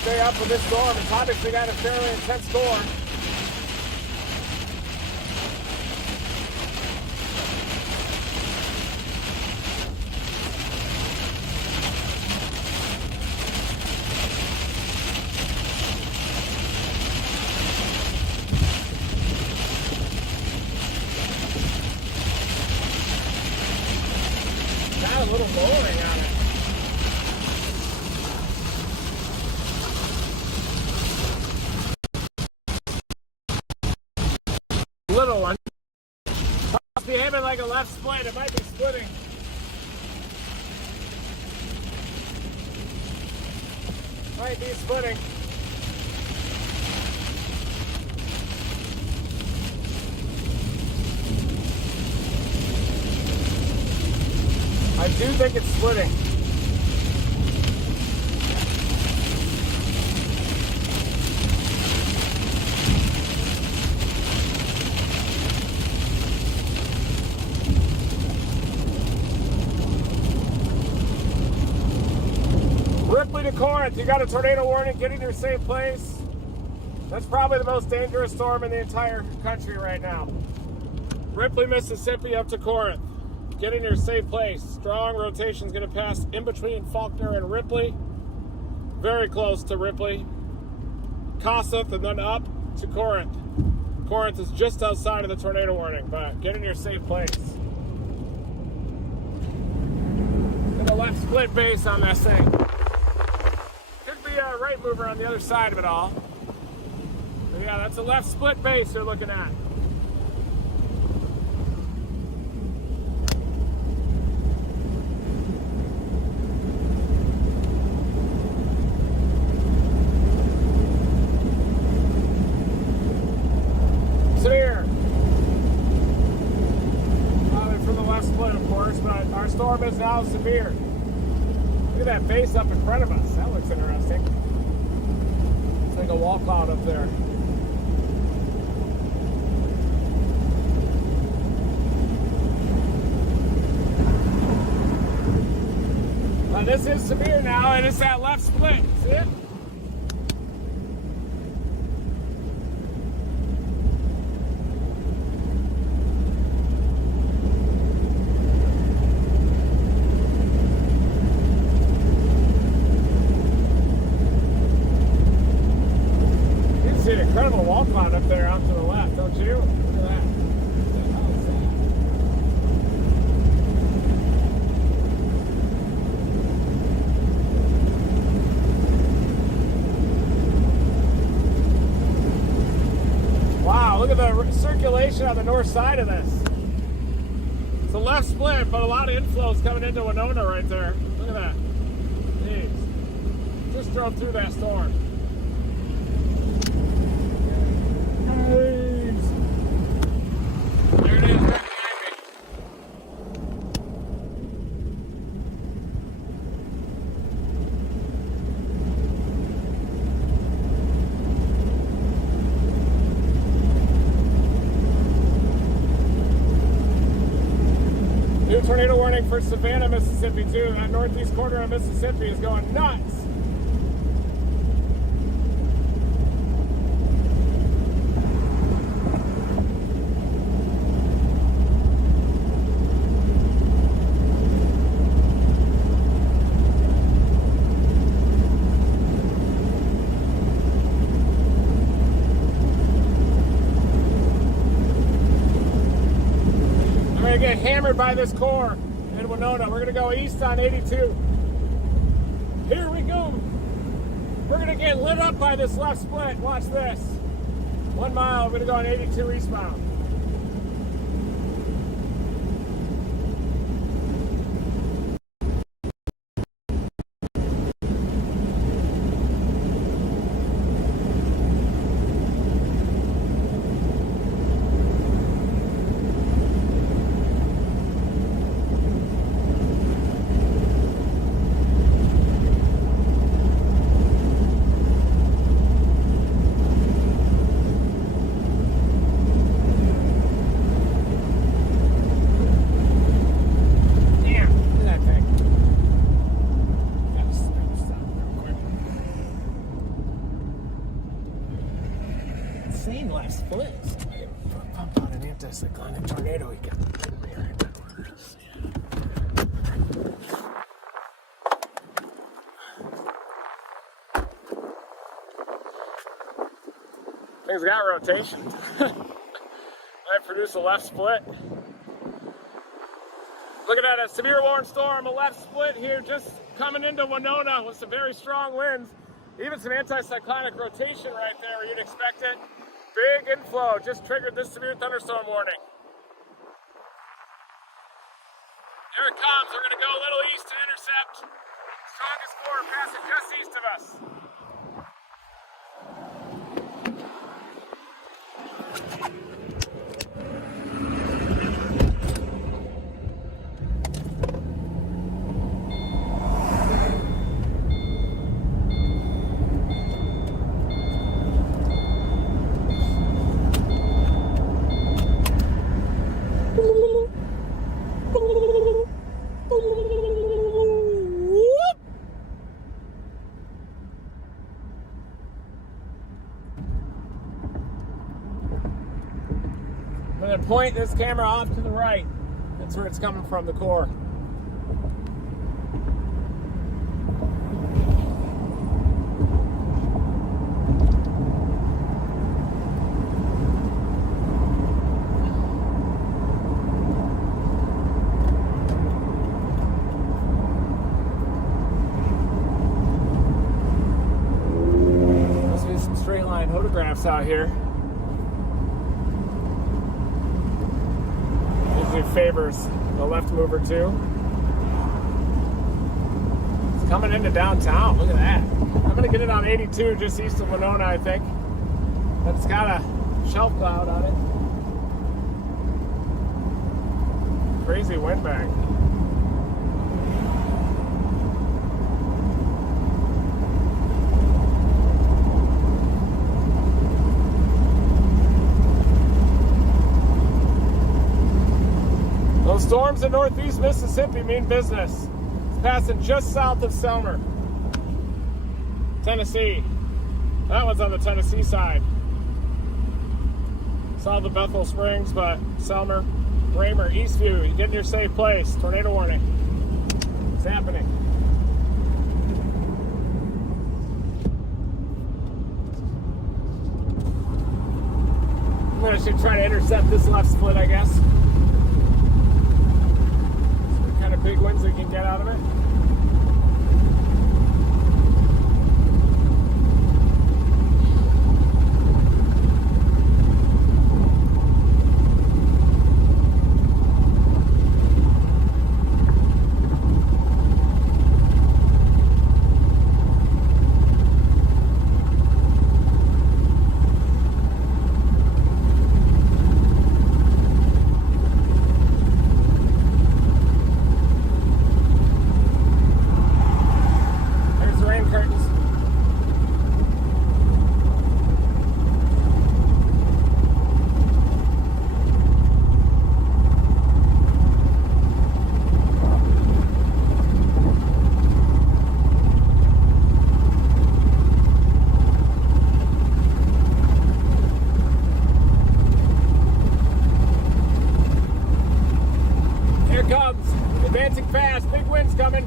Stay up with this storm. It's obviously got a fairly intense storm. Got a little lowering on it. Little one. It's behaving like a left split. It might be splitting. Might be splitting. I do think it's splitting. Ripley to Corinth, you got a tornado warning, get in your safe place. That's probably the most dangerous storm in the entire country right now. Ripley, Mississippi up to Corinth. Get in your safe place. Strong rotation is going to pass in between Faulkner and Ripley. Very close to Ripley. Kossuth and then up to Corinth. Corinth is just outside of the tornado warning, but get in your safe place. Got a left split base on this thing. Could be a right mover on the other side of it all. But yeah, that's a left split base they're looking at. Severe. Probably from the left split, of course, but our storm is now severe. Look at that base up in front of us. That looks interesting. It's like a wall cloud up there. Now this is severe now, and it's that left split. See it? An incredible wall cloud up there out to the left, don't you? Look at that. What the hell is that? Wow, look at the circulation on the north side of this. It's a left split, but a lot of inflows coming into Winona right there. Look at that. Jeez. Just drove through that storm. There it is, right behind me. New tornado warning for Savannah, Mississippi, too. That northeast corner of Mississippi is going nuts. gonna get hammered by this core in Winona. We're gonna go east on 82. Here we go. We're gonna get lit up by this left split. Watch this. 1 mile, we're gonna go on 82 eastbound. Insane last split. Pump on an anticyclonic tornado again. Things got rotation. I produced a left split. Looking at a severe warm storm, a left split here just coming into Winona with some very strong winds. Even some anticyclonic rotation right there where you'd expect it. Big inflow just triggered this severe thunderstorm warning. Here it comes. We're going to go a little east to intercept. Strongest core passing just east of us. I'm going to point this camera off to the right. That's where it's coming from, the core. Must be some straight line photographs out here. Favors the left mover too. It's coming into downtown. Look at that. I'm gonna get it on 82 just east of Winona, I think. It's got a shelf cloud on it. Crazy wind bag. Those storms in northeast Mississippi mean business. It's passing just south of Selmer, Tennessee. That one's on the Tennessee side. Saw the Bethel Springs, but Selmer, Raymer, Eastview, you get in your safe place. Tornado warning. It's happening. I'm gonna should try to intercept this left split, I guess. Big winds we can get out of it. Advancing fast, big winds coming.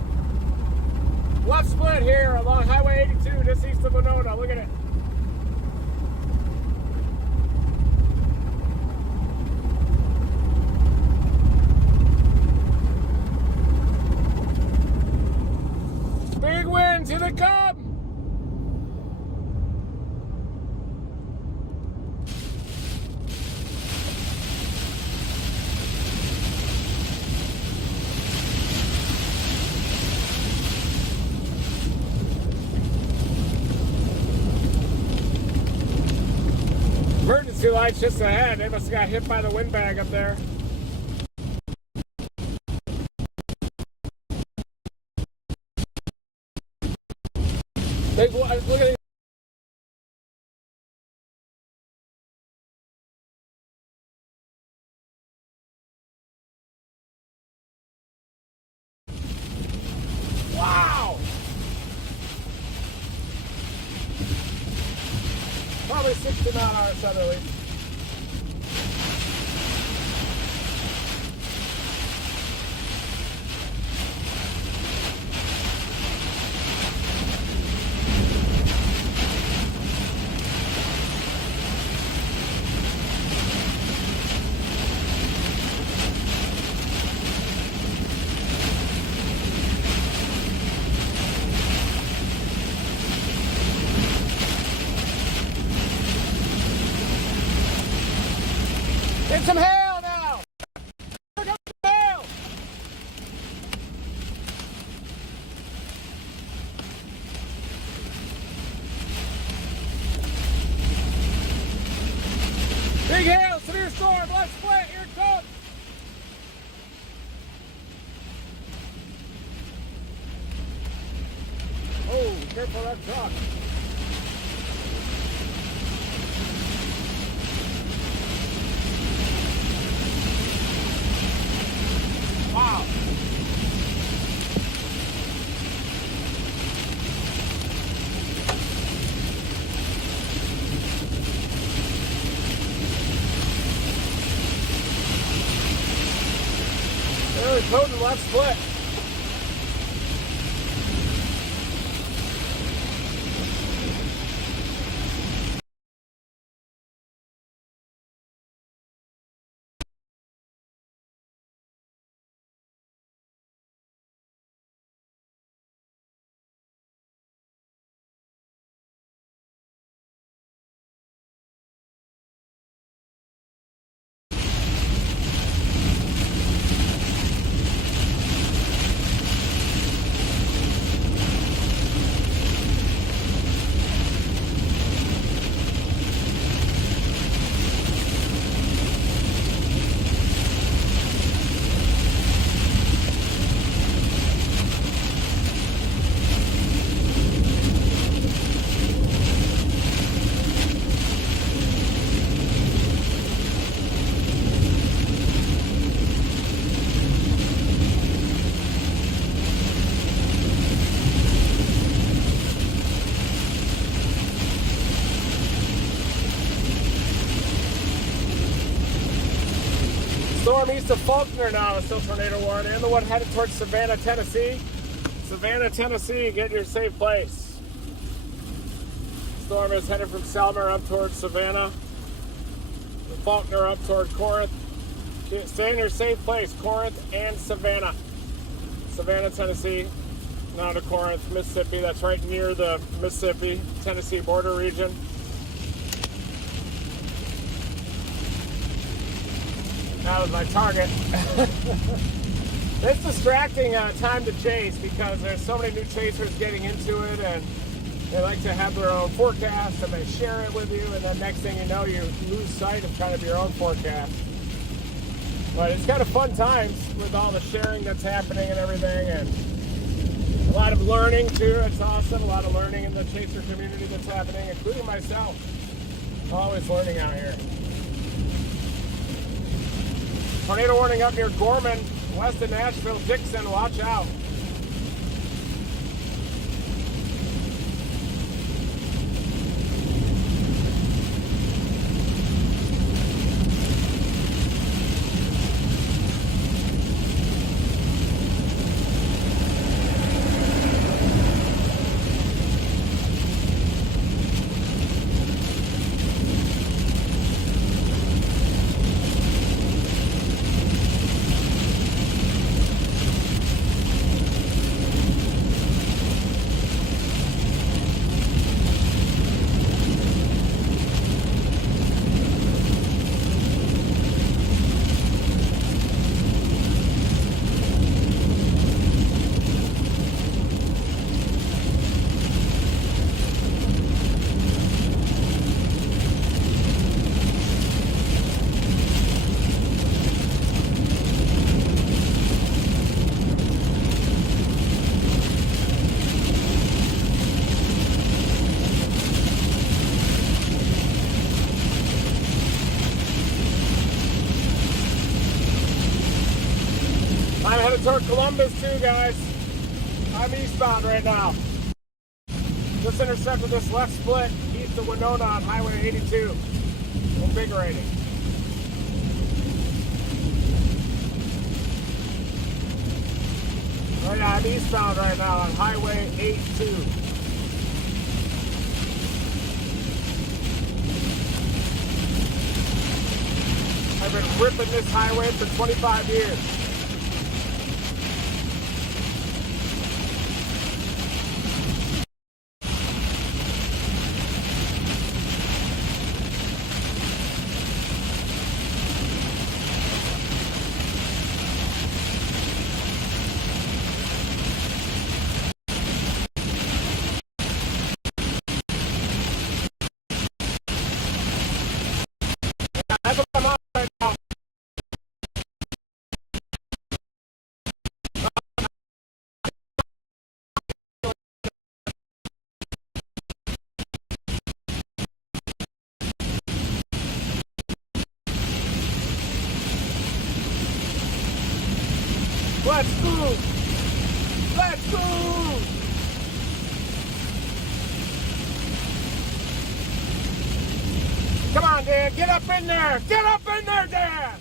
Left split here along Highway 82, just east of Winona. Look at it. two lights just ahead. They must have got hit by the windbag up there. Look at these. Wow! Probably 60 mile an hour southerly. Get some hail now! Here comes the hail! Big hail, severe storm, let's split, here it comes! Oh, careful that truck. Wow. Really potent left split. Storm east of Faulkner now is still tornado warning, and the one headed towards Savannah, Tennessee. Savannah, Tennessee, get your safe place. Storm is headed from Selmer up towards Savannah. Faulkner up toward Corinth. Stay in your safe place, Corinth and Savannah. Savannah, Tennessee, now to Corinth, Mississippi. That's right near the Mississippi-Tennessee border region. That was my target. It's distracting time to chase because there's so many new chasers getting into it, and they like to have their own forecast and they share it with you, and then next thing you know, you lose sight of kind of your own forecast. But it's kind of fun times with all the sharing that's happening and everything, and a lot of learning too. It's awesome. A lot of learning in the chaser community that's happening, including myself. Always learning out here. Tornado warning up near Gorman, west of Nashville, Dixon. Watch out. Headed toward Columbus too, guys. I'm eastbound right now. Just intercepted this left split east of Winona on Highway 82. Invigorating. Oh yeah, I'm eastbound right now on Highway 82. I've been ripping this highway for 25 years. That's what I'm on right now. Let's move! Let's move! Come on, Dan, get up in there! Get up in there, Dan!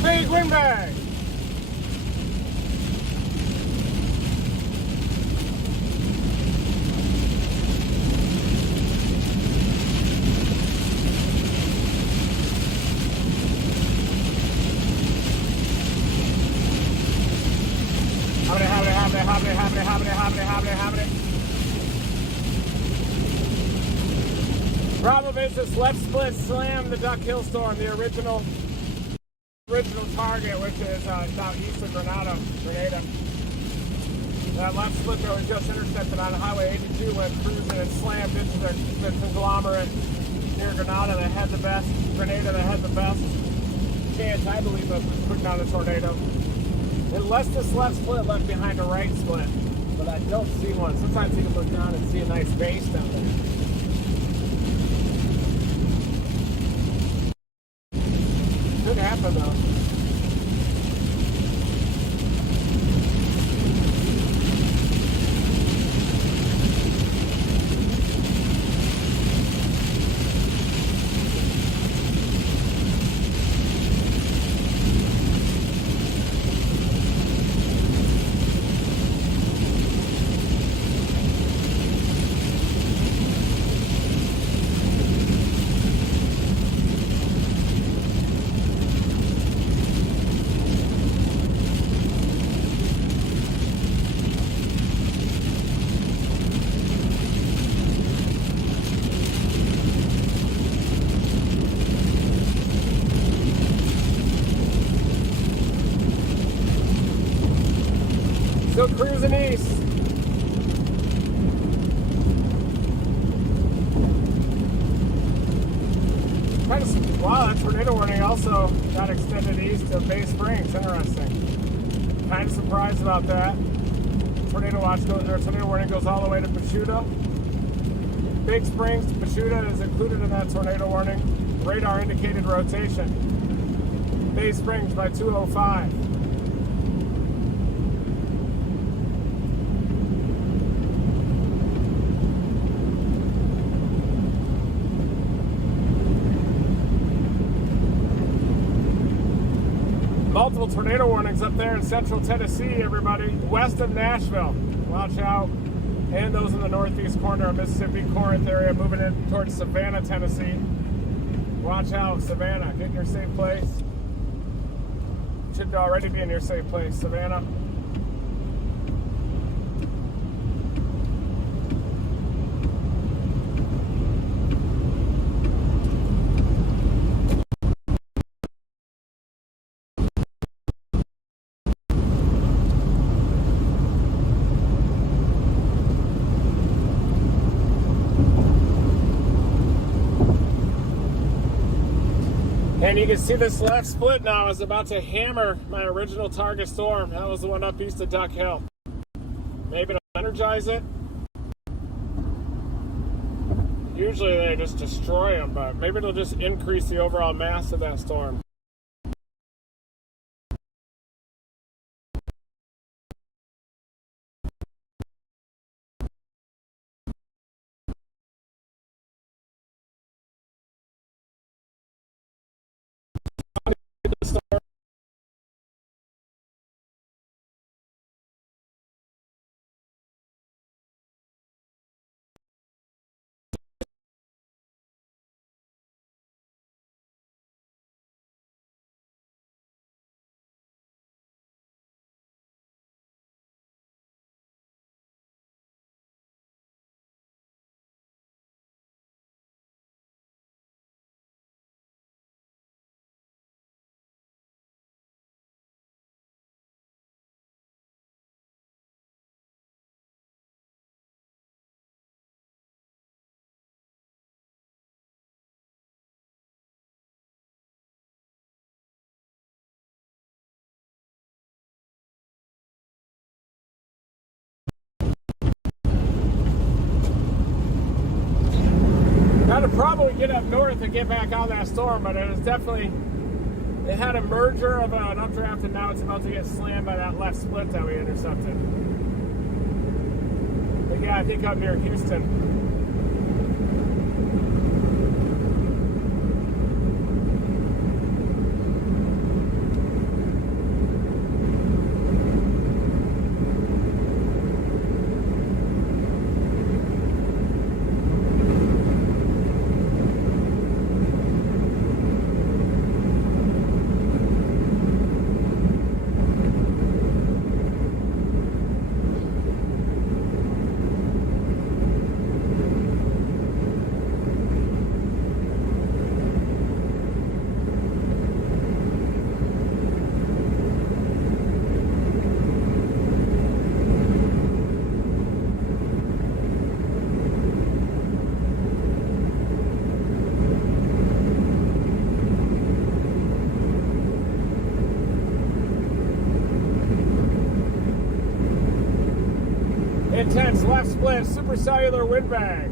Big windbag! Problem is this left split slammed the Duck Hill Storm, the original target, which is down east of Grenada. That left split that was just intercepted on Highway 82 went cruising and slammed into the conglomerate near Grenada that had the best, Grenada that had the best chance, I believe, of putting down a tornado. Unless this left split left behind a right split, but I don't see one. Sometimes you can look down and see a nice base down there. Could happen though. Still cruising east. Wow, that tornado warning also got extended east of Bay Springs. Interesting. Kind of surprised about that. Tornado warning goes all the way to Pachuta. Big Springs to Pachuta is included in that tornado warning. Radar indicated rotation. Bay Springs by 205. Multiple tornado warnings up there in central Tennessee, everybody. West of Nashville. Watch out. And those in the northeast corner of Mississippi, Corinth area, moving in towards Savannah, Tennessee. Watch out, Savannah. Get in your safe place. Should already be in your safe place, Savannah. And you can see this left split now is about to hammer my original target storm. That was the one up east of Duck Hill. Maybe it'll energize it. Usually they just destroy them, but maybe it'll just increase the overall mass of that storm. I'd probably get up north and get back on that storm, but it was definitely, it had a merger of an updraft, and now it's about to get slammed by that left split that we intercepted. But yeah, I think I'm near Houston. Intense left split, supercellular wind bag.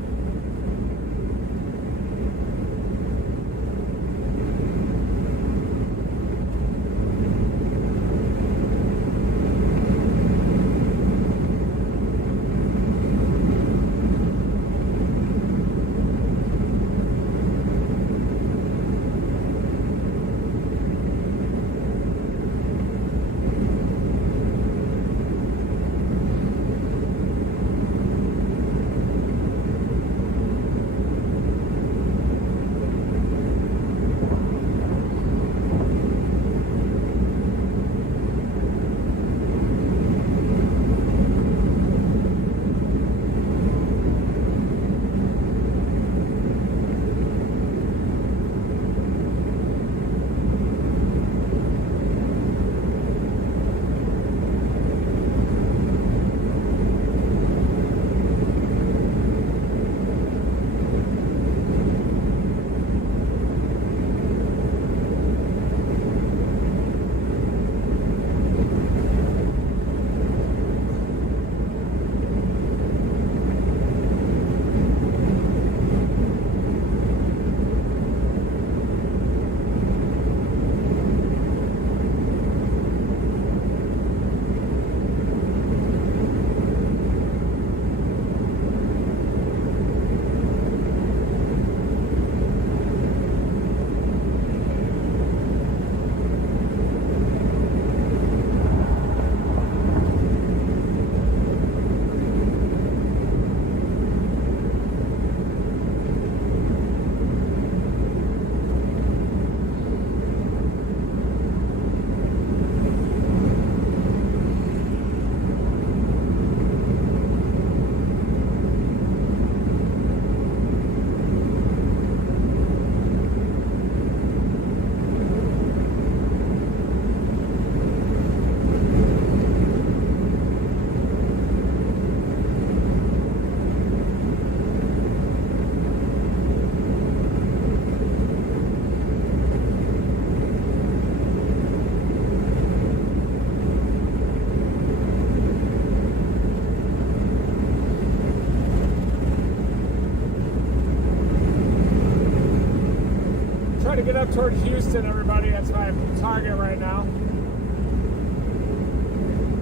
up toward Houston, everybody. That's my target right now.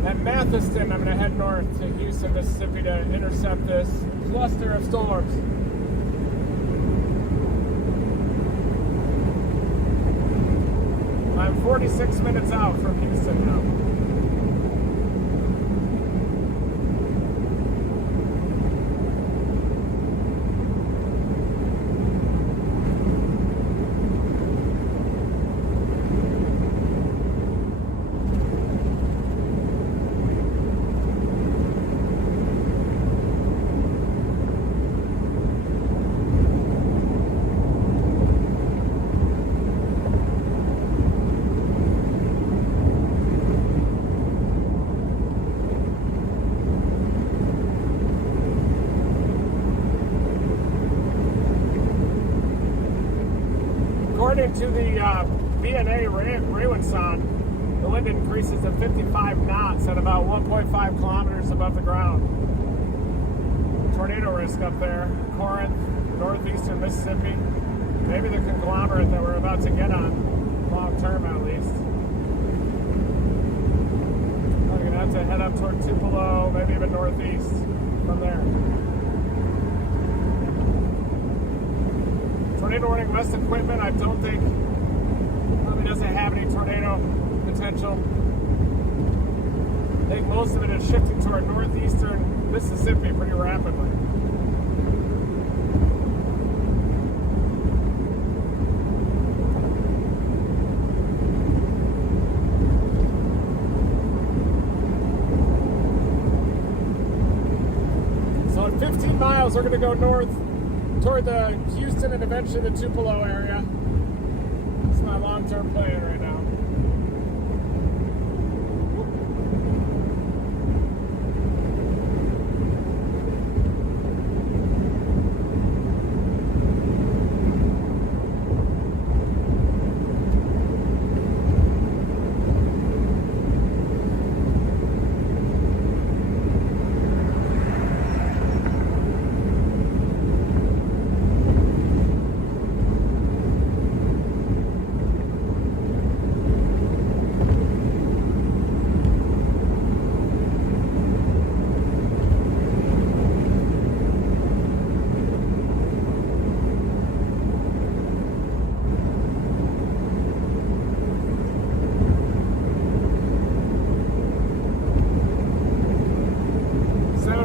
At Mathiston, I'm going to head north to Houston, Mississippi to intercept this cluster of storms. I'm 46 minutes out from Houston now. According to the BNA Raywanson, the wind increases to 55 knots at about 1.5 kilometers above the ground. Tornado risk up there. Corinth, northeastern Mississippi. Maybe the conglomerate that we're about to get on, long term at least. I'm going to have to head up toward Tupelo, maybe even northeast from there. Tornado warning west equipment, I don't think, probably doesn't have any tornado potential. I think most of it is shifting toward northeastern Mississippi pretty rapidly. So in 15 miles, we're going to go north toward the Houston and eventually the Tupelo area. That's my long-term plan right now.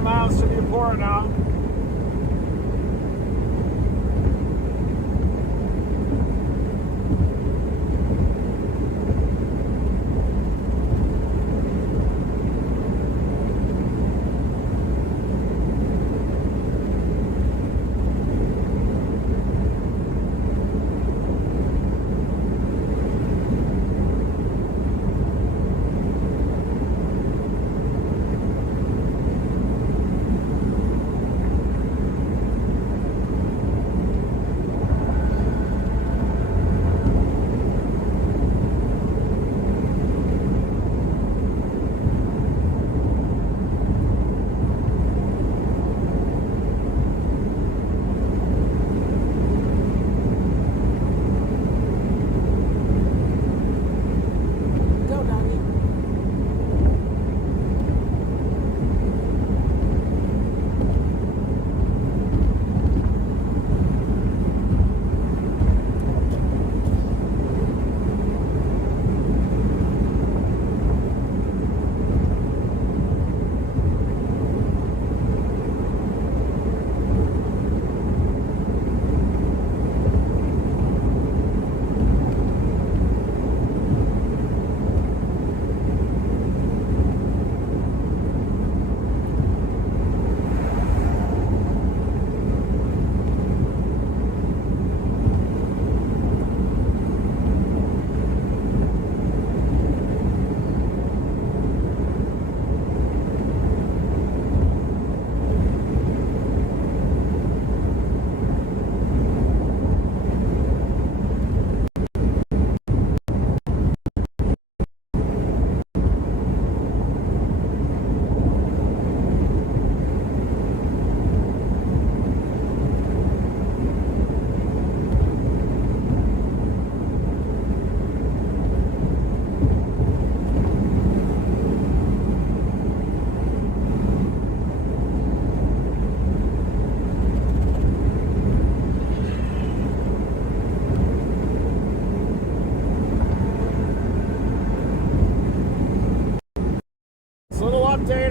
Miles to the Aurora now.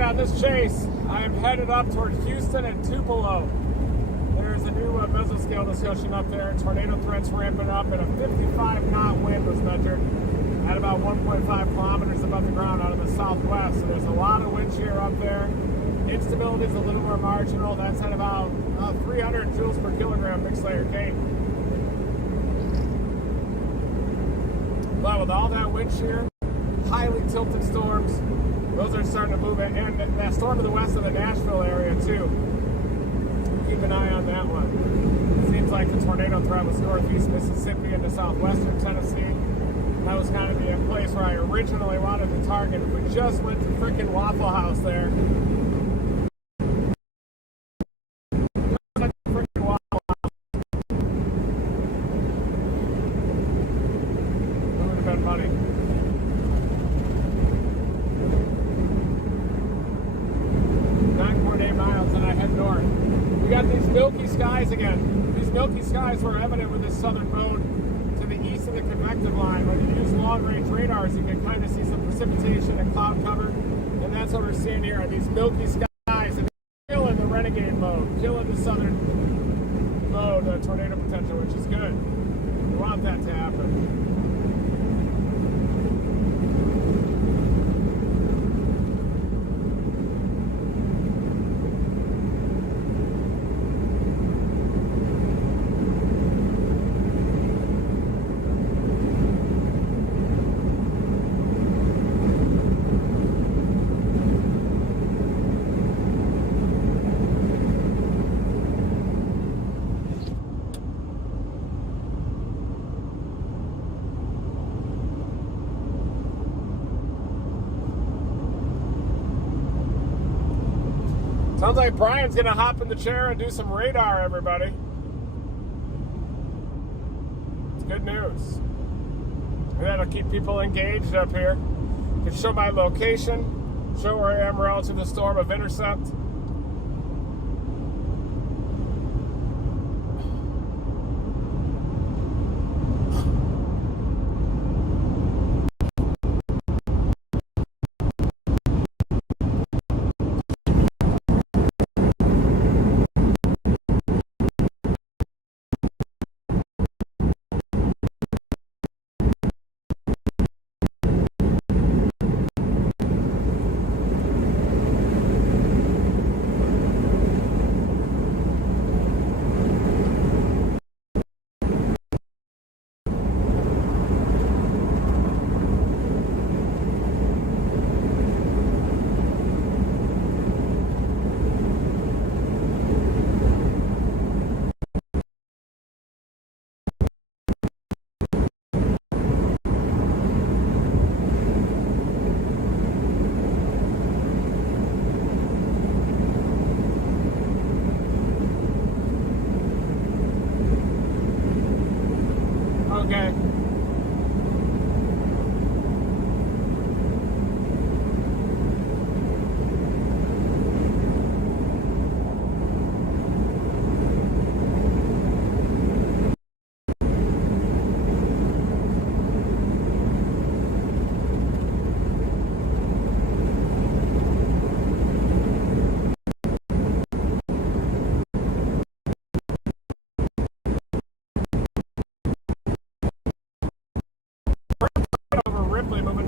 on this chase, I am headed up toward Houston and Tupelo. There's a new mesoscale discussion up there. Tornado threats ramping up, and a 55-knot wind was measured at about 1.5 kilometers above the ground out of the southwest. So there's a lot of wind shear up there. Instability is a little more marginal. That's at about 300 joules per kilogram mixed layer cake. But with all that wind shear, highly tilted storms, those are starting to move in. And that storm to the west of the Nashville area, too. Keep an eye on that one. It seems like the tornado threat was northeast Mississippi into southwestern Tennessee. That was kind of the place where I originally wanted to target. If we just went to frickin' Waffle House there. Again, these milky skies were evident with this southern mode to the east of the convective line. When you use long-range radars, you can kind of see some precipitation and cloud cover, and that's what we're seeing here are these milky skies, and killing the renegade mode, killing the southern mode tornado potential, which is good. We want that to happen. Sounds like Brian's going to hop in the chair and do some radar, everybody. It's good news. And that'll keep people engaged up here. Can show my location, show where I am relative to the storm of intercept. Okay.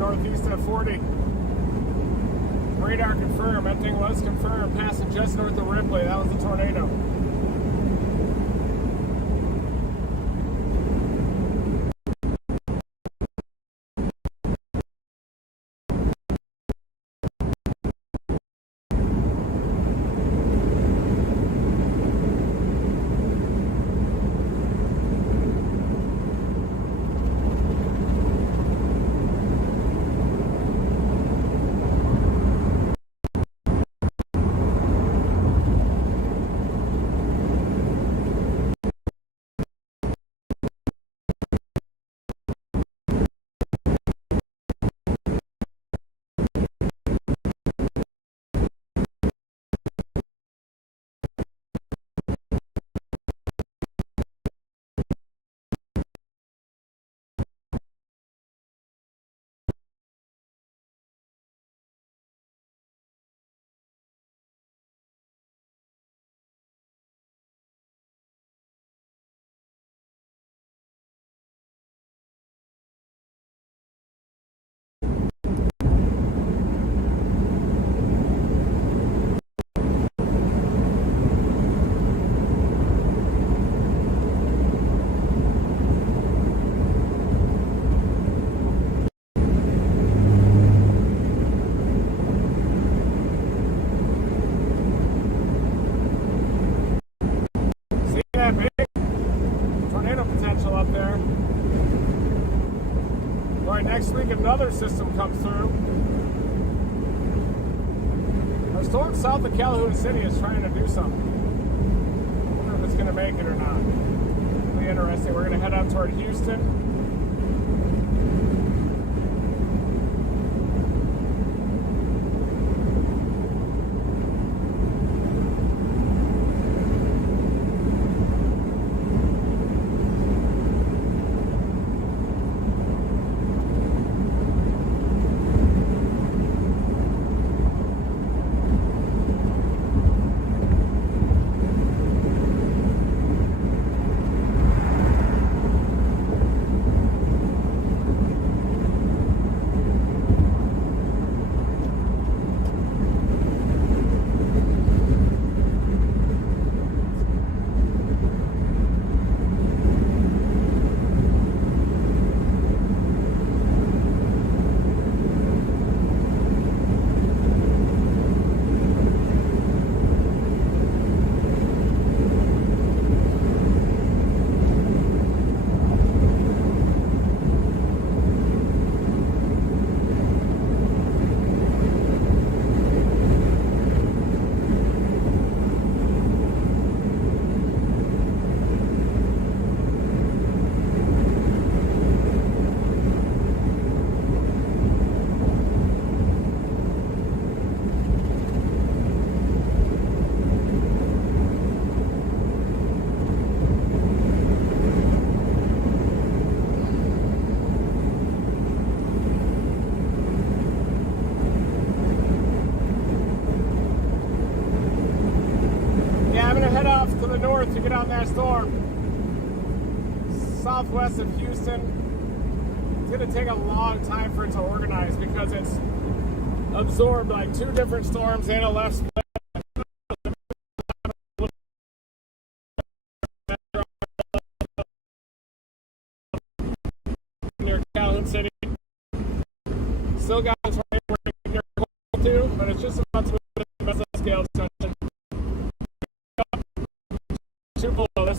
Northeast at 40. Radar confirmed. That thing was confirmed. Passing just north of Ripley. That was the tornado. another system come through. A storm south of Calhoun City is trying to do something. I wonder if it's going to make it or not. It'll be interesting. We're going to head out toward Houston. Head off to the north to get out that storm. Southwest of Houston. It's going to take a long time for it to organize because it's absorbed like two different storms and a left split. Near Calhoun City. Still got its way near cold too, but it's just about to move to the mesoscale section. Too below this.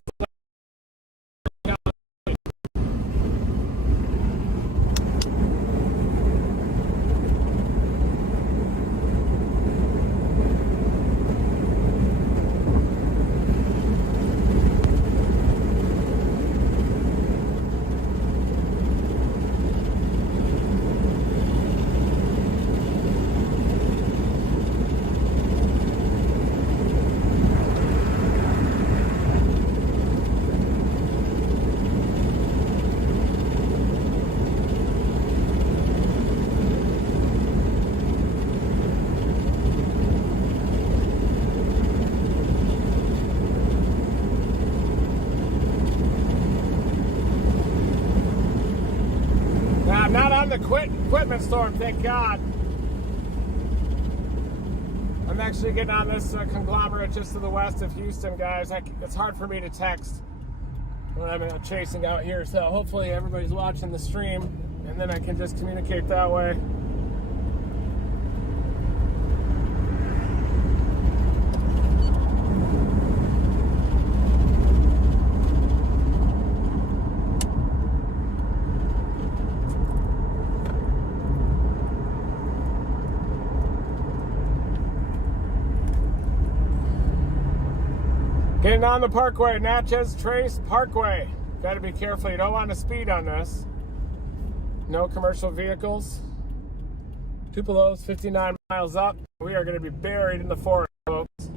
I'm not on the equipment storm, thank God. I'm actually getting on this conglomerate just to the west of Houston, guys. It's hard for me to text when I'm chasing out here, so hopefully everybody's watching the stream, and then I can just communicate that way. Getting on the parkway, Natchez Trace Parkway. Got to be careful. You don't want to speed on this. No commercial vehicles. Tupelo's 59 miles up. We are going to be buried in the forest, folks.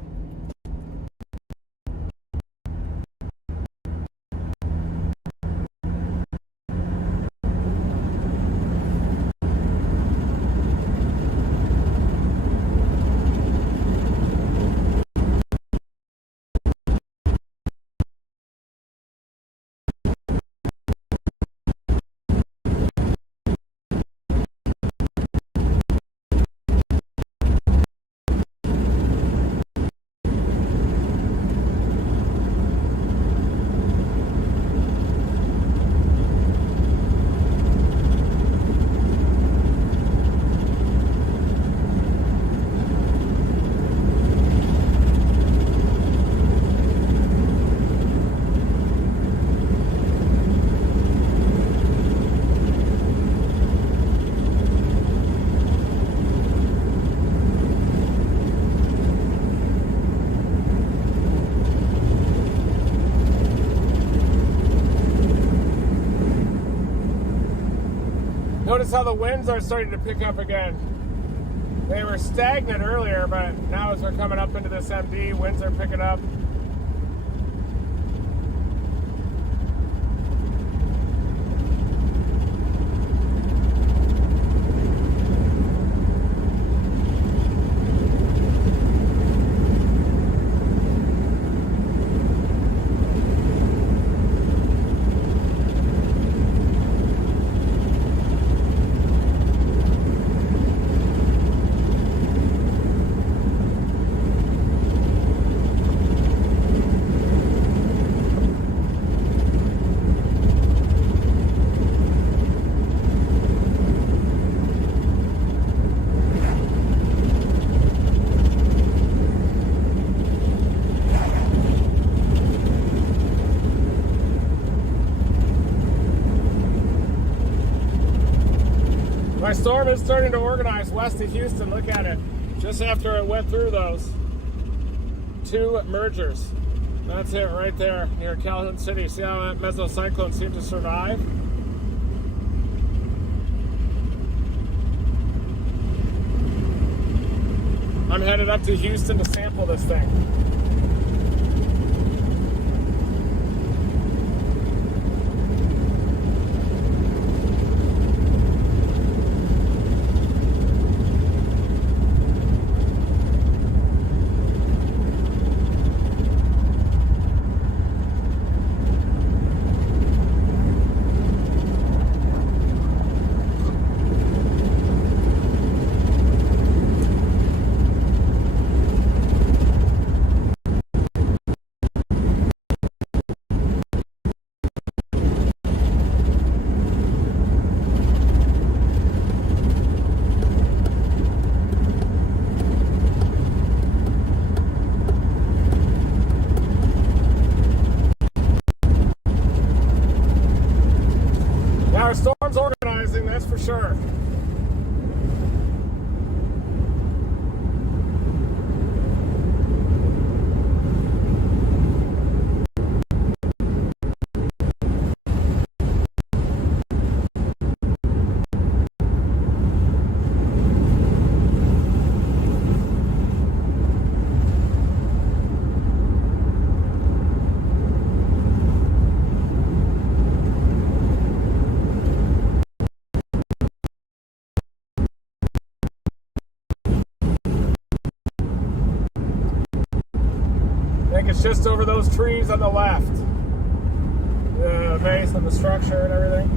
Notice how the winds are starting to pick up again. They were stagnant earlier, but now as we're coming up into this MD, winds are picking up. My storm is starting to organize west of Houston. Look at it. Just after it went through those 2 mergers. That's it right there near Calhoun City. See how that mesocyclone seemed to survive? I'm headed up to Houston to sample this thing. Our storm's organizing, that's for sure. I think it's just over those trees on the left. The base and the structure and everything.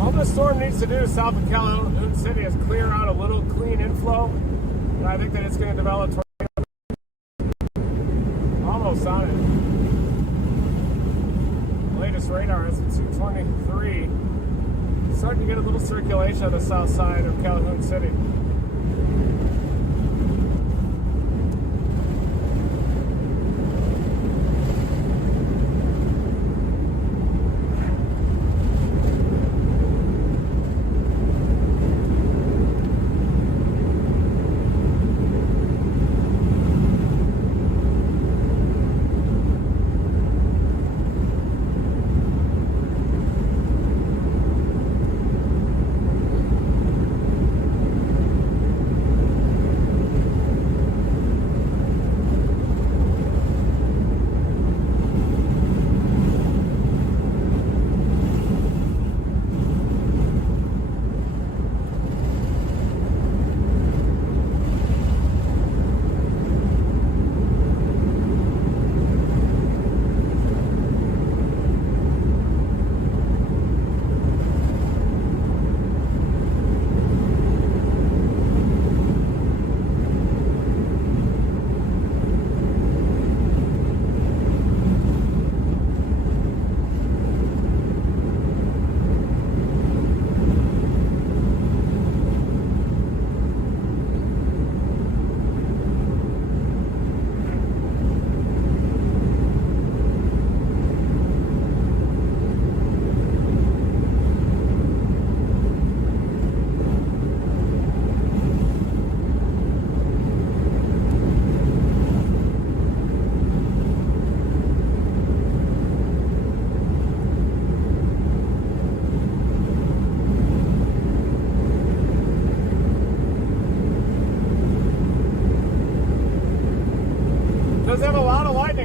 All the storm needs to do south of Calhoun City is clear out a little clean inflow, and I think that it's going to develop tornado. Almost on it. Latest radar is at 223. Starting to get a little circulation on the south side of Calhoun City.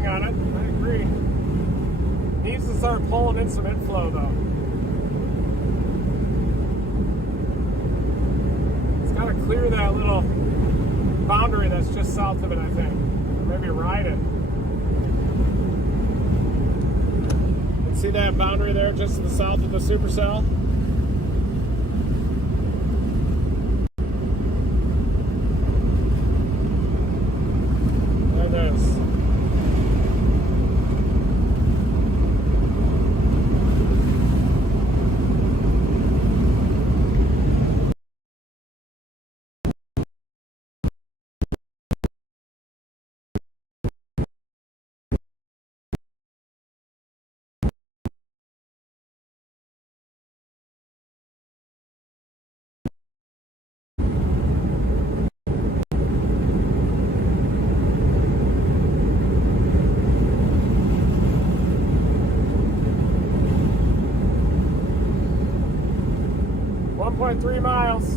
working on it. I agree. Needs to start pulling in some inflow though. It's got to clear that little boundary that's just south of it, I think. Or maybe ride it. See that boundary there just to the south of the supercell? There it is. .3 miles.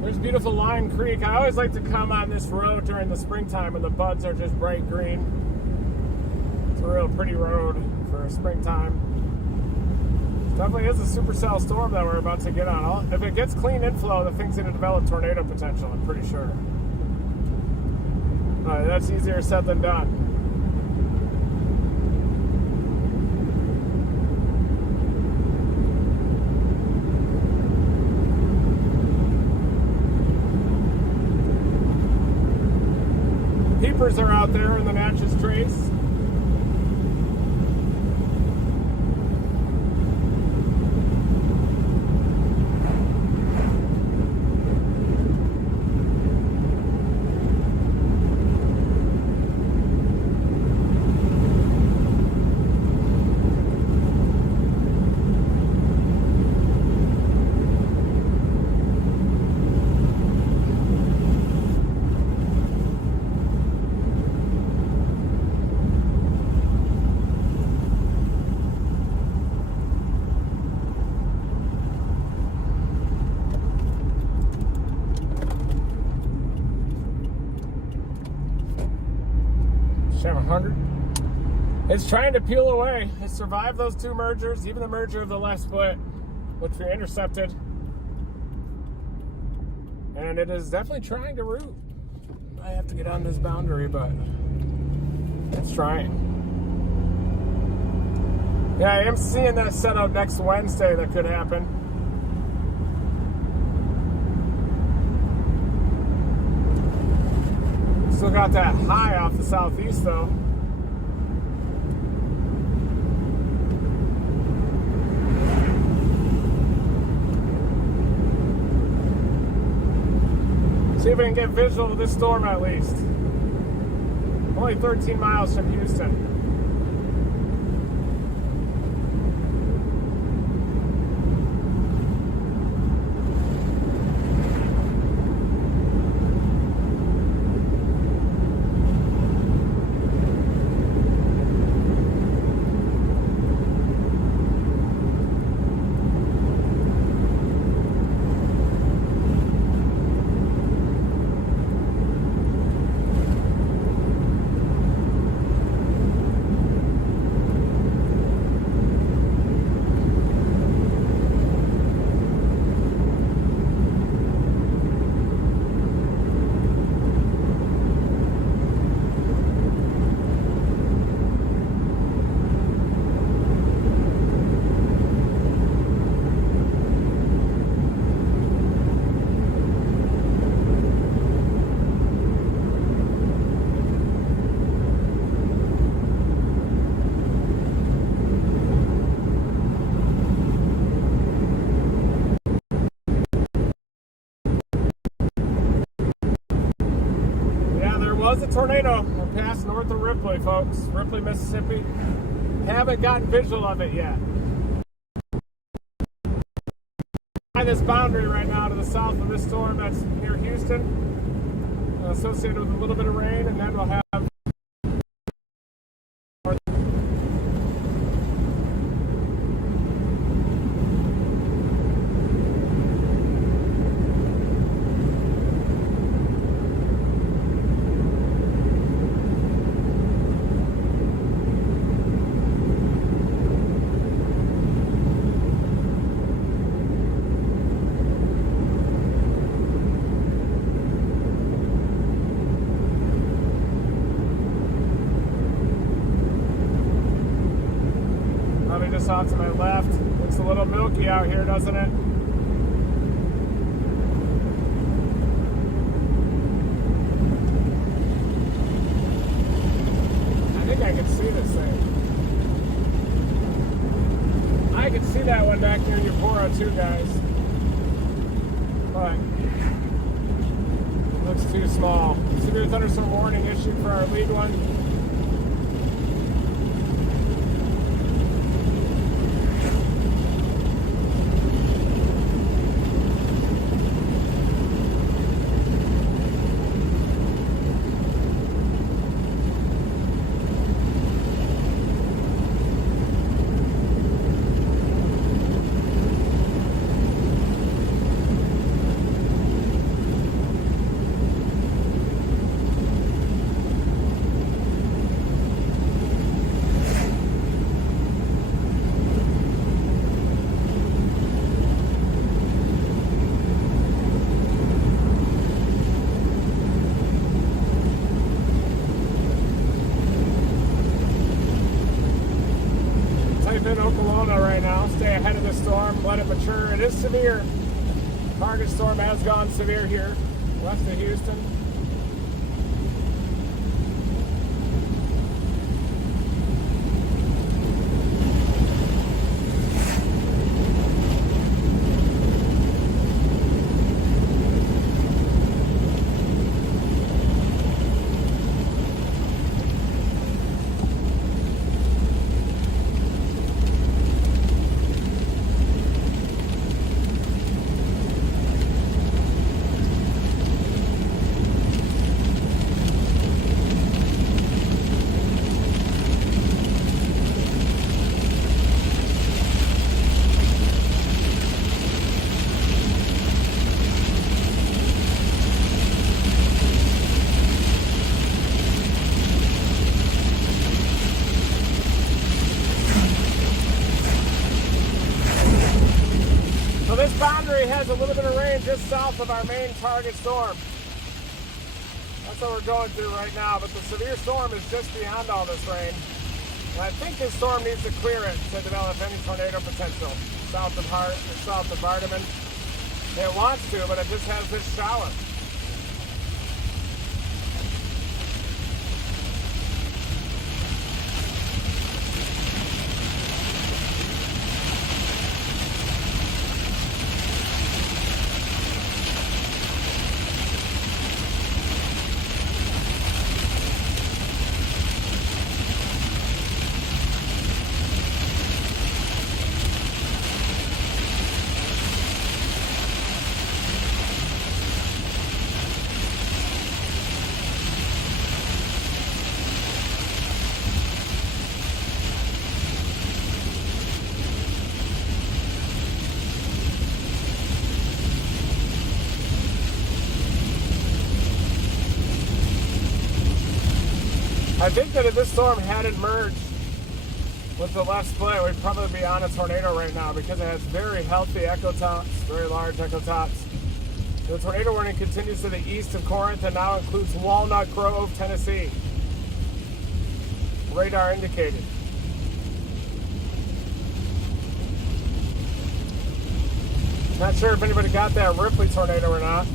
There's beautiful Lime Creek. I always like to come on this road during the springtime when the buds are just bright green. It's a real pretty road for springtime. It definitely is a supercell storm that we're about to get on. If it gets clean inflow, the thing's going to develop tornado potential, I'm pretty sure. That's easier said than done. Peepers are out there in the Natchez Trace. Have 100. It's trying to peel away. It survived those two mergers, even the merger of the left split, which we intercepted. And it is definitely trying to root. I have to get on this boundary, but it's trying. Yeah, I am seeing that setup next Wednesday that could happen. Still got that high off the southeast though. See if we can get visual of this storm at least. Only 13 miles from Houston. Was a tornado passed north of Ripley, folks. Ripley, Mississippi. Haven't gotten visual of it yet. By this boundary right now to the south of this storm that's near Houston, associated with a little bit of rain, and then we'll have gas off to my left. Looks a little milky out here, doesn't it? I think I can see this thing. I can see that one back near Eupora too, guys. But it looks too small. Severe thunderstorm warning issued for our lead one. In Oklahoma right now. Stay ahead of the storm. Let it mature. It is severe. Target storm has gone severe here west of Houston. So this boundary has a little bit of rain just south of our main target storm. That's what we're going through right now, but the severe storm is just beyond all this rain. And I think this storm needs to clear it to develop any tornado potential south of Vardaman. It wants to, but it just has this shower. I think that if this storm hadn't merged with the left split, we'd probably be on a tornado right now because it has very healthy echotops, very large echotops. The tornado warning continues to the east of Corinth and now includes Walnut Grove, Tennessee. Radar indicated. Not sure if anybody got that Ripley tornado or not.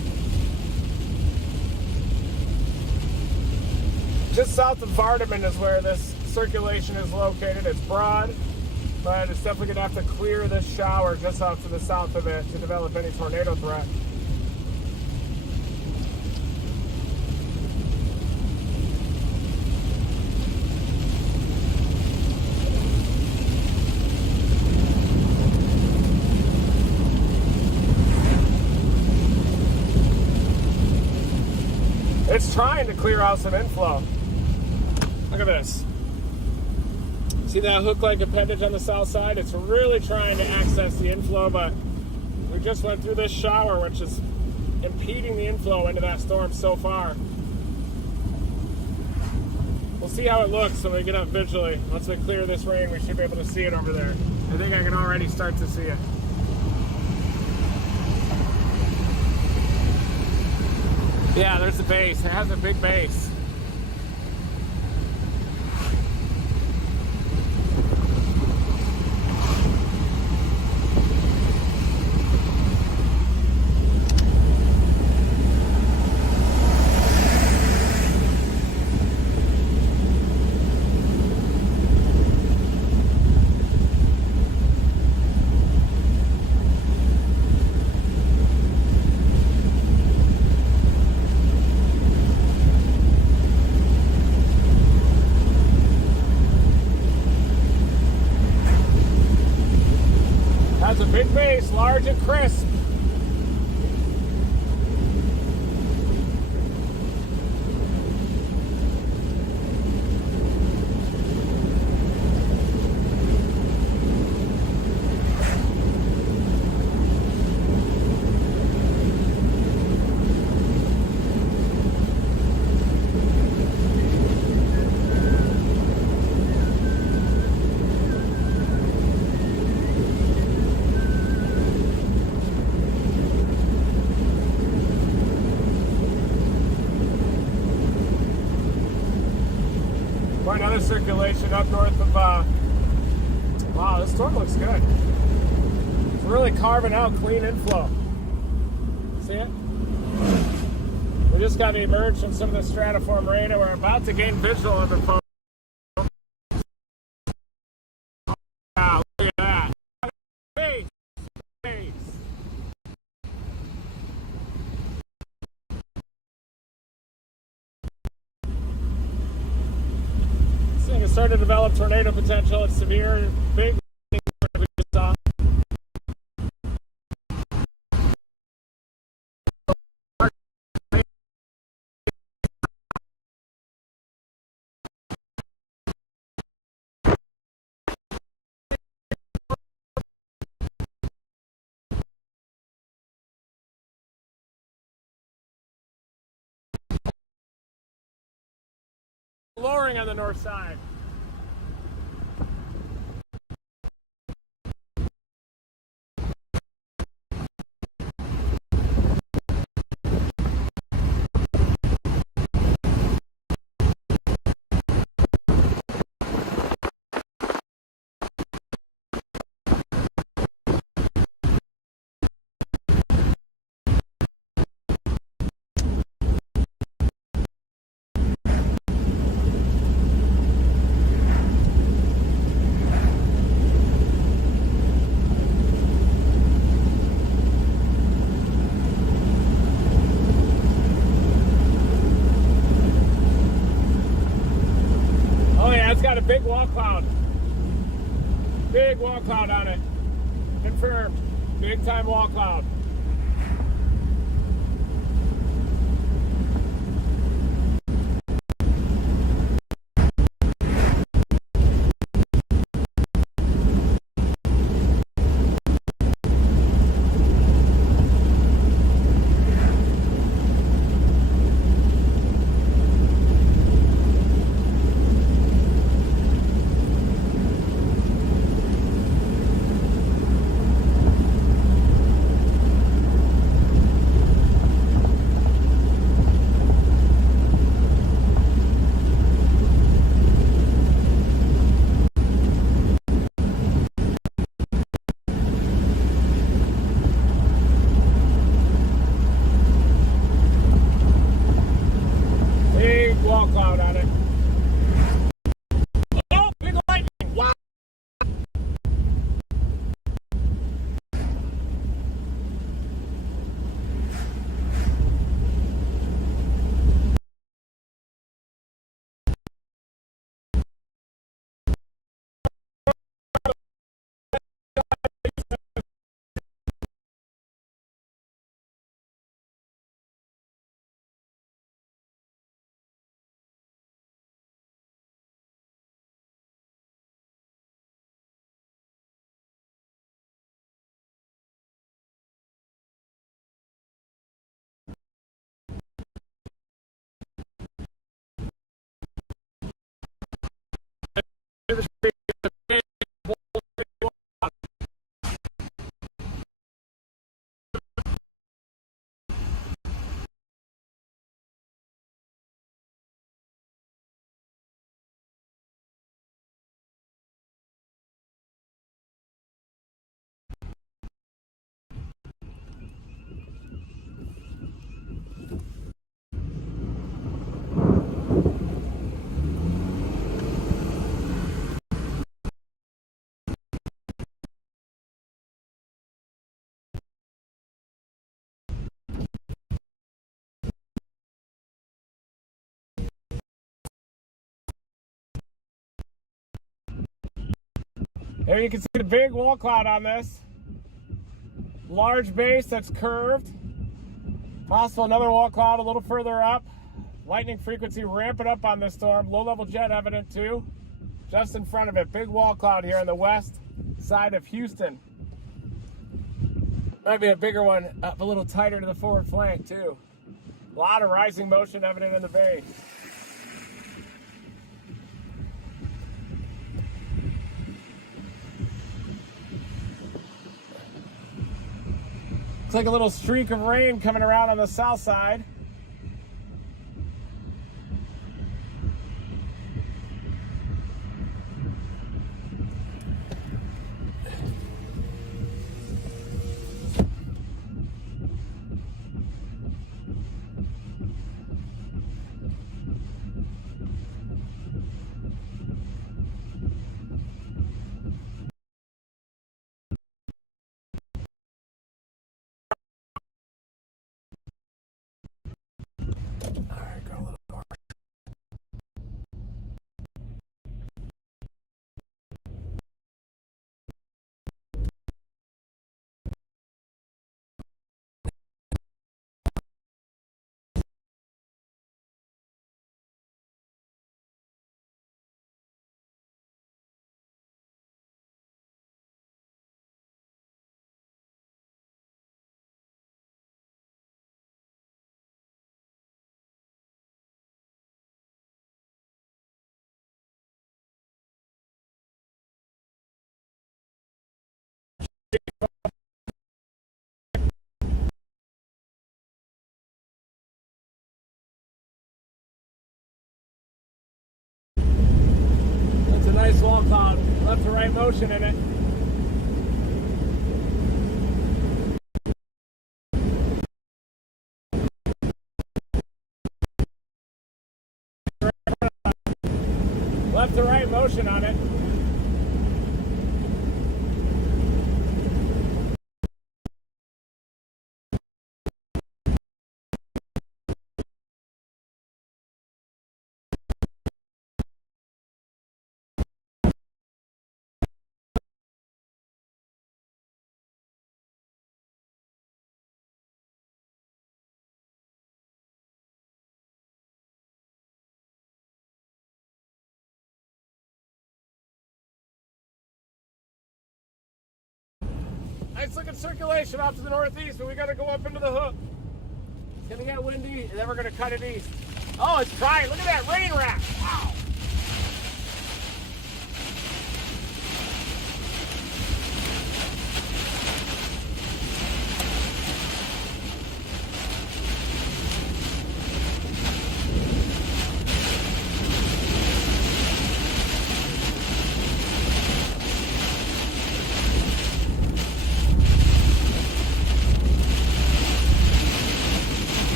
Just south of Vardaman is where this circulation is located. It's broad, but it's definitely going to have to clear this shower just off to the south of it to develop any tornado threat. It's trying to clear out some inflow. Look at this. See that hook-like appendage on the south side? It's really trying to access the inflow, but we just went through this shower, which is impeding the inflow into that storm so far. We'll see how it looks when we get up visually. Once we clear this rain, we should be able to see it over there. I think I can already start to see it. Yeah, there's the base. It has a big base. front face, large and crisp. Another circulation up north of, wow, this storm looks good. It's really carving out clean inflow. See it? We just got to emerge from some of the stratiform rain and we're about to gain visual of the phone. Wow, look at that. Face, face. It's starting to develop tornado potential. It's severe, big. Lowering on the north side. It's got a big wall cloud. Big wall cloud on it. Confirmed. Big time wall cloud. Wall cloud on it. Oh, big lightning! Wow! There you can see the big wall cloud on this. large base that's curved. Possible another wall cloud a little further up. Lightning frequency ramping up on this storm. Low-level jet evident too. Just in front of it. Big wall cloud here on the west side of Houston. Might be a bigger one up a little tighter to the forward flank too. A lot of rising motion evident in the bay. Looks like a little streak of rain coming around on the south side. That's a nice wall cloud. Left to right motion in it. Left to right motion on it. Nice looking circulation off to the northeast, but we got to go up into the hook. It's going to get windy, and then we're going to cut it east. Oh, it's dry. Look at that rain rack. Wow.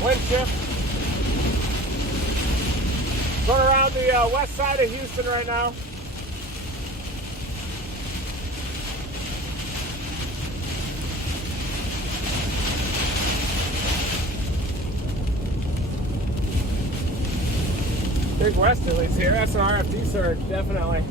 Wind shift. Going around the west side of Houston right now. Big westerlies here. That's an RFD surge, definitely.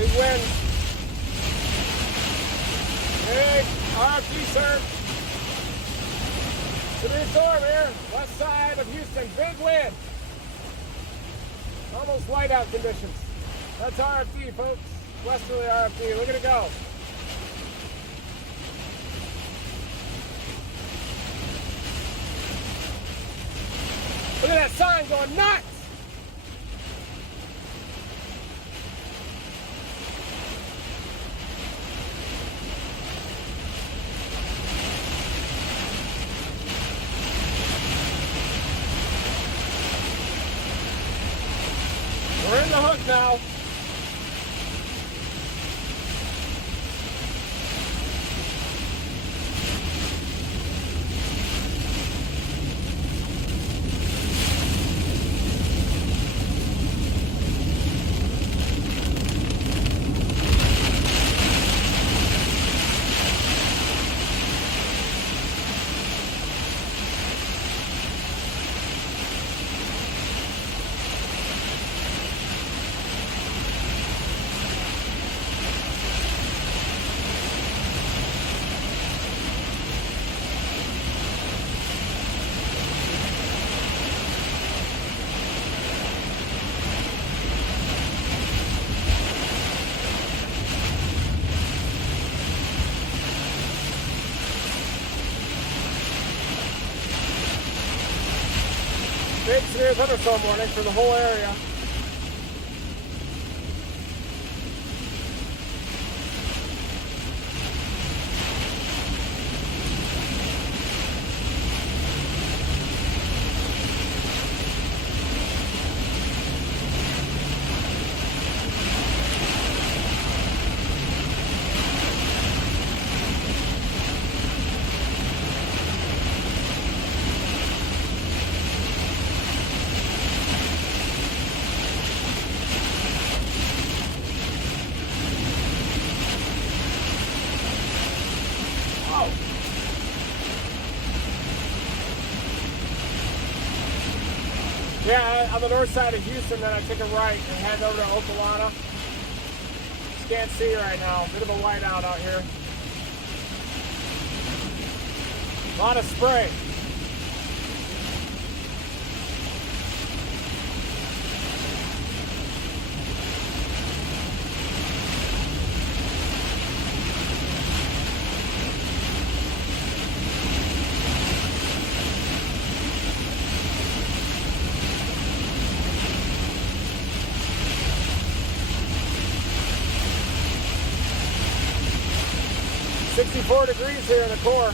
Big wind. Big RFD surge. Severe storm here, west side of Houston. Big wind. Almost whiteout conditions. That's RFD, folks. Westerly RFD. Look at it go. Look at that sign going nuts. We're in the hook now. Big severe thunderstorm warning for the whole area. Yeah, on the north side of Houston, then I take a right and head over to Okolana. Just can't see right now. Bit of a whiteout out here. A lot of spray. .4 degrees here in the core.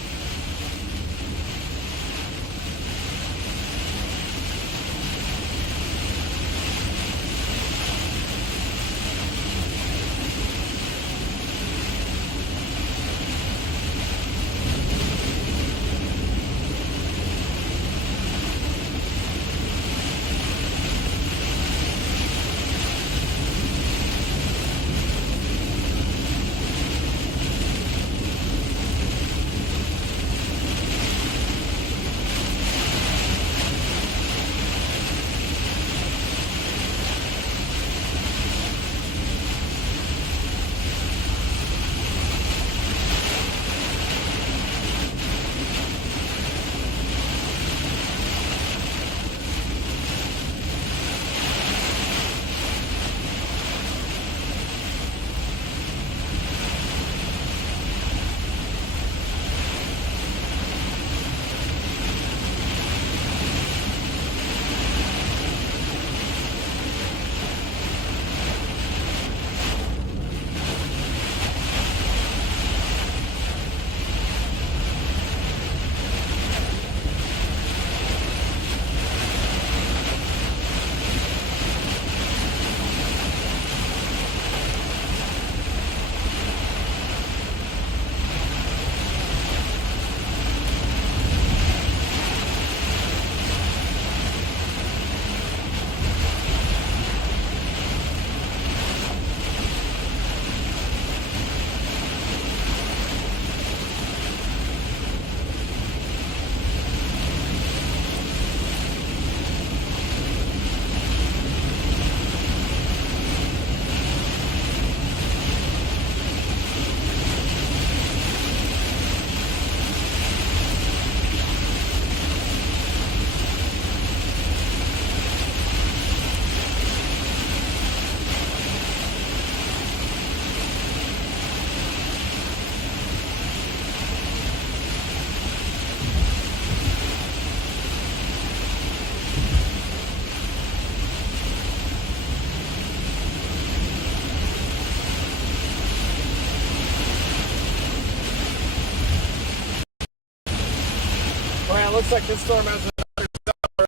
Well, it looks like this storm has another summer.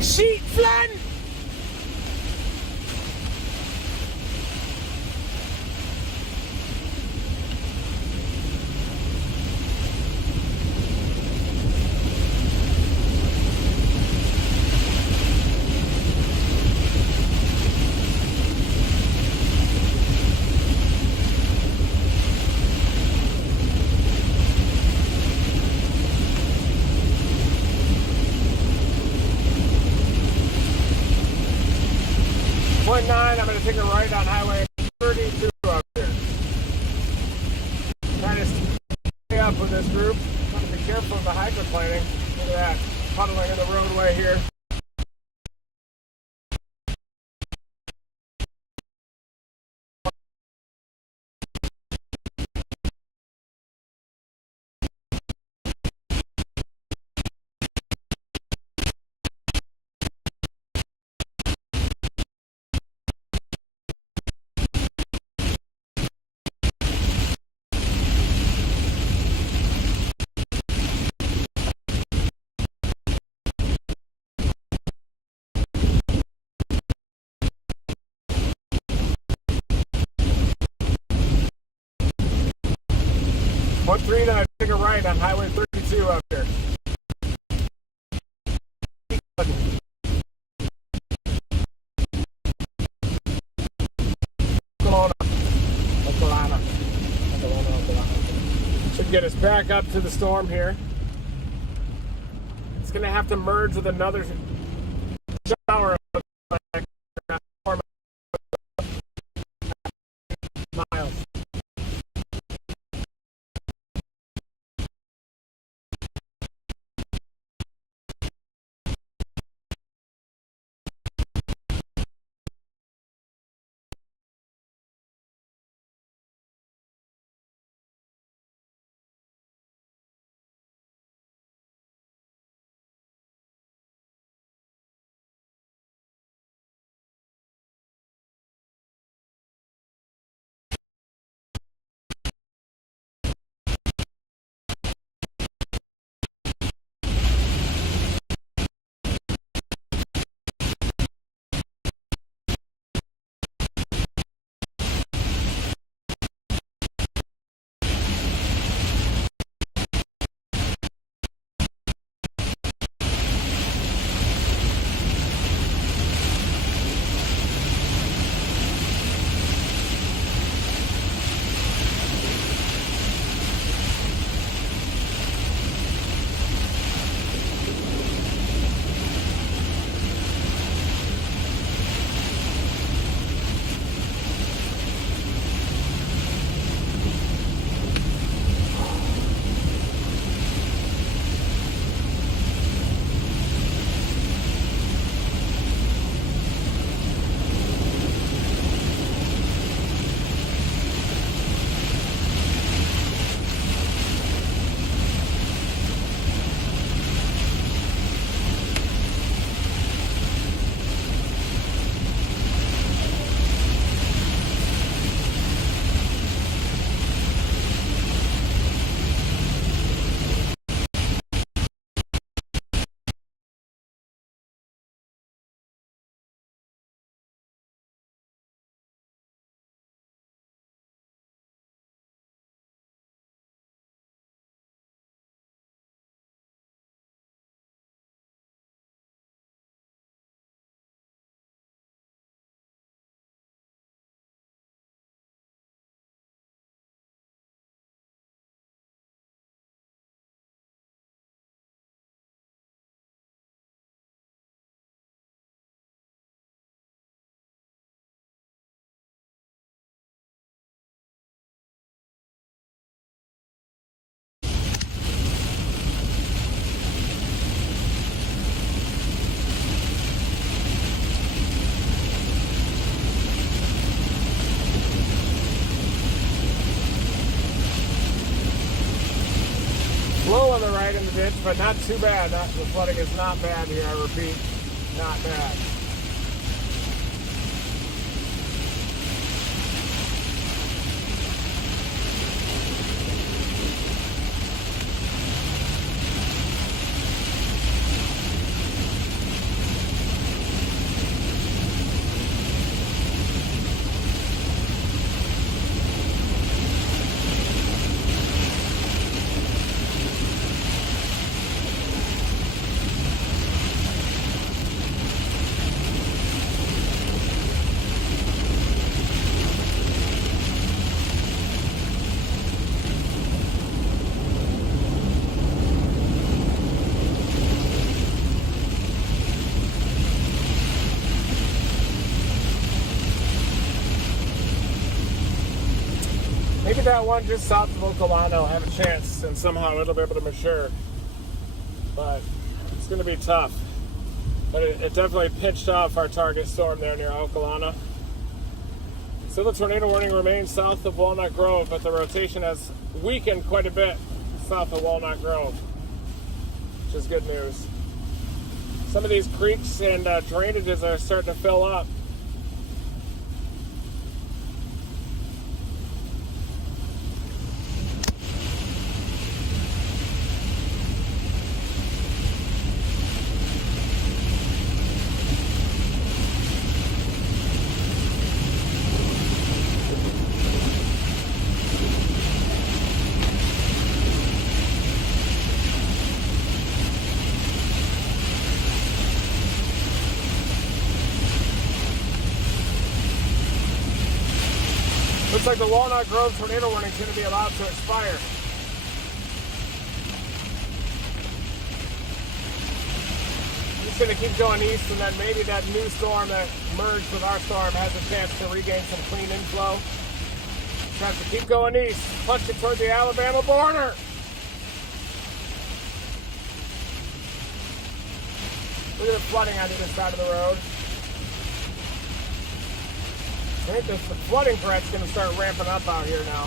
Sheet flood! I'm going to take a right on Highway 32 up here. Trying to stay up with this group. Got to be careful of the hydroplaning. Look at that, puddling in the roadway here. One three, then I take a right on Highway 32 up here. Should get us back up to the storm here. It's going to have to merge with another shower of miles. Low on the right in the ditch, but not too bad. The flooding is not bad here, I repeat. Not bad. Maybe that one just south of Okolana will have a chance and somehow it'll be able to mature. But it's going to be tough. But it definitely pinched off our target storm there near Okolana. Still, the tornado warning remains south of Walnut Grove, but the rotation has weakened quite a bit south of Walnut Grove, which is good news. Some of these creeks and drainages are starting to fill up. Looks like the Walnut Grove tornado warning is going to be allowed to expire. It's going to keep going east, and then maybe that new storm that merged with our storm has a chance to regain some clean inflow. Just have to keep going east, punch it toward the Alabama border. Look at the flooding on either side of the road. I think the flooding threat's going to start ramping up out here now.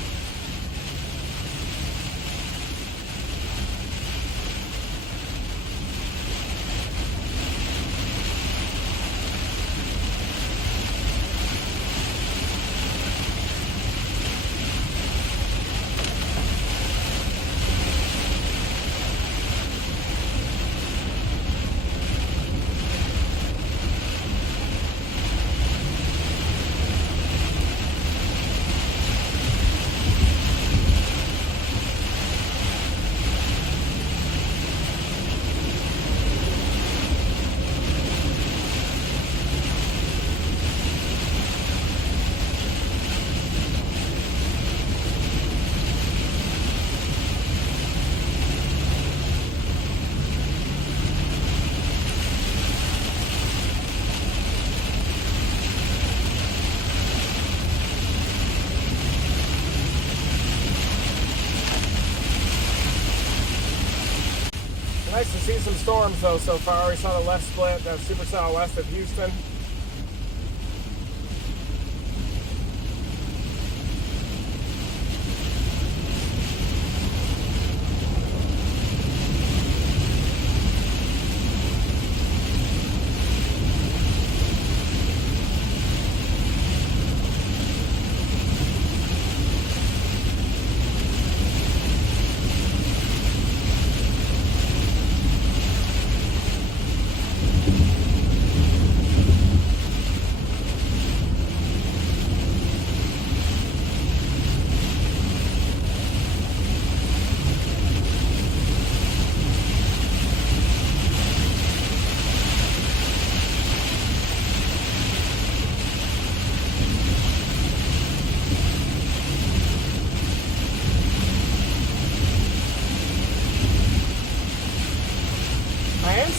Nice to see some storms though so far. We saw the left split, that supercell west of Houston.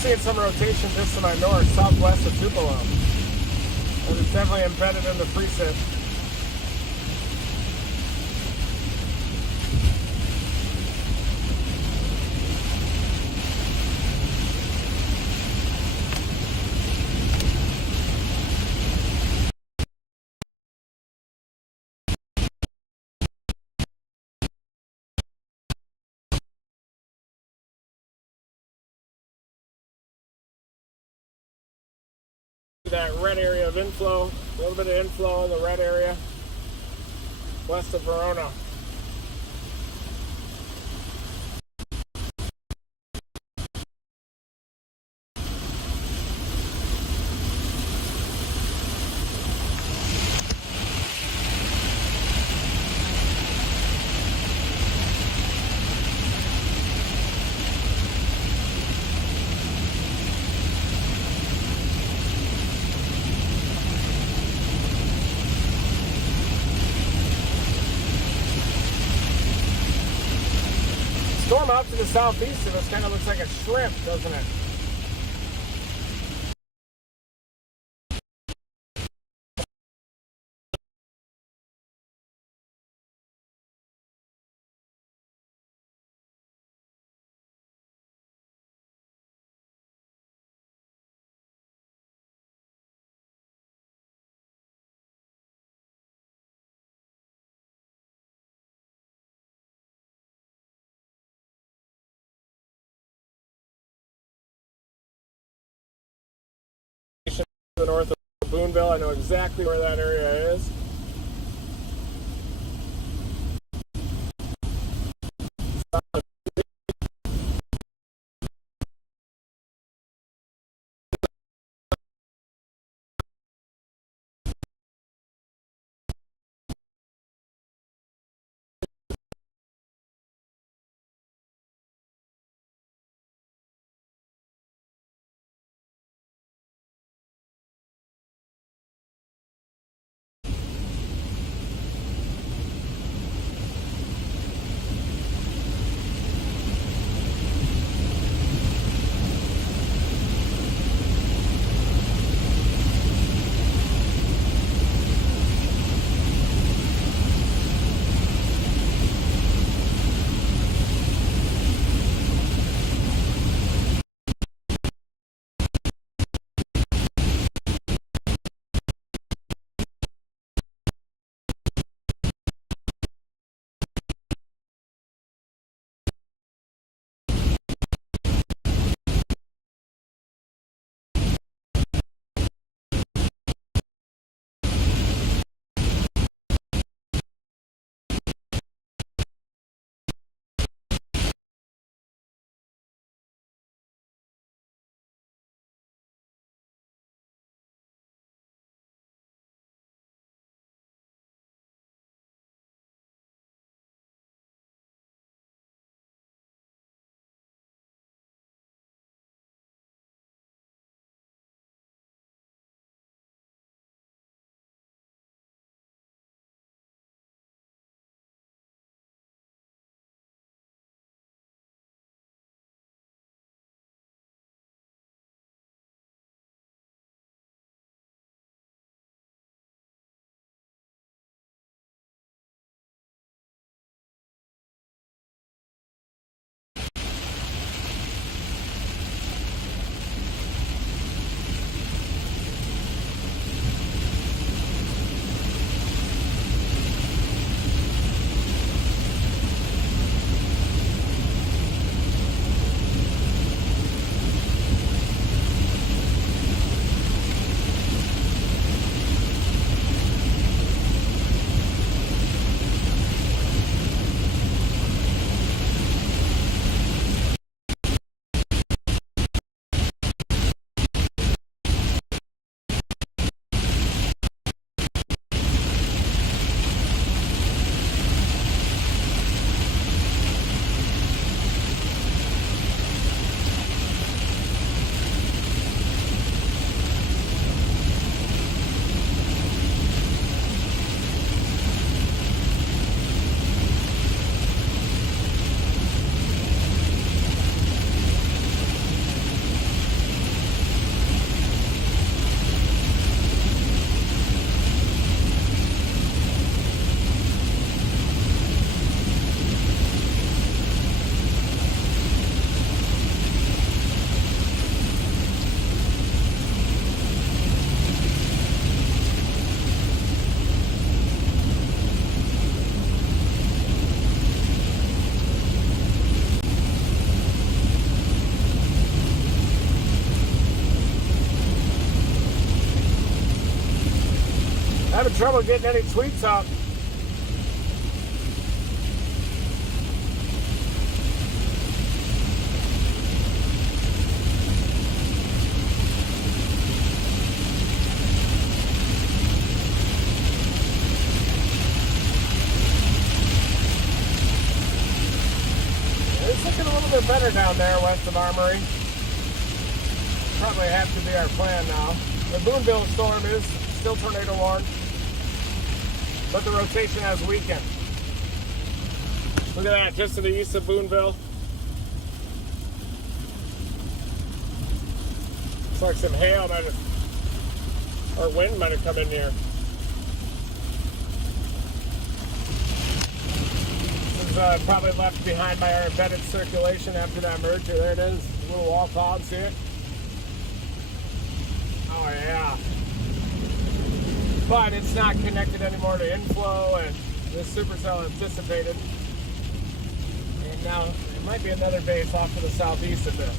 Seeing some rotation just to my north, southwest of Tupelo. And it's definitely embedded in the preset. That red area of inflow, a little bit of inflow in the red area west of Verona. Storm out to the southeast of us kind of looks like a shrimp, doesn't it? the north of Boonville. I know exactly where that area is. Having trouble getting any tweets out. It's looking a little bit better down there west of Armory. Probably have to be our plan now. The Boonville storm is still tornado warned, but the rotation has weakened. Look at that, just to the east of Boonville. Looks like some hail might have, or wind might have come in here. This is probably left behind by our embedded circulation after that merger. There it is, little wall cloud, see it? Oh yeah. But it's not connected anymore to inflow, and this supercell has dissipated. And now there might be another base off to the southeast of this.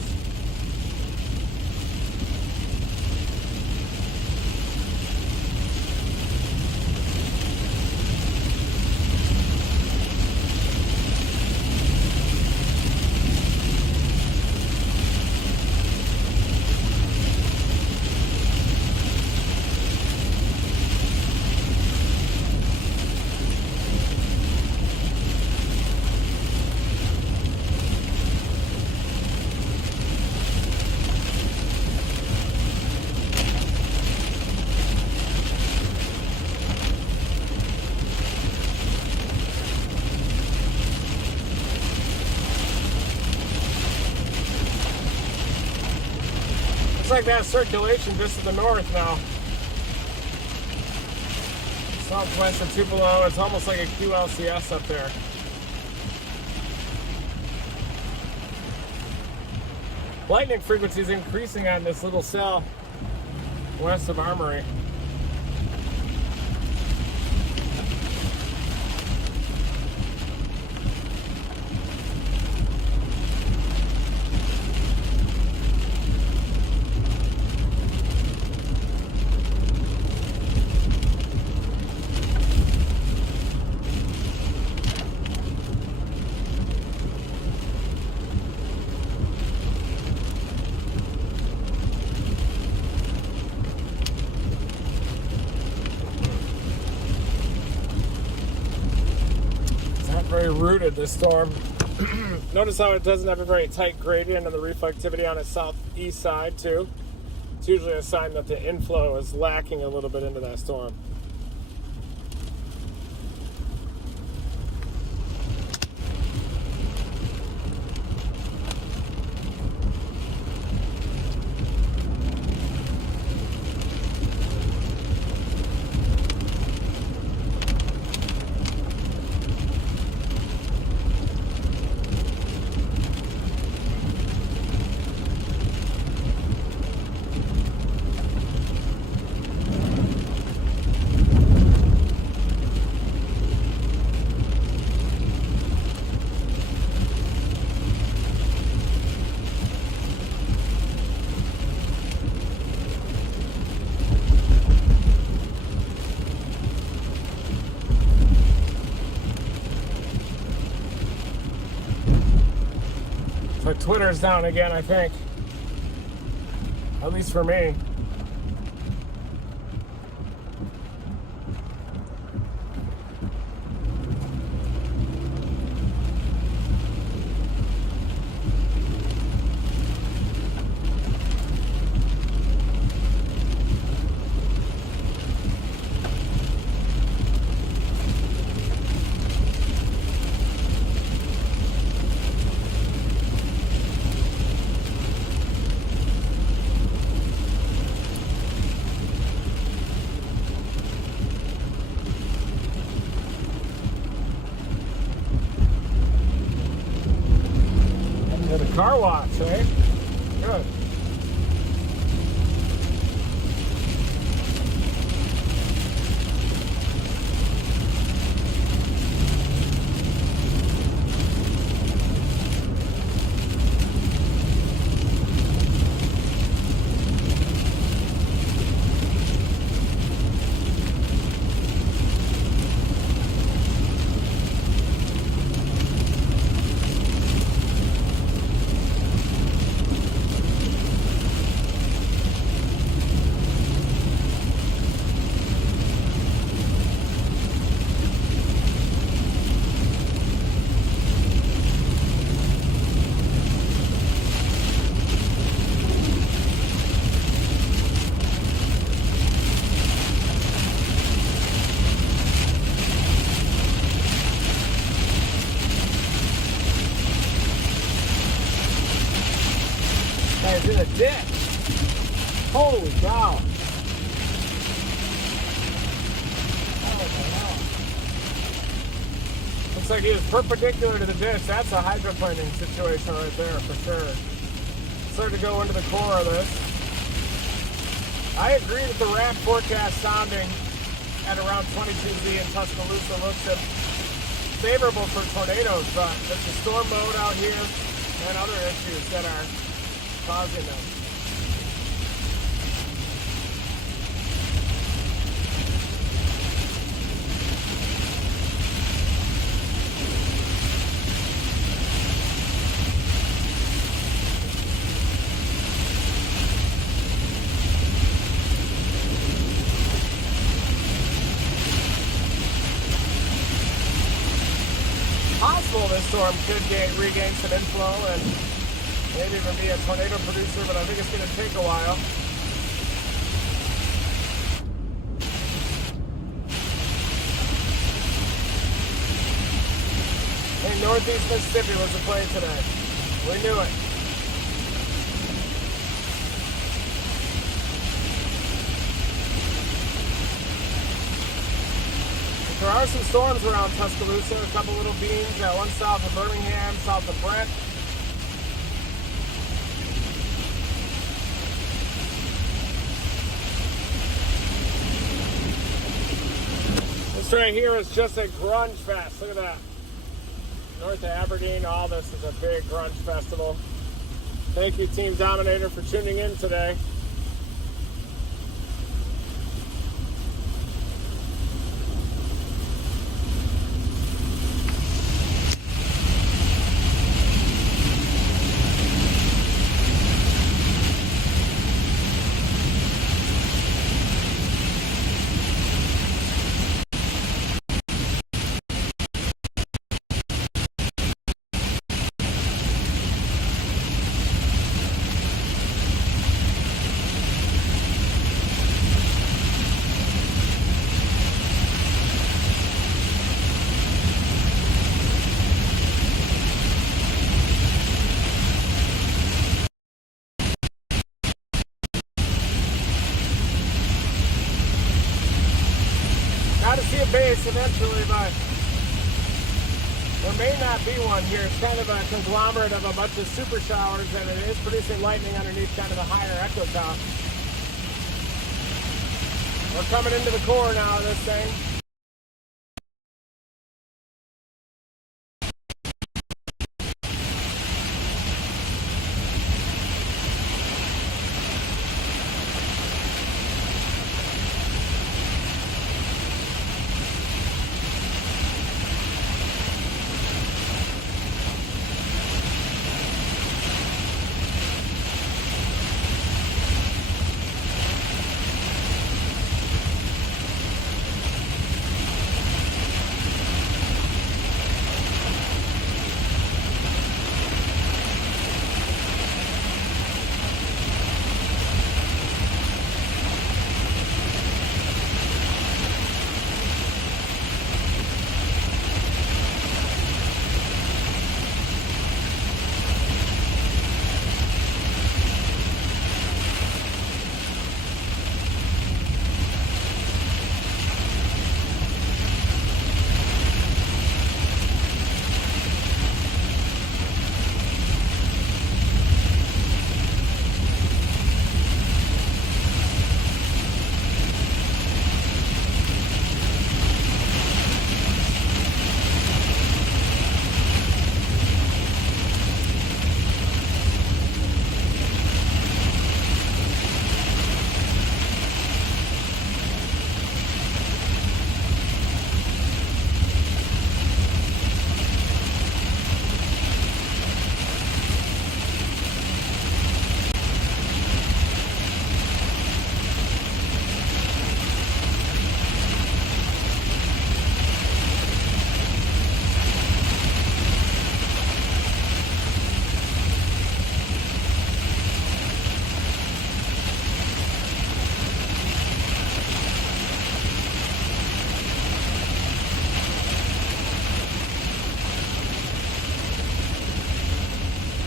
like that circulation just to the north now. Southwest of Tupelo, it's almost like a QLCS up there. Lightning frequency is increasing on this little cell west of Armory. Very rooted, this storm. Notice how it doesn't have a very tight gradient and the reflectivity on its southeast side too. It's usually a sign that the inflow is lacking a little bit into that storm. So Twitter's down again, I think. At least for me. Car wash, eh? Good. It's in a ditch. Holy cow. Looks like he was perpendicular to the ditch. That's a hydroplaning situation right there for sure. Starting to go into the core of this. I agree that the ramp forecast sounding at around 22Z in Tuscaloosa looks favorable for tornadoes, but it's the storm mode out here and other issues that are causing them. Possible this storm could regain some inflow and maybe even be a tornado producer, but I think it's going to take a while. Hey, Northeast Mississippi was the play today. We knew it. are some storms around Tuscaloosa, a couple little beams, one south of Birmingham, south of Brent. This right here is just a grunge fest. Look at that. North of Aberdeen, all this is a big grunge festival. Thank you, Team Dominator, for tuning in today. Got to see a base eventually, but there may not be one here. It's kind of a conglomerate of a bunch of super showers, and it is producing lightning underneath kind of the higher echo top. We're coming into the core now of this thing.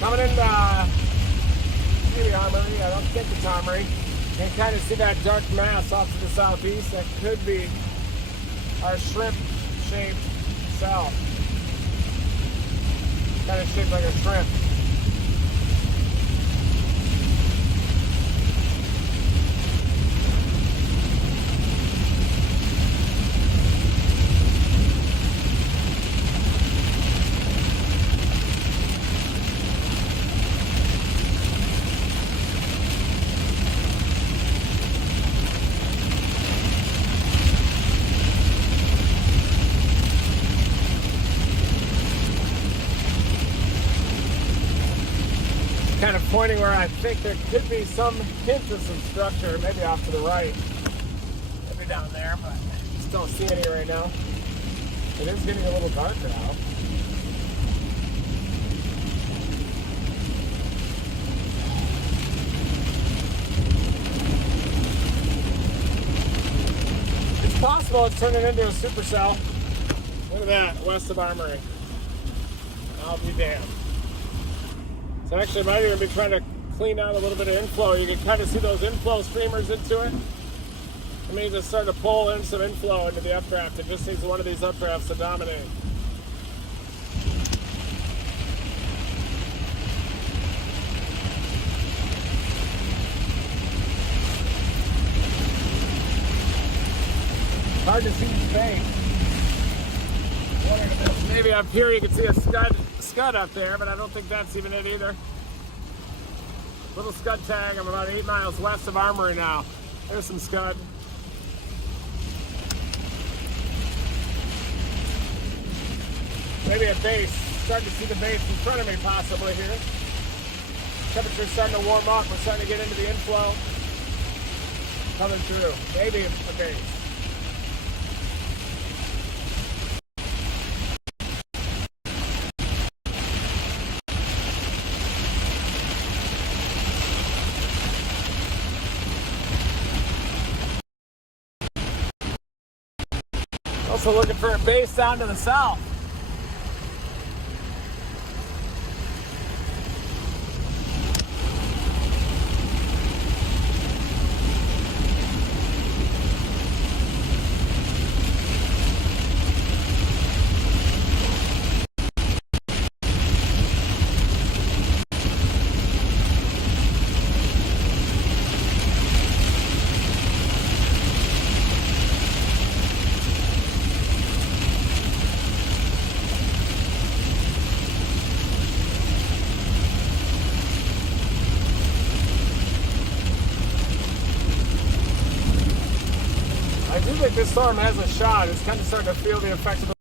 Coming in maybe Armory, I don't think it's Armory. You can kind of see that dark mass off to the southeast. That could be our shrimp-shaped cell. Kind of shaped like a shrimp. Kind of pointing where I think there could be some hint of some structure, maybe off to the right, maybe down there, but just don't see any right now. It is getting a little darker now. It's possible it's turning into a supercell. Look at that, west of Armory. I'll be damned. So actually, I might even be trying to clean out a little bit of inflow. You can kind of see those inflow streamers into it. And It means it's starting to pull in some inflow into the updraft. It just needs one of these updrafts to dominate. Hard to see the base. Maybe up here you can see a scud up there, but I don't think that's even it either. Little scud tag. I'm about 8 miles west of Armory now. There's some scud. Maybe a base. Starting to see the base in front of me possibly here. Temperature's starting to warm up. We're starting to get into the inflow. Coming through. Maybe a base. Also looking for a base down to the south. I do think this storm has a shot. It's kind of starting to feel the effects of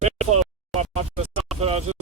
the inflow up to the south that I was just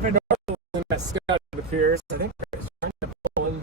Been in that scud, it appears. I think it's trying to pull in.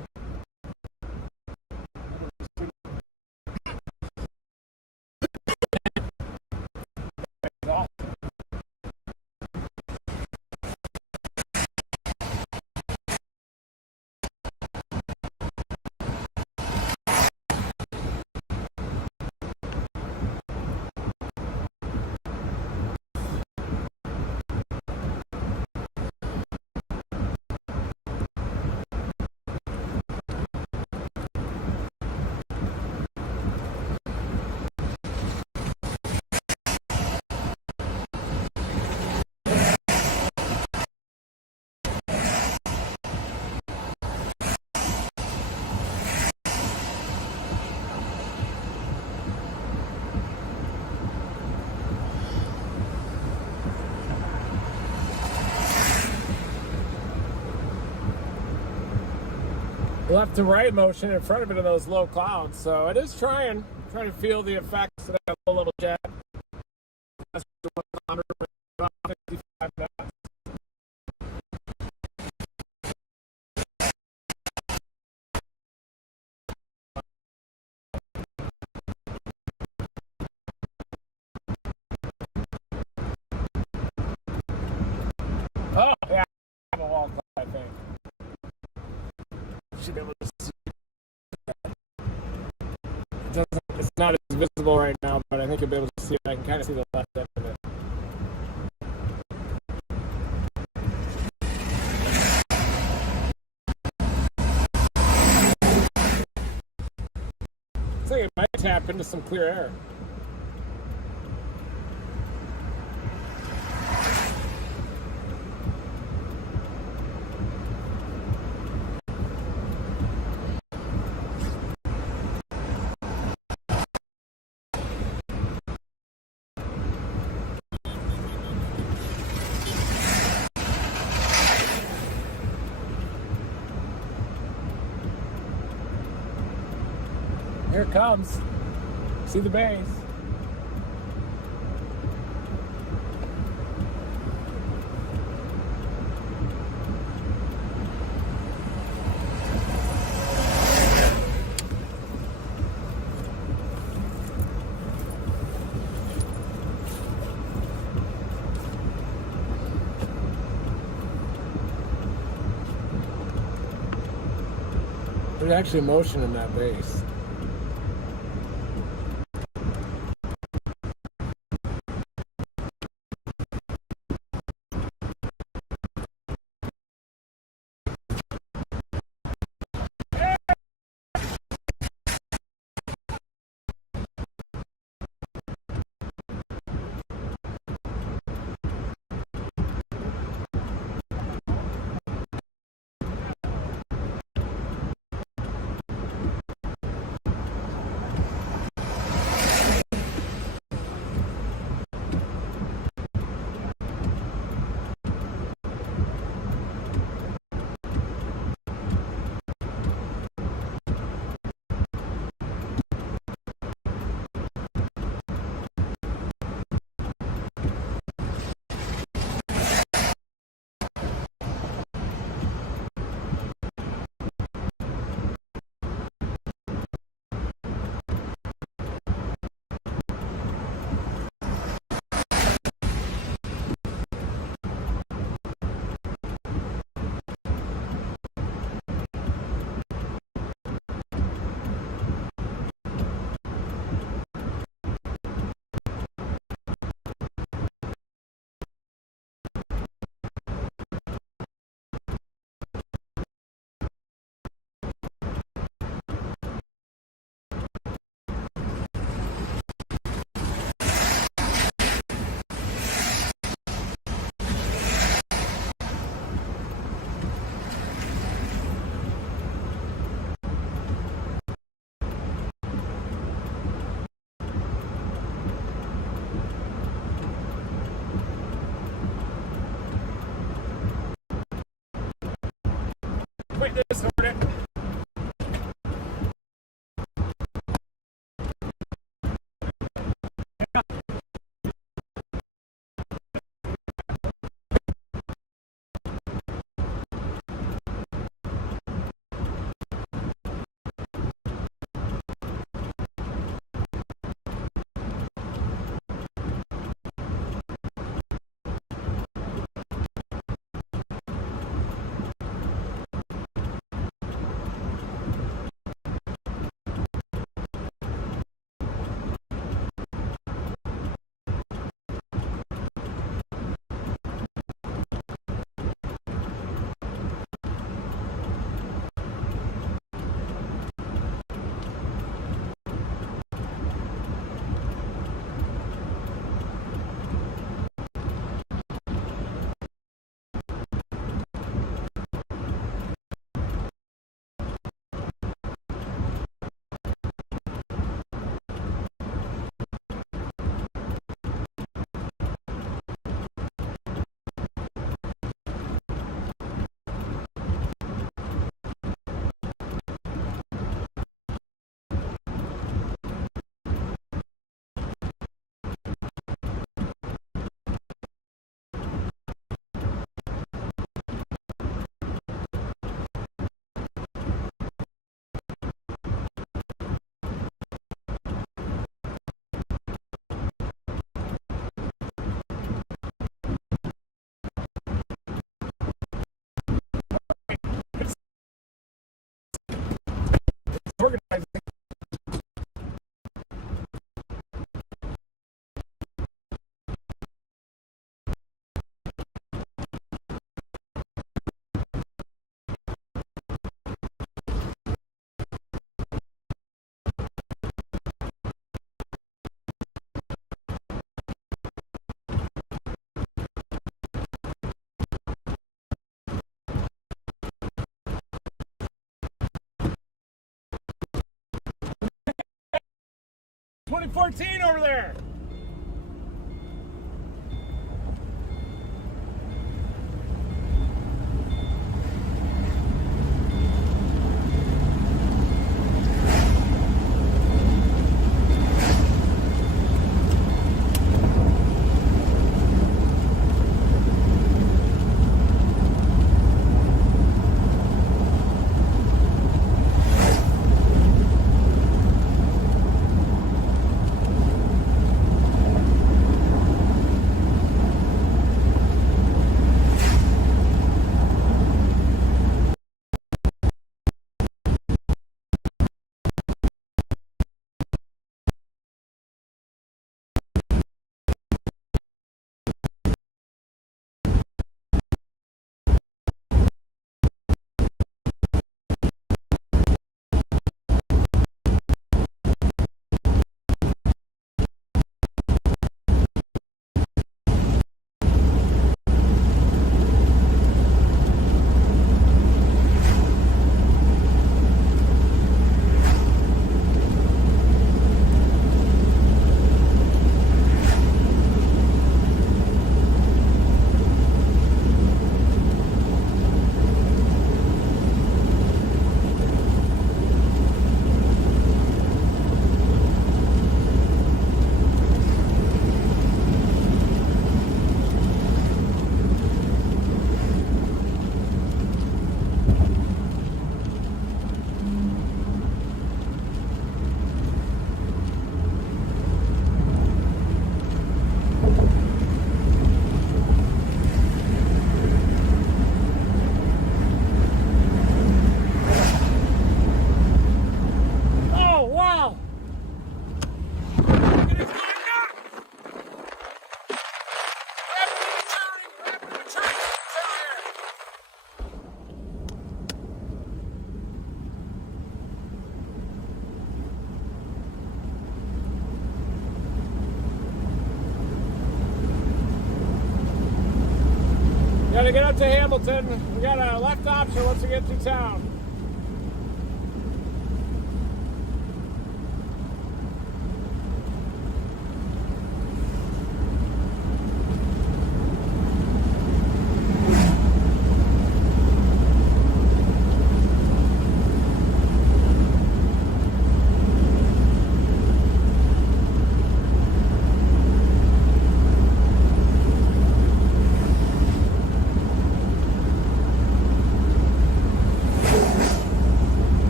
Left to right motion in front of it in those low clouds, so it is trying to feel the effects of that little jet. That's 155 knots. Oh yeah, I have a wall cloud, I think. Should be able to see that. It's not as visible right now, but I think you'll be able to see it. I can kind of see the left end of it. Looks like it might tap into some clear air. Here it comes. See the base. There's actually motion in that base. witness heard it. Organizing. $2014 over there. Gotta get up to Hamilton. We got a left option once we get through town.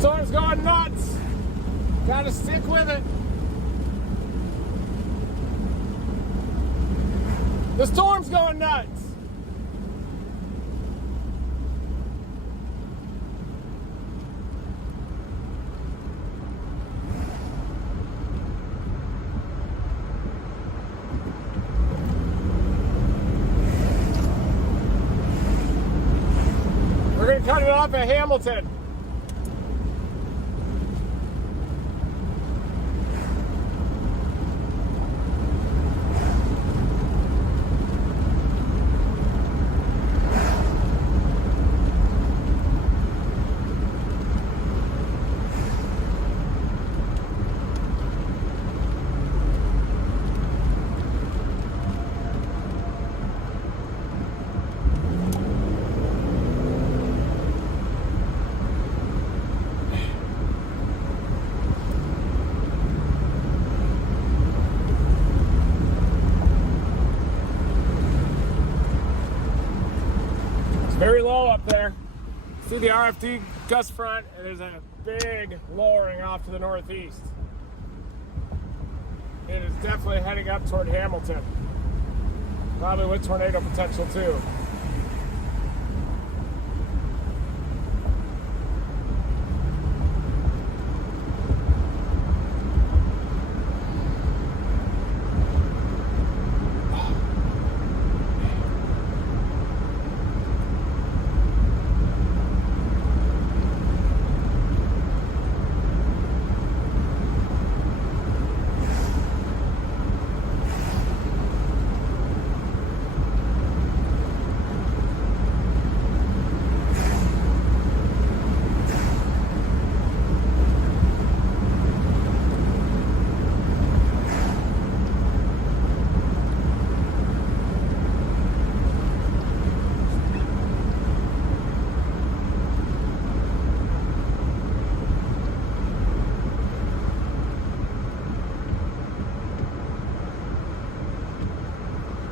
storm's going nuts. Gotta stick with it. The storm's going nuts. We're gonna cut it off at Hamilton. Very low up there. See the RFD gust front, and there's a big lowering off to the northeast. It is definitely heading up toward Hamilton. Probably with tornado potential too.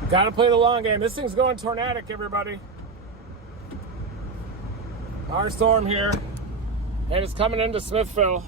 Gotta play the long game. This thing's going tornadic, everybody. Our storm here, and it's coming into Smithville.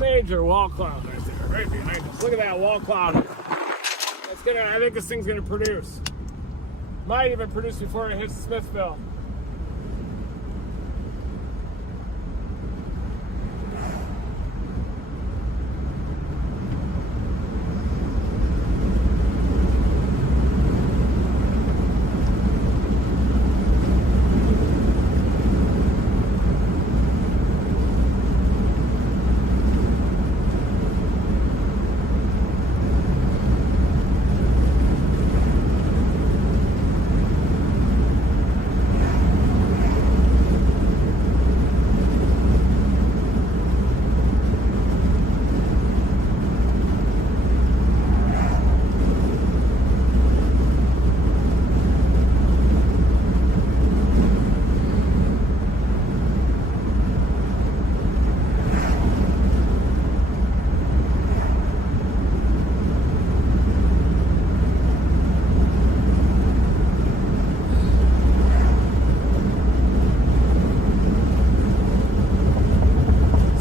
Major wall cloud right there, right behind us. Look at that wall cloud. It's gonna, I think this thing's gonna produce. Might even produce before it hits Smithville.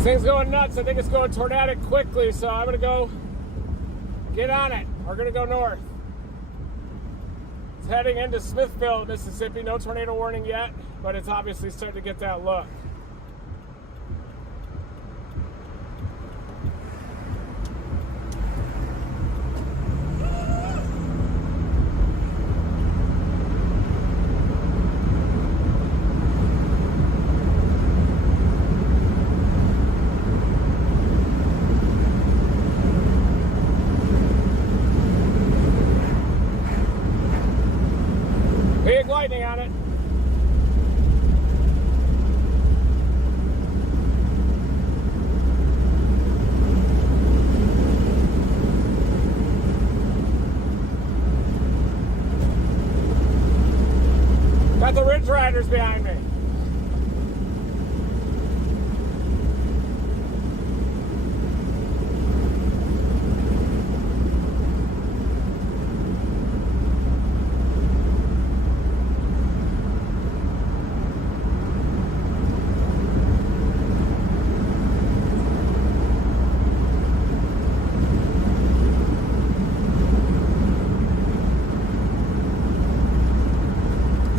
Thing's going nuts. I think it's going tornadic quickly, so I'm gonna go get on it. We're gonna go north. It's heading into Smithville, Mississippi. No tornado warning yet, but it's obviously starting to get that look. Big lightning on it. got the Ridge Riders behind me.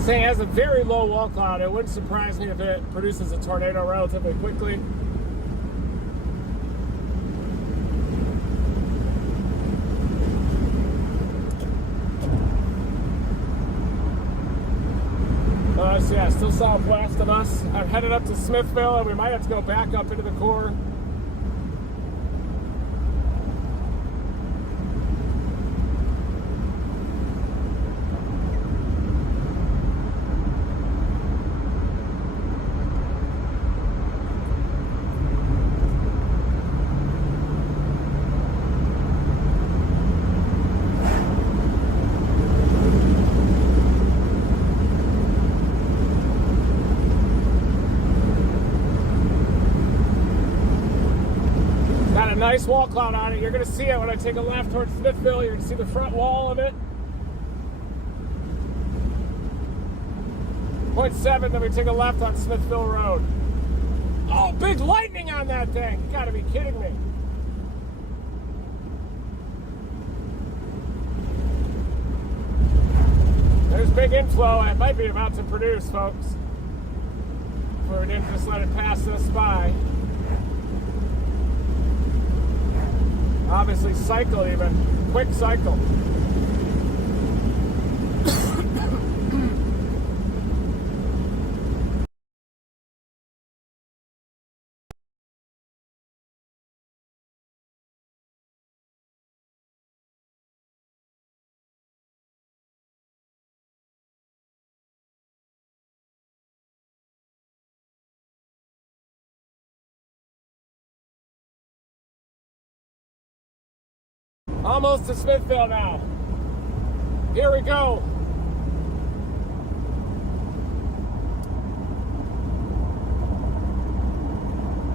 Saying it has a very low wall cloud. It wouldn't surprise me if it produces a tornado relatively quickly. So yeah, still southwest of us. I'm headed up to Smithville, and we might have to go back up into the core. Nice wall cloud on it. You're going to see it when I take a left towards Smithville. You're going to see the front wall of it. 0.7, then we take a left on Smithville Road. Oh, big lightning on that thing. You got to be kidding me. There's big inflow. I might be about to produce, folks. Or we didn't just let it pass us by. Obviously cycle even. Quick cycle. Almost to Smithville now. Here we go.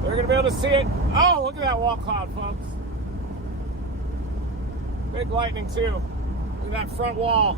They're going to be able to see it. Oh, look at that wall cloud, folks. Big lightning, too. Look at that front wall.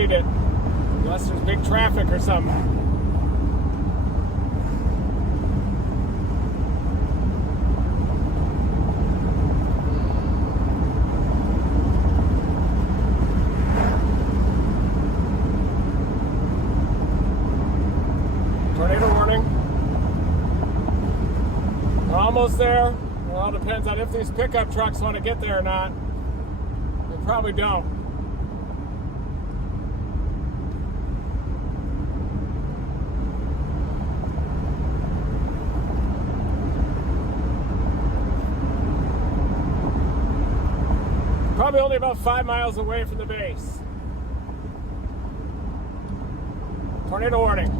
It unless there's big traffic or something. Tornado warning. We're almost there. It all depends on if these pickup trucks want to get there or not. They probably don't. Probably only about 5 miles away from the base. Tornado warning.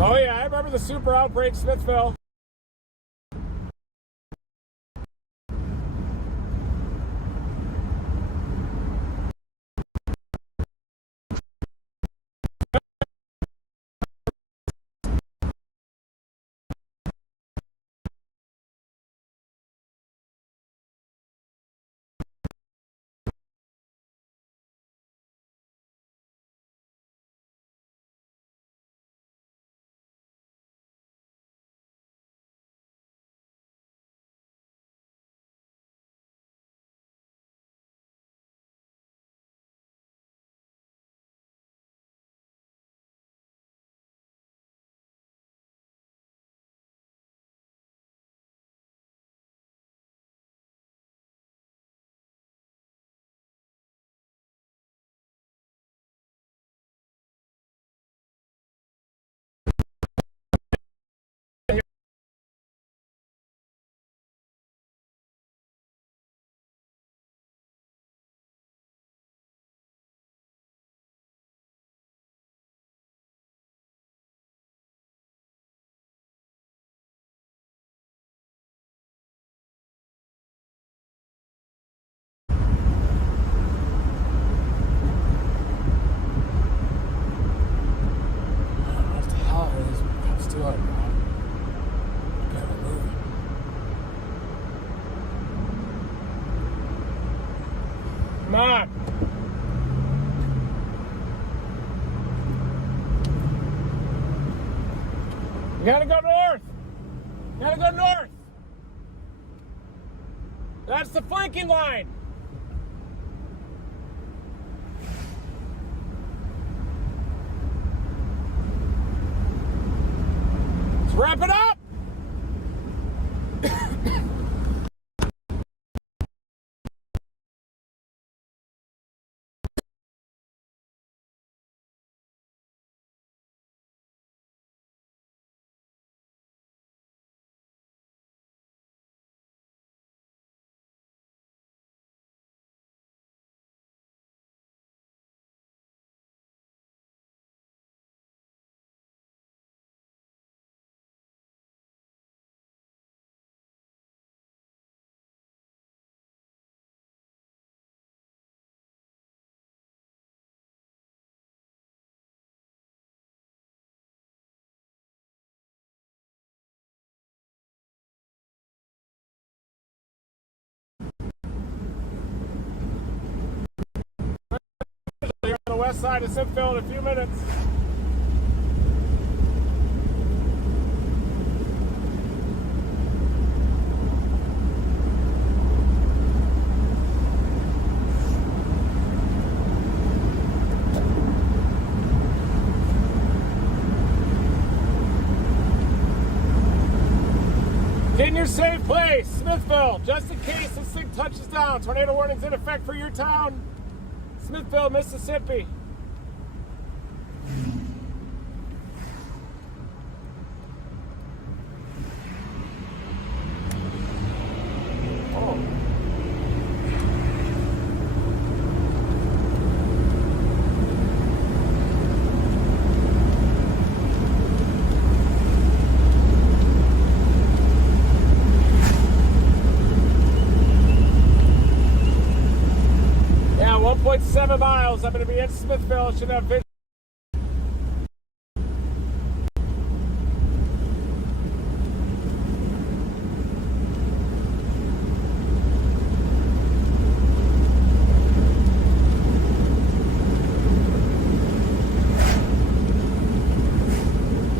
Oh yeah, I remember the super outbreak, Smithville. almost 200 now. Okay, we're moving. Come on. You gotta go north. You gotta go north. That's the flanking line. Let's wrap it up. You're on the west side of Smithville in a few minutes. Get in your safe place, Smithville, just in case the SIG touches down. Tornado warnings in effect for your town, Smithville, Mississippi. Oh. Yeah, 1.7 miles. I'm going to be in Smithville. Should have vision.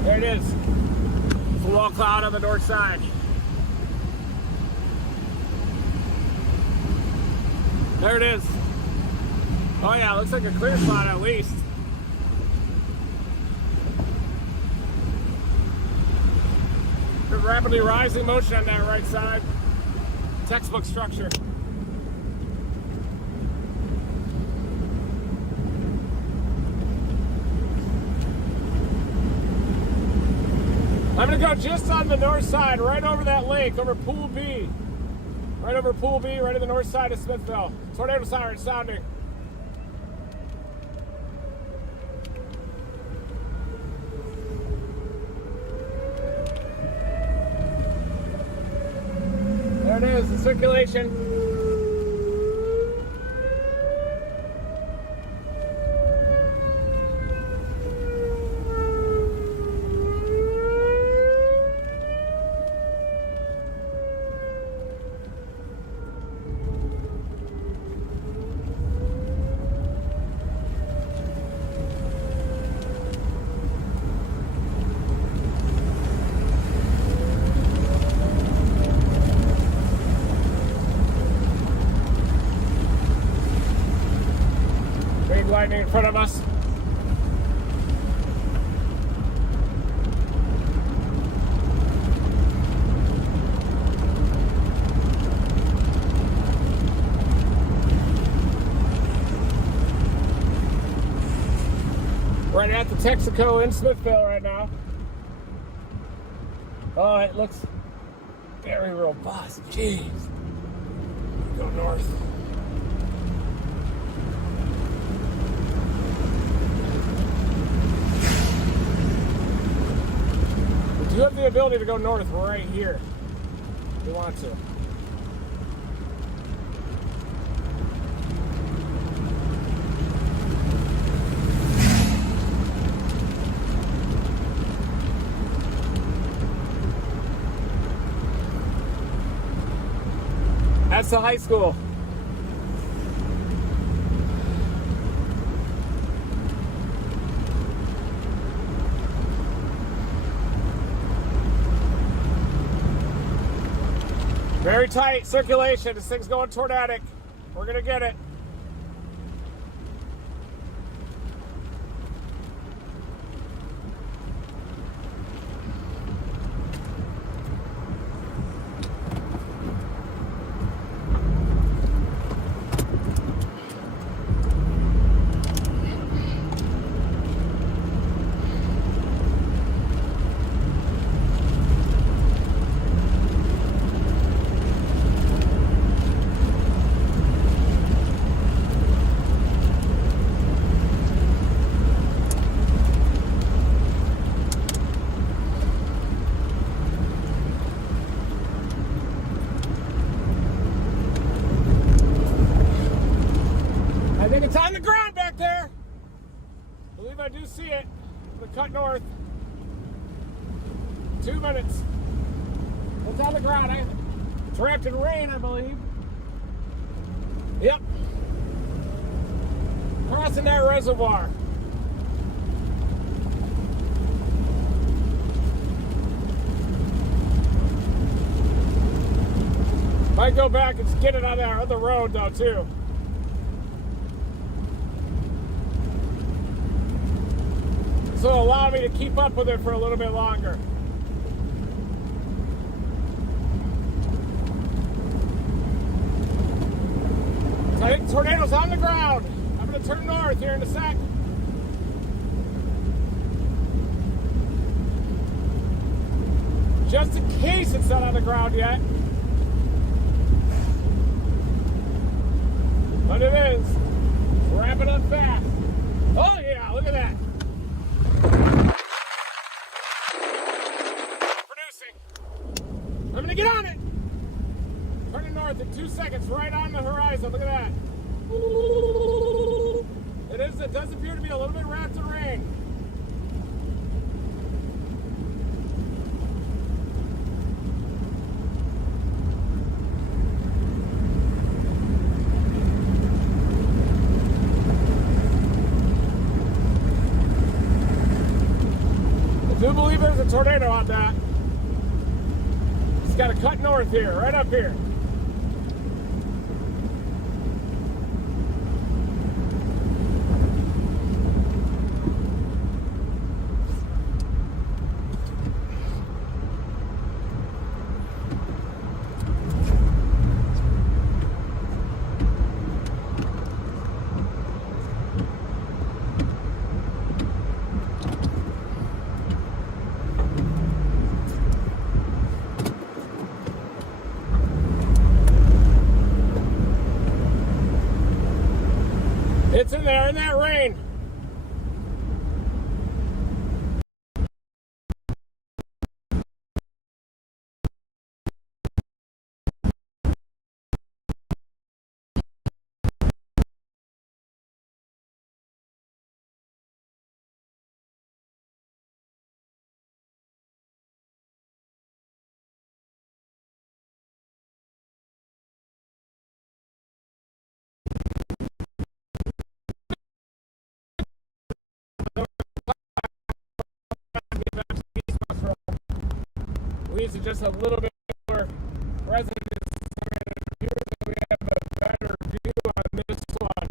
There it is. It's a low cloud on the north side. There it is. Oh yeah, looks like a clear spot at least. Good rapidly rising motion on that right side. Textbook structure. I'm gonna go just on the north side, right over that lake, over Pool B. Right over Pool B, right on the north side of Smithville. Tornado siren sounding. There it is, the circulation. Lightning in front of us. Right at the Texaco in Smithville right now. Oh, it looks very robust. Jeez. Go north. You have the ability to go north right here if you want to. That's the high school. Very tight circulation. This thing's going tornadic. We're gonna get it. I think it's on the ground back there. I believe I do see it. I'm gonna cut north. 2 minutes. It's on the ground. It's wrapped in rain, I believe. Yep. Crossing that reservoir. Might go back and get it on that other road though too. This will allow me to keep up with it for a little bit longer. So I think the tornado's on the ground. I'm going to turn north here in a sec. Just in case it's not on the ground yet. But it is. It's wrapping up fast. Oh yeah, look at that. Producing. I'm gonna get on it. Turning north in 2 seconds, right on the horizon. Look at that. It does appear to be a little bit wrapped in rain. I do believe there's a tornado on that. It's got to cut north here, right up here. It's in there in that rain. Leads to just a little bit more residence. It appears that we have a better view on this one.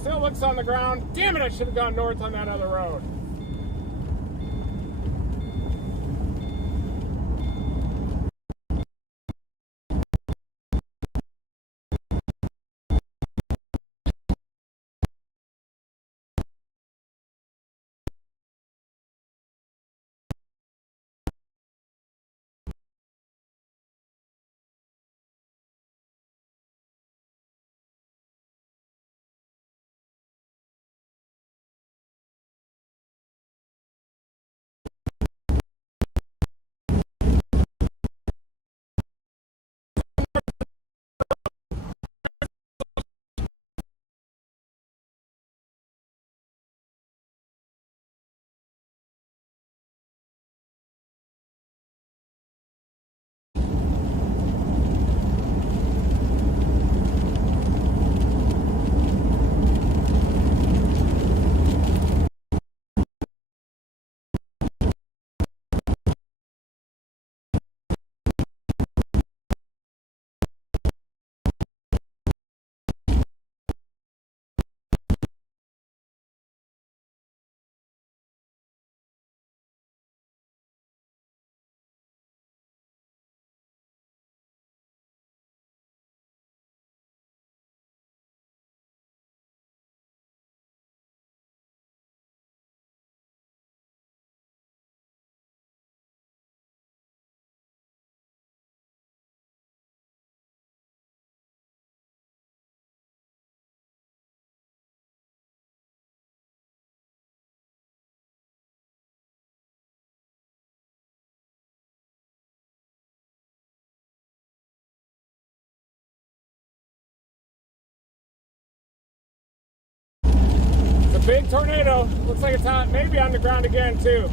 Still looks on the ground. Damn it, I should have gone north on that other road. It's a big tornado. Looks like it's maybe on the ground again too.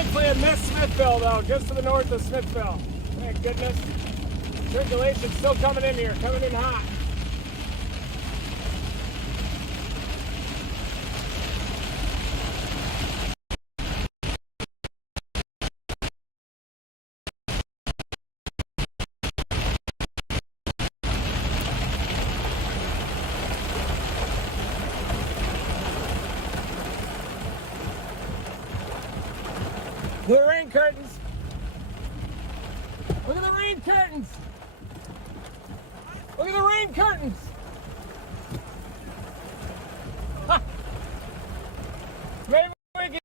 thankfully have missed Smithville, though, just to the north of Smithville. Thank goodness. Circulation's still coming in here, coming in hot. Look at the rain curtains. Look at the rain curtains. Look at the rain curtains. Maybe we can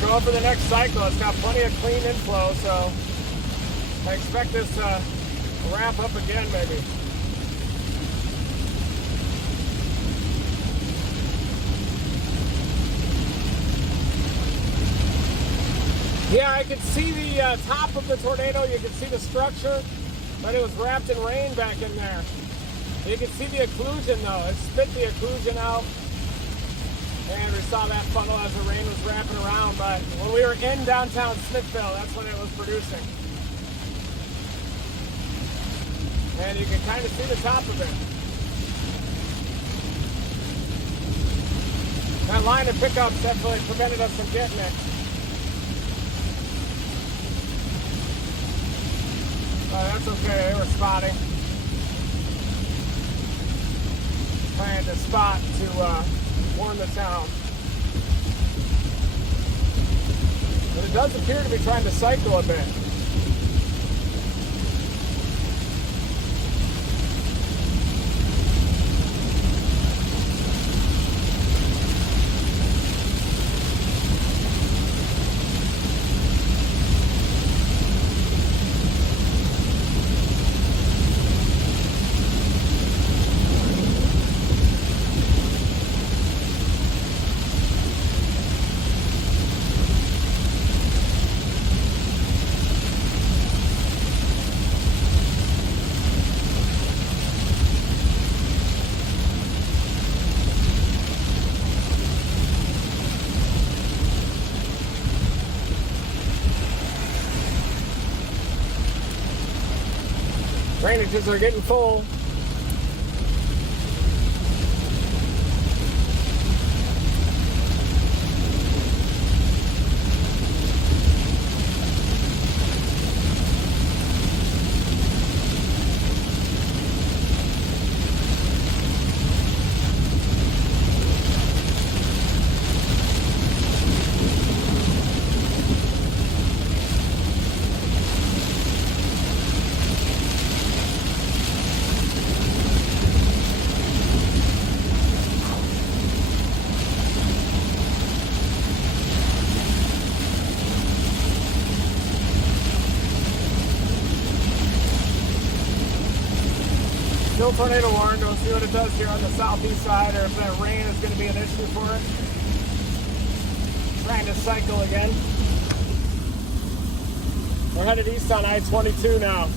We're going for the next cycle. It's got plenty of clean inflow, so I expect this to ramp up again, maybe. Yeah, I could see the top of the tornado. You could see the structure, but it was wrapped in rain back in there. You could see the occlusion, though. It spit the occlusion out, and we saw that funnel as the rain was wrapping around. But when we were in downtown Smithville, that's when it was producing. And you can kind of see the top of it. That line of pickups definitely prevented us from getting it. That's okay, they were spotting. Trying to spot to warn the town. But it does appear to be trying to cycle a bit. Drainages are getting full. Still tornado warned. We'll see what it does here on the southeast side, or if that rain is going to be an issue for it. Trying to cycle again. We're headed east on I-22 now.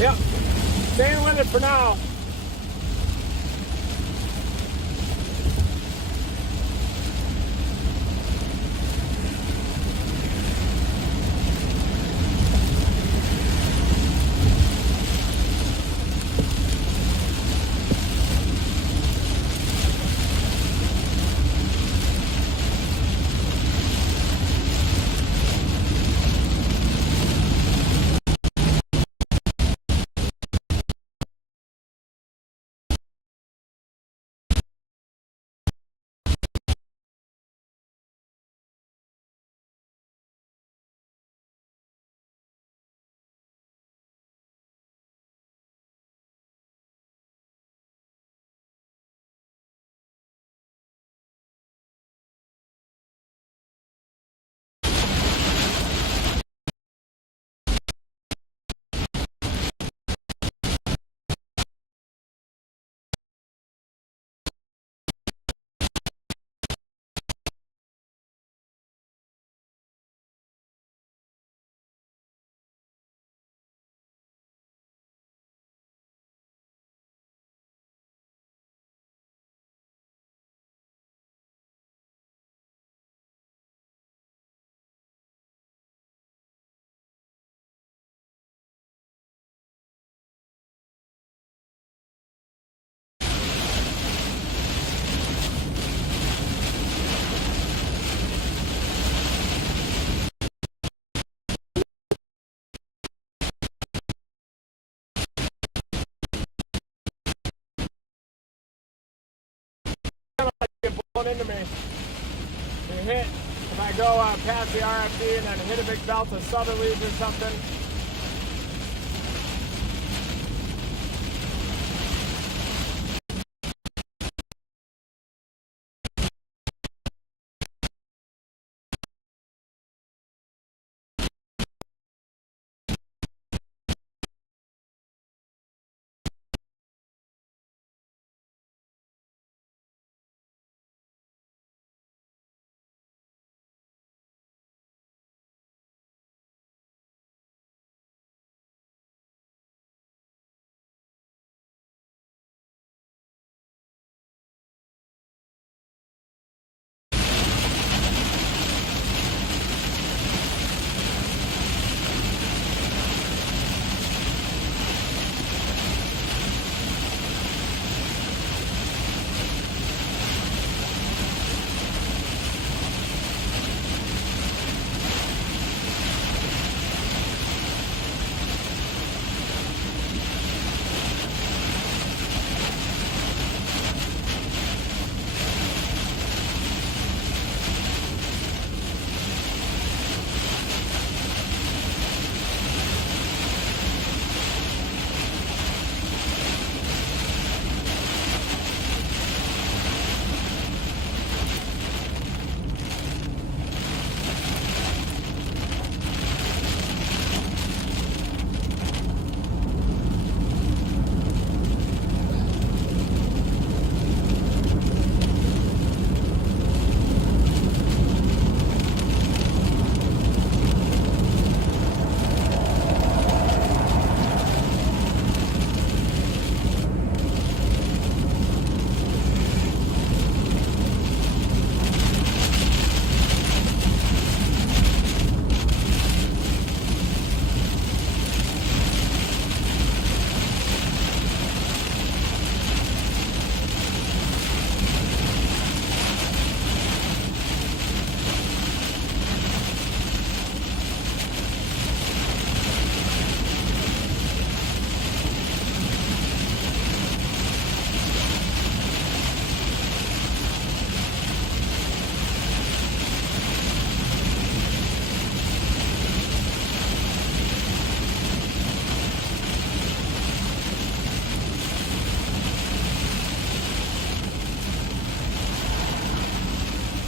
Yep, staying with it for now. Into me. You hit, if I go past the RFD and then hit a big belt of southerlies or something.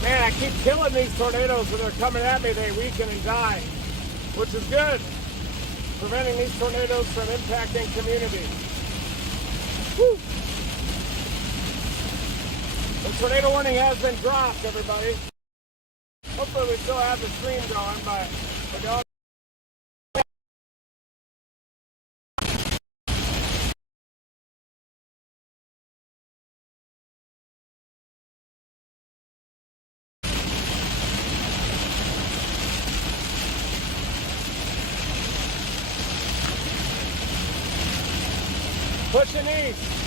Man, I keep killing these tornadoes when they're coming at me. They weaken and die, which is good. Preventing these tornadoes from impacting communities. Woo! The tornado warning has been dropped, everybody. Hopefully we still have the stream going, but we don't. Pushing east.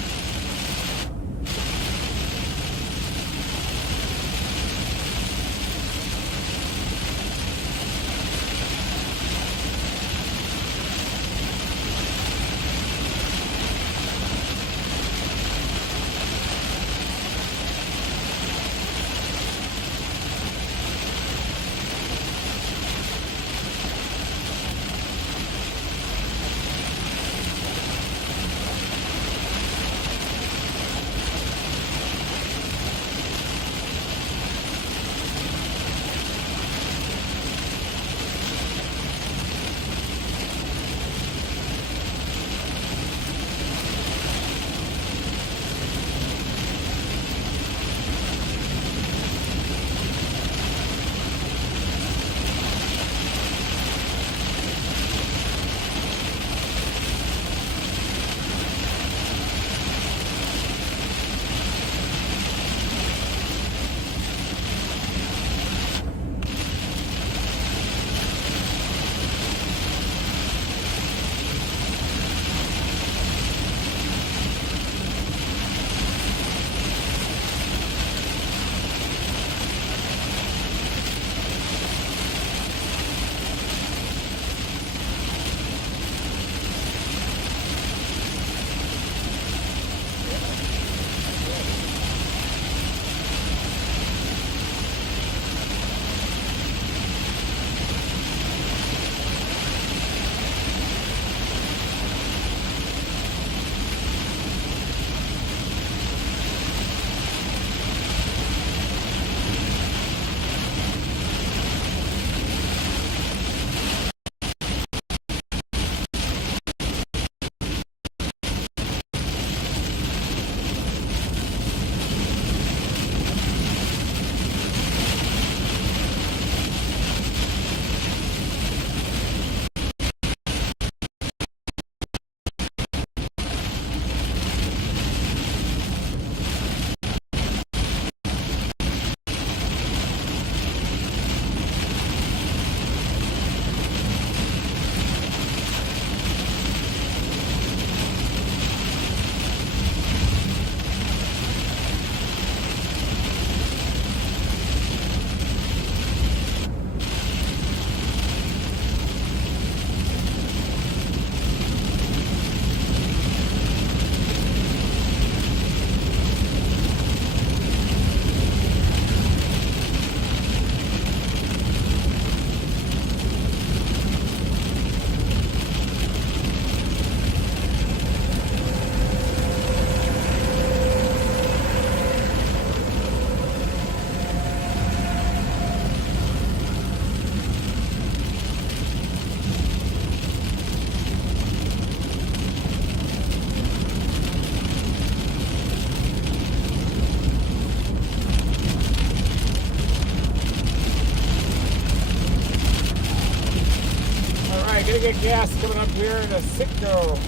Gonna get gas coming up here in a Citgo.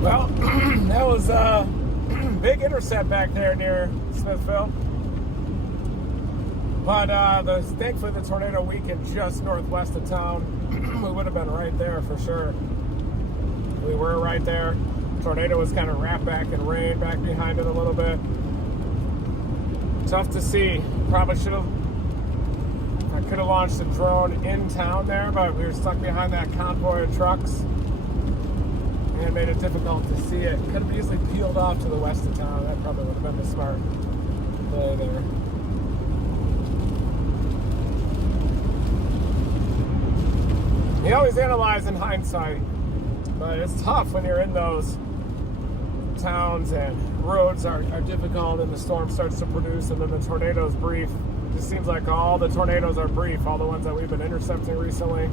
Well, that was a big intercept back there near Smithville. But thankfully the tornado weakened just northwest of town. We would have been right there for sure. We were right there. Tornado was kind of wrapped back in rain back behind it a little bit. Tough to see. Probably I could have launched a drone in town there, but we were stuck behind that convoy of trucks. And it made it difficult to see it. Could have easily peeled off to the west of town. That probably would have been the smart play there. You always analyze in hindsight, but it's tough when you're in those towns and roads are difficult and the storm starts to produce and then the tornado's brief. It just seems like all the tornadoes are brief, all the ones that we've been intercepting recently.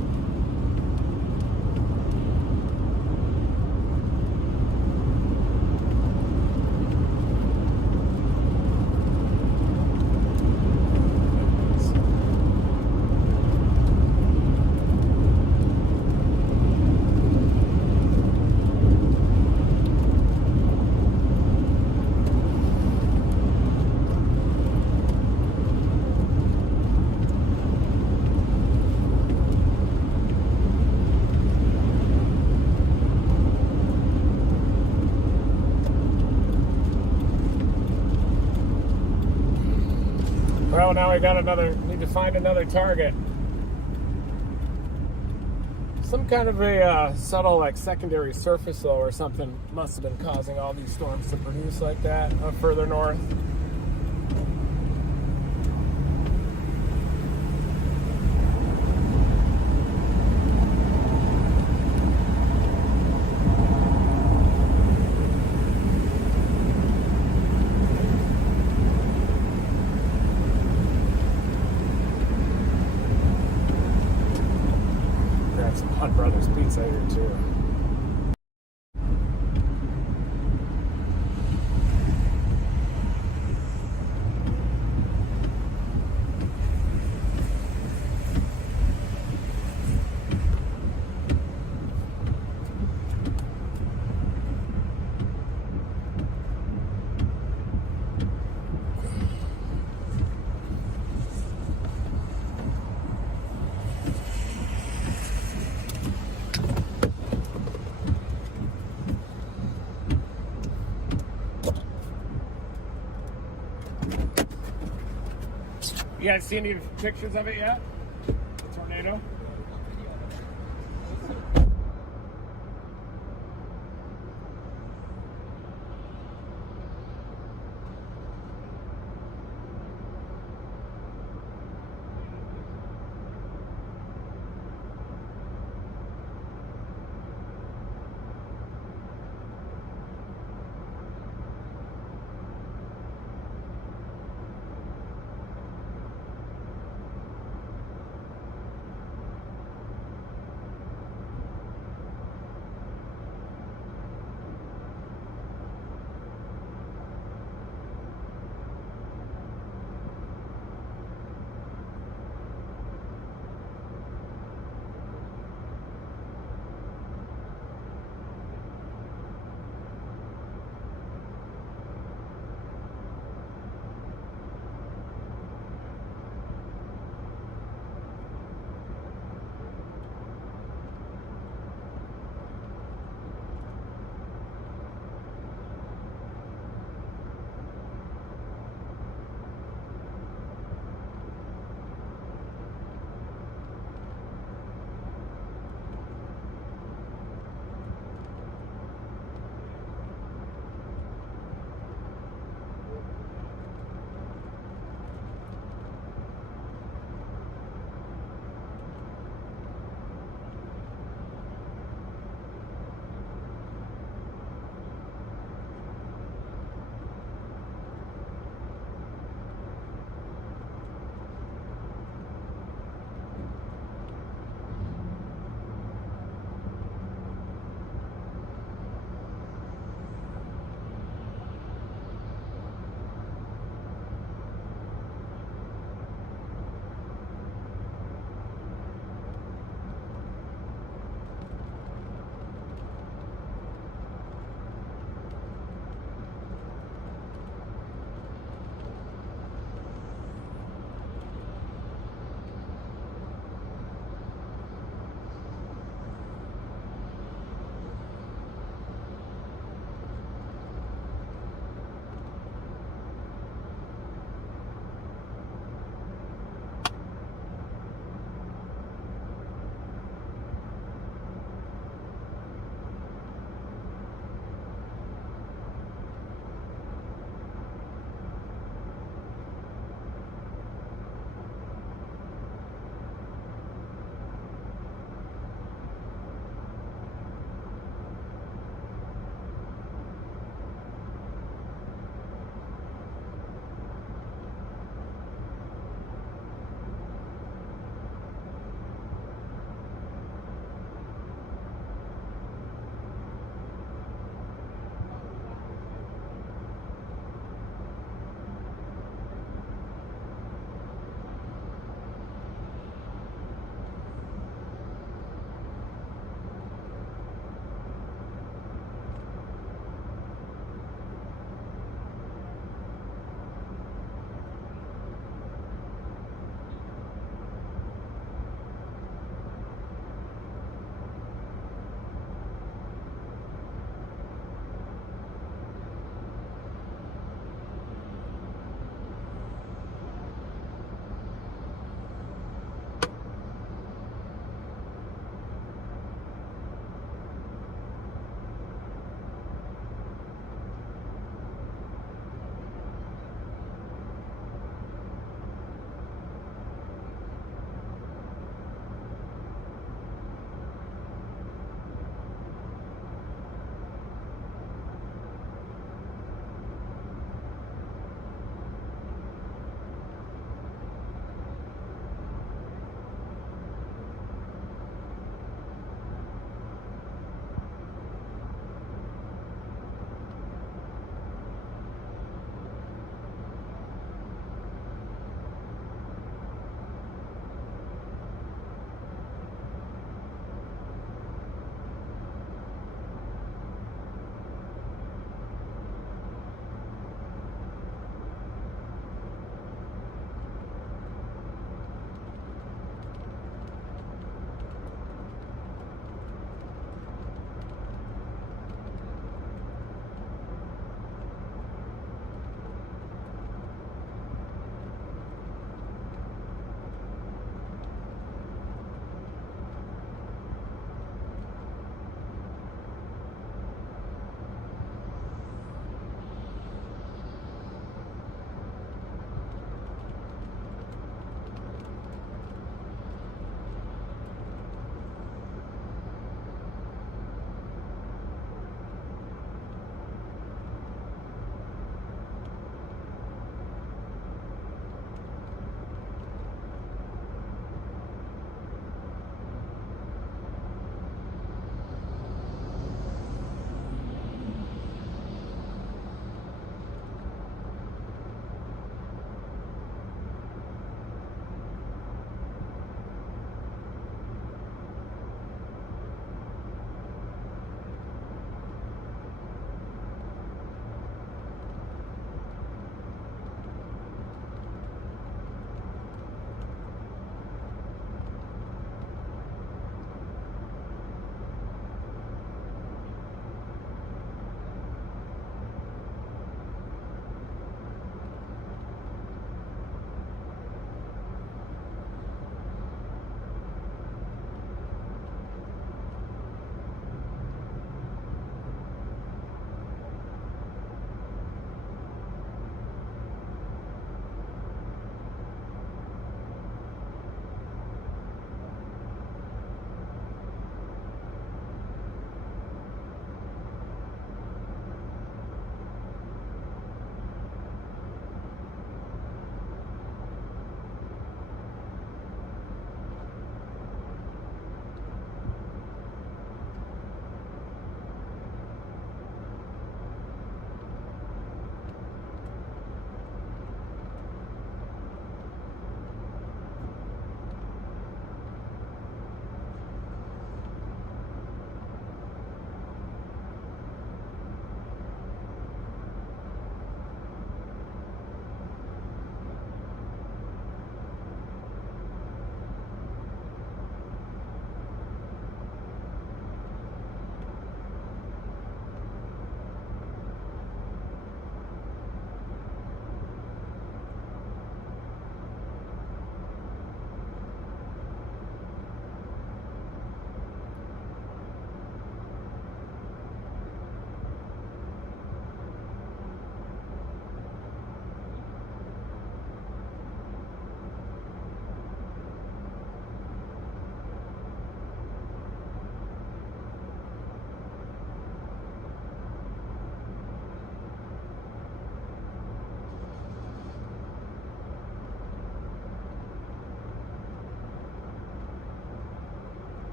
Well, now we got need to find another target. Some kind of a subtle, like, secondary surface low or something must have been causing all these storms to produce like that further north. Hunt Brothers Pizza here too. You guys see any pictures of it yet? The tornado?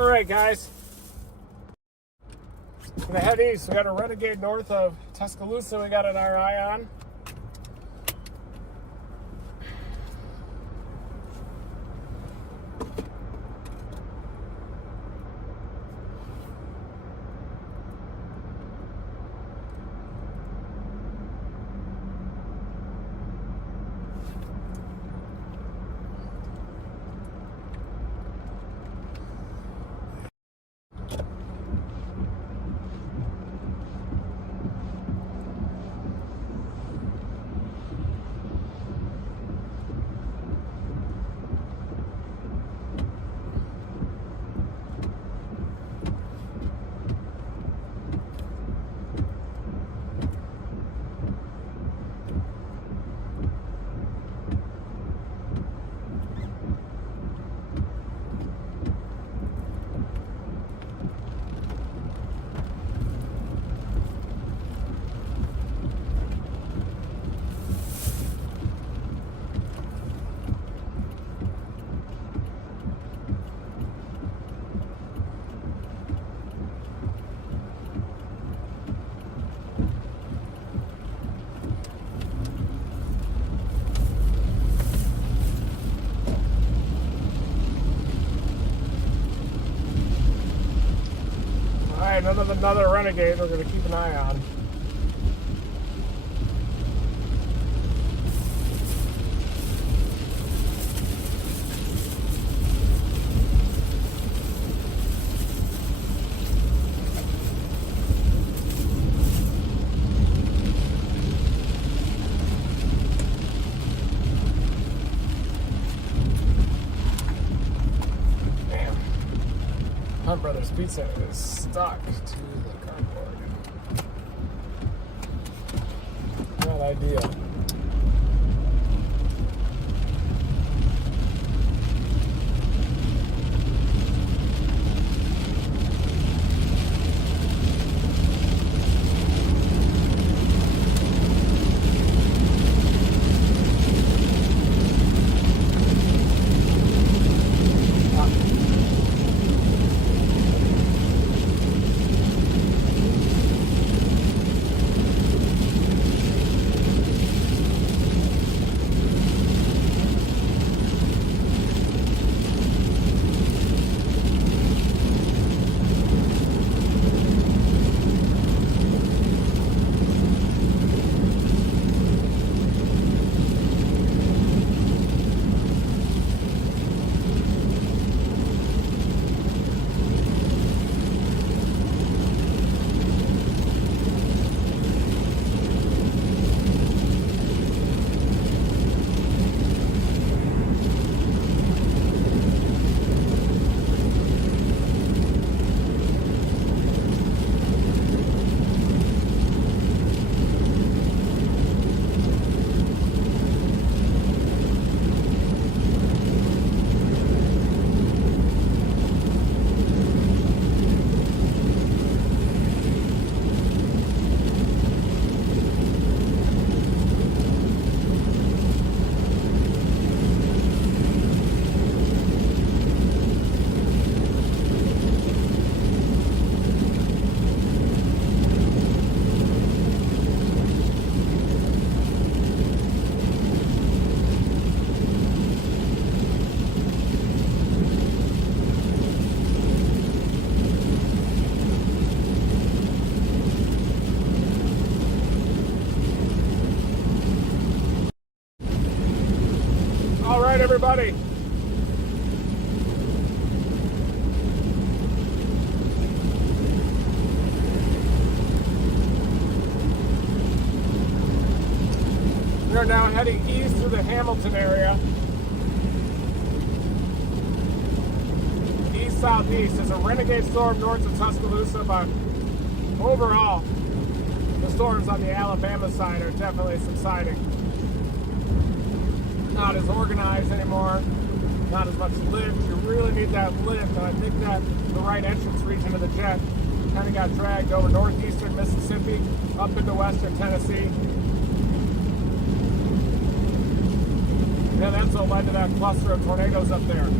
All right, guys. Gonna head east. We got a Renegade north of Tuscaloosa. We got an eye on. Another Renegade we're going to keep an eye on. Damn. Hunt Brothers Pizza is stuck to the cardboard. Not ideal. All right, everybody. We are now heading east through the Hamilton area. East-southeast. There's a Renegade storm north of Tuscaloosa, but overall, the storms on the Alabama side are definitely subsiding. Not as organized anymore, not as much lift. You really need that lift, and I think that the right entrance region of the jet kind of got dragged over northeastern Mississippi, up into western Tennessee. Yeah, that's what led to that cluster of tornadoes up there.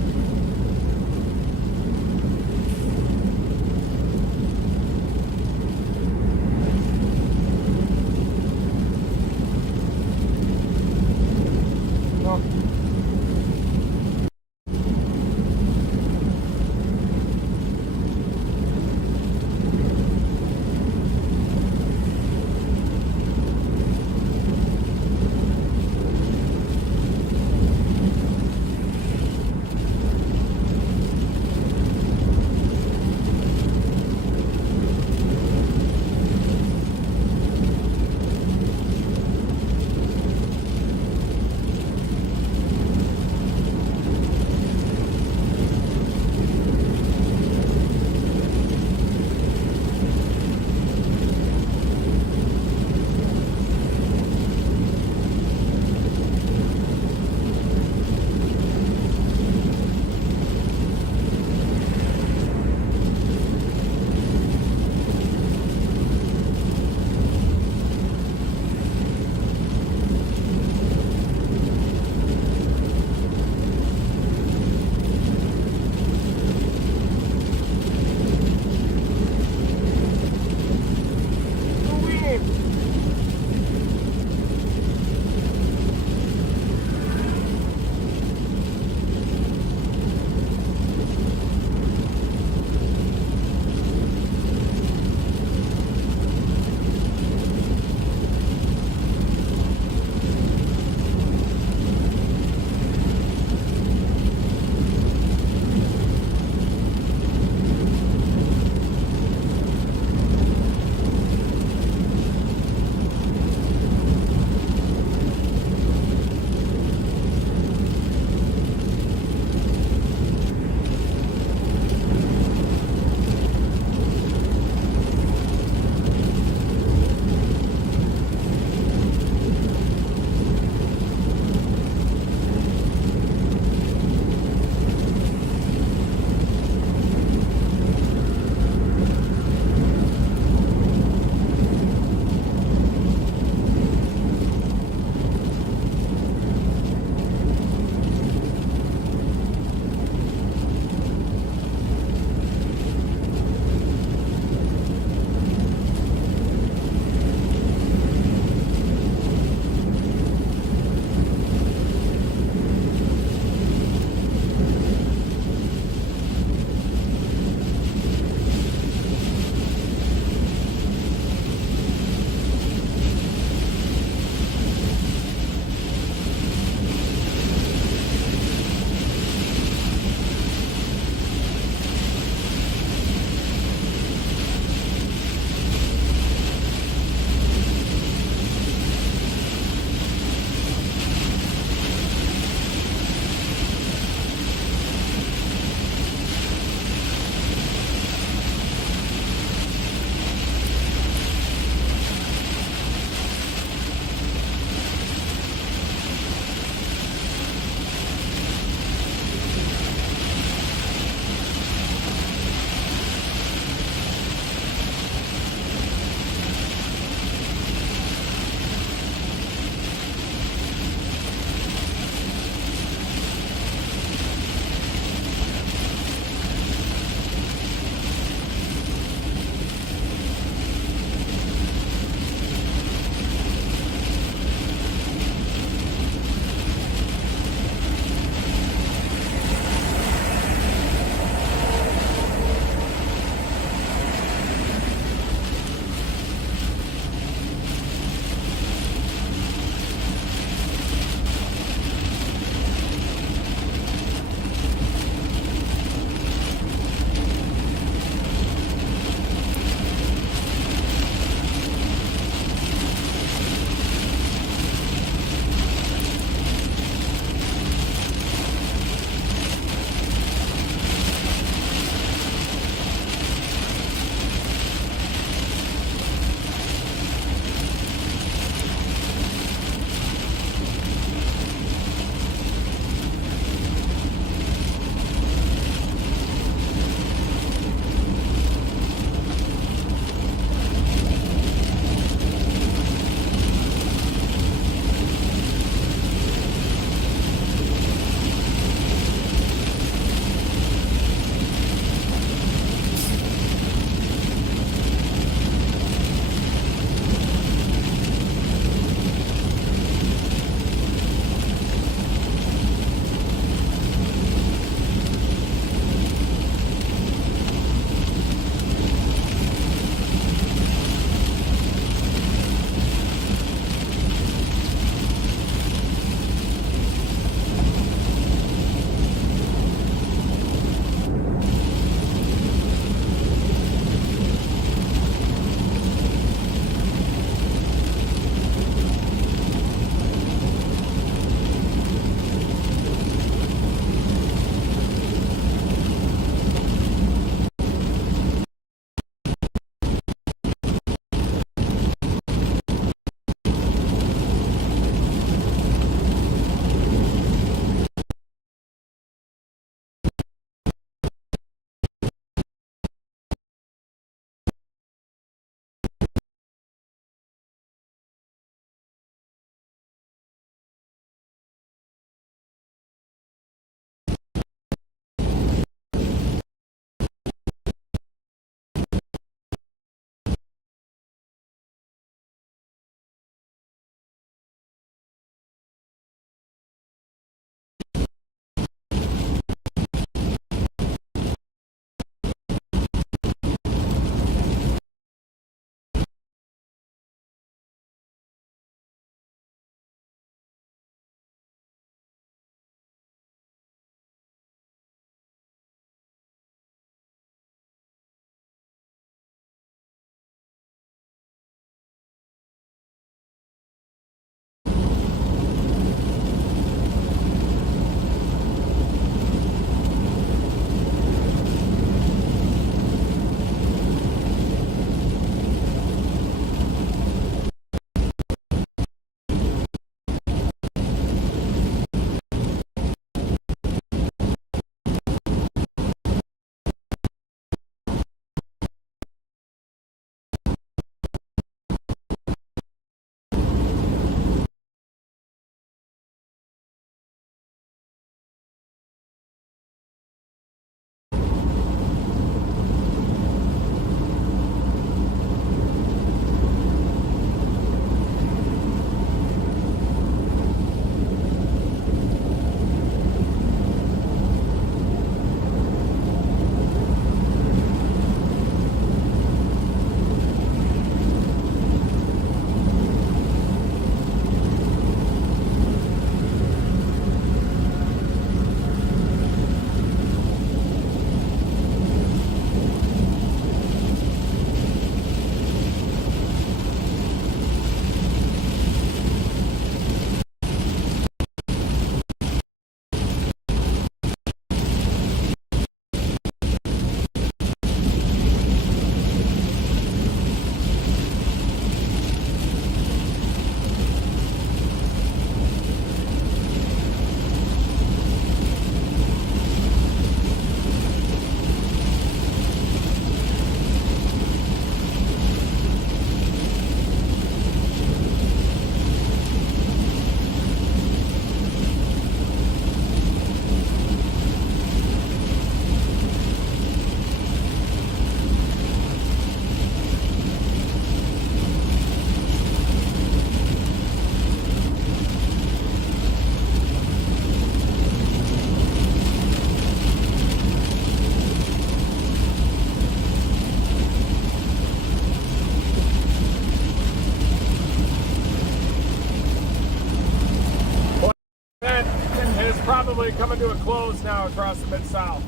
coming to a close now across the Mid-South.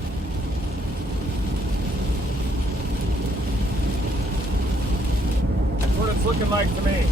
That's what it's looking like to me.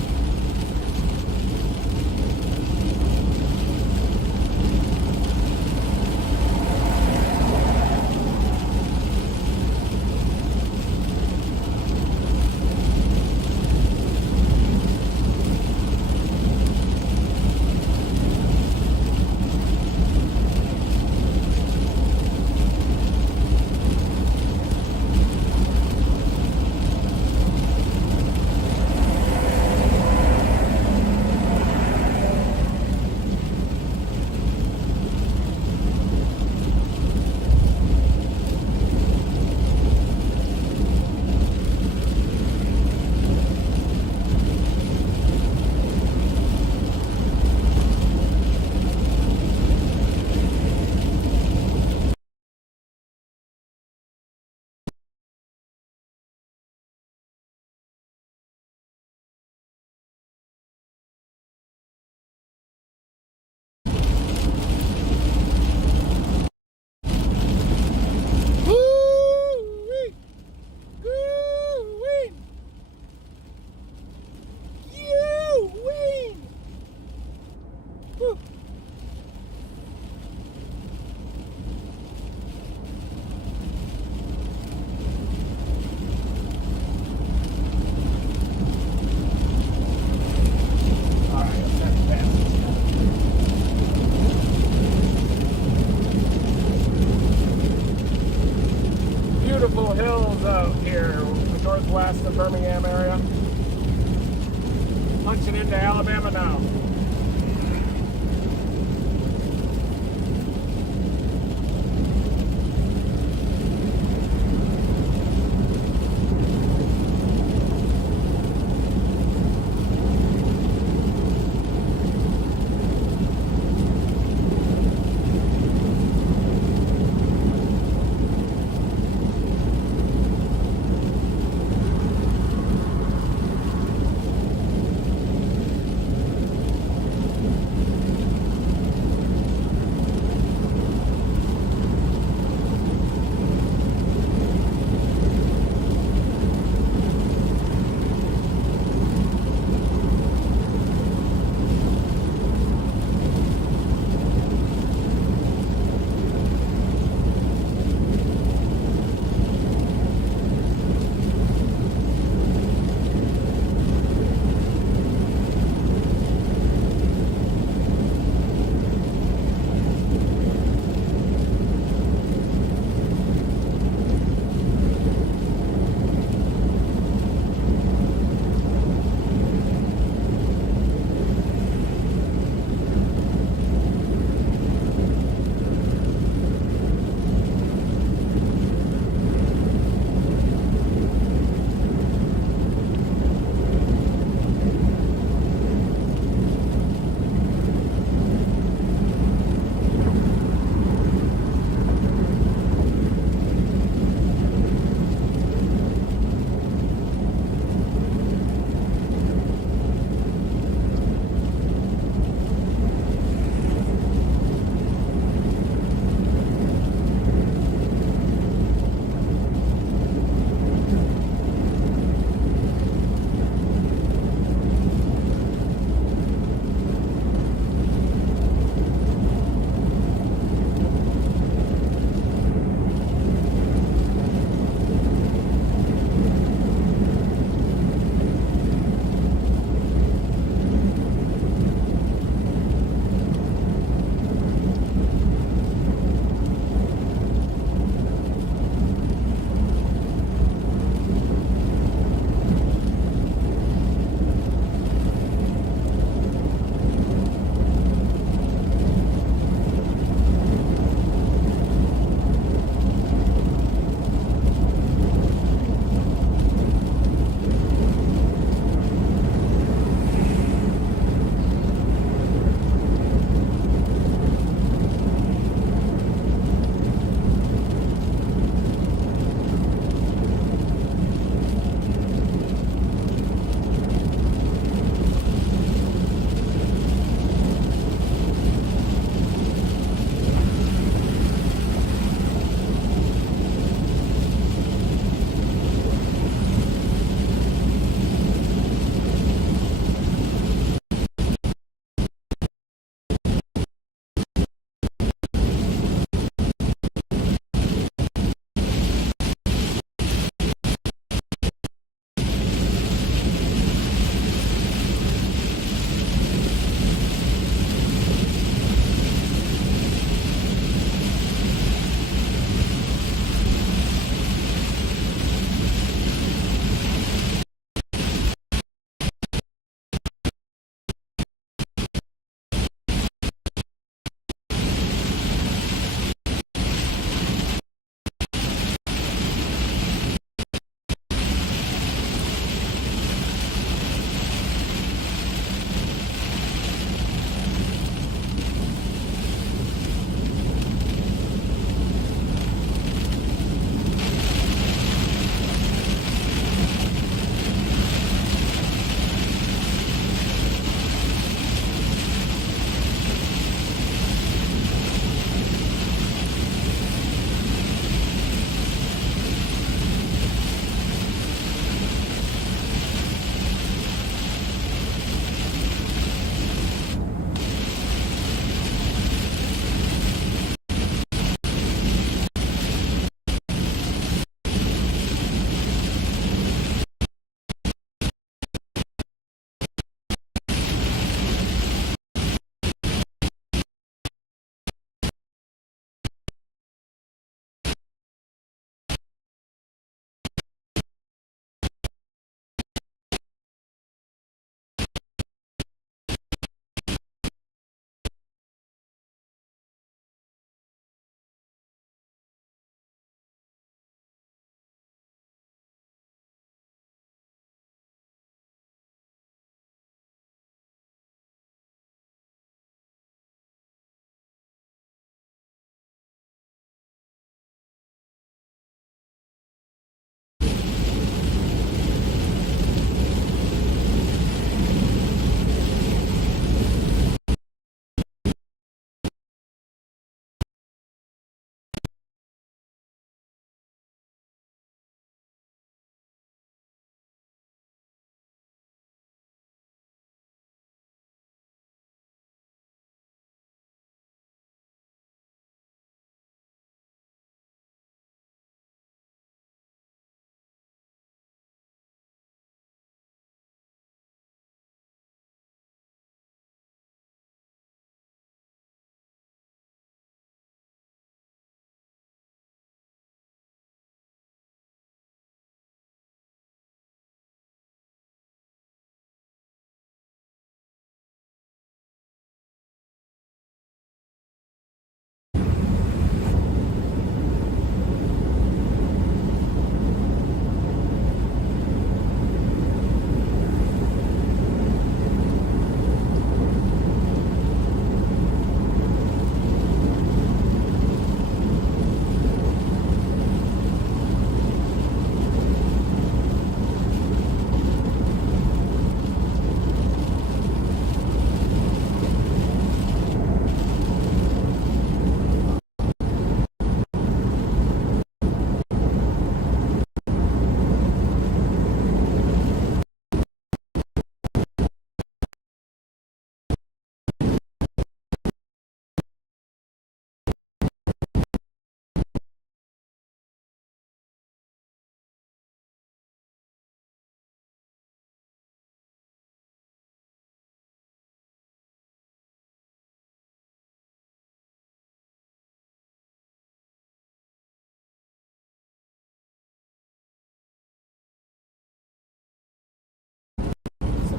Beautiful hills out here, the northwest of Birmingham area. Punching into Alabama now.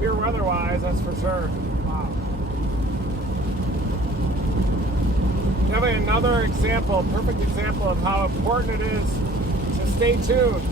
here weather-wise, that's for sure. Wow. Definitely another example, perfect example of how important it is to stay tuned.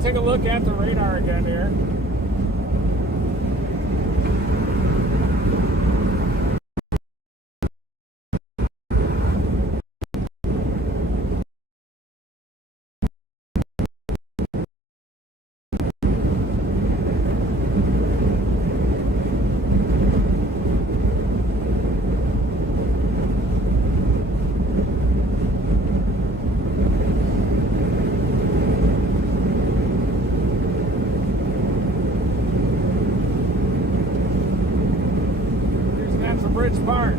Take a look at the radar again here. Bridge Park.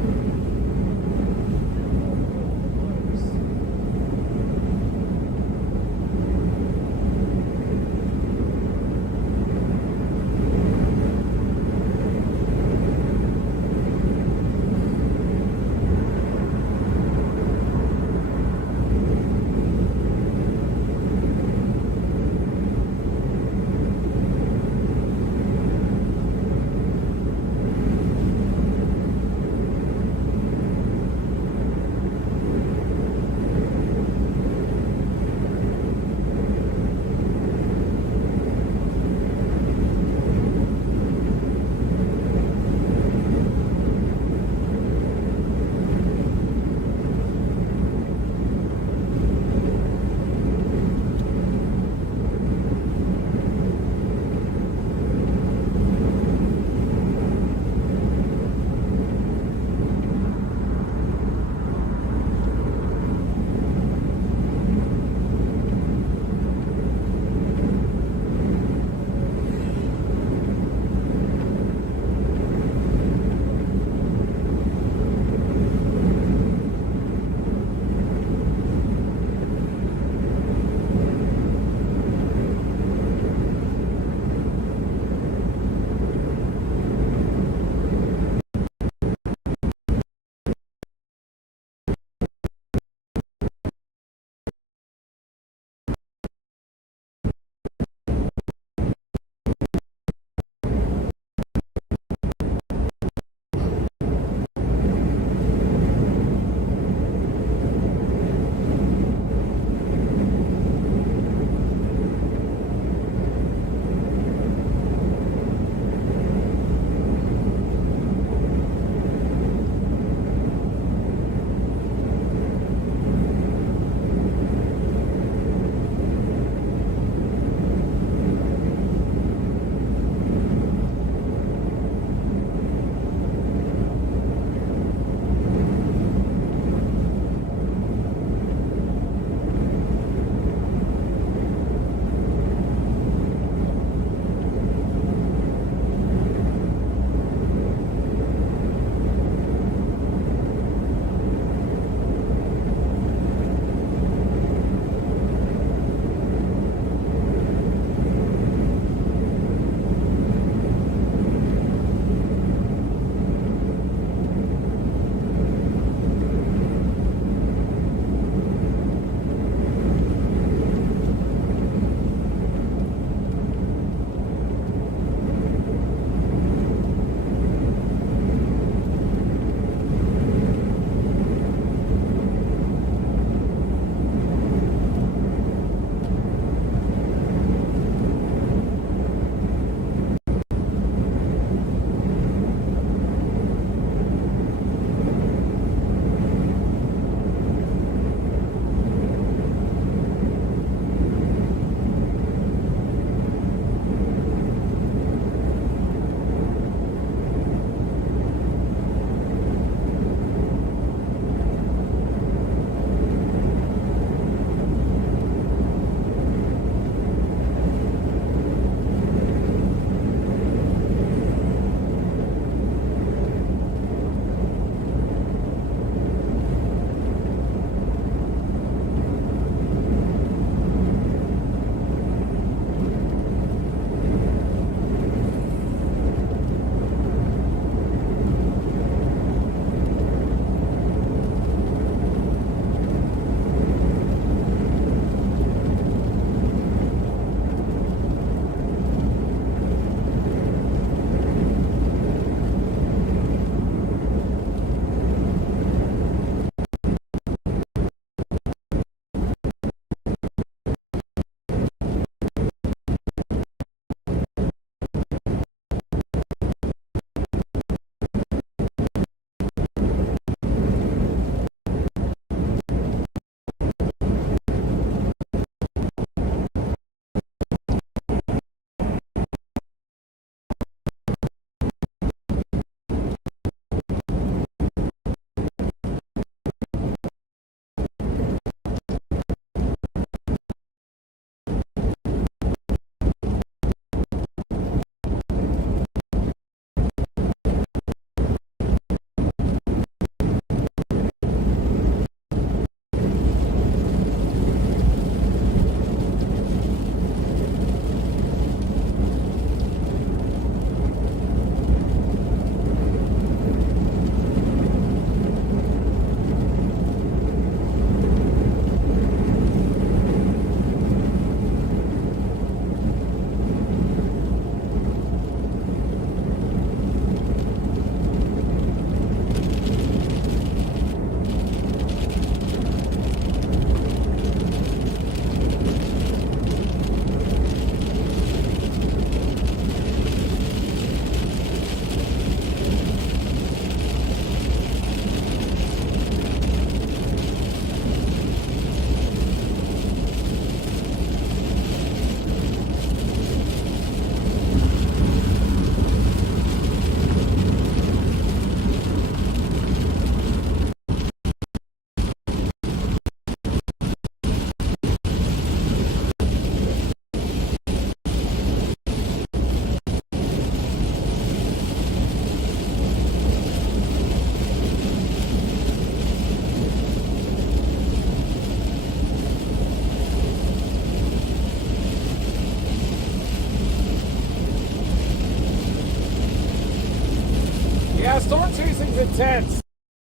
Yeah, storm chasing's intense.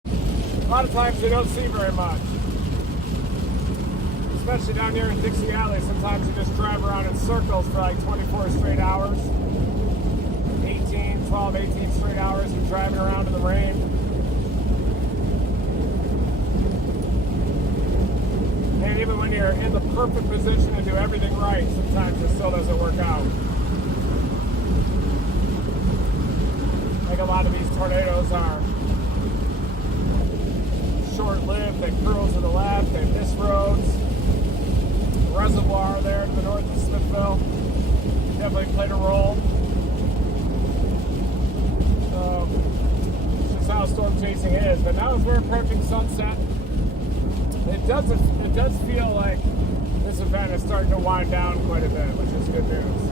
A lot of times you don't see very much. Especially down here in Dixie Alley, sometimes you just drive around in circles for like 24 straight hours. 12, 18 straight hours you're driving around in the rain. And even when you're in the perfect position to do everything right, sometimes it still doesn't work out. Like a lot of these tornadoes are short-lived, they curl to the left, they miss roads. The reservoir there to the north of Smithville definitely played a role. This is how storm chasing is. But now as we're approaching sunset, it does feel like this event is starting to wind down quite a bit, which is good news.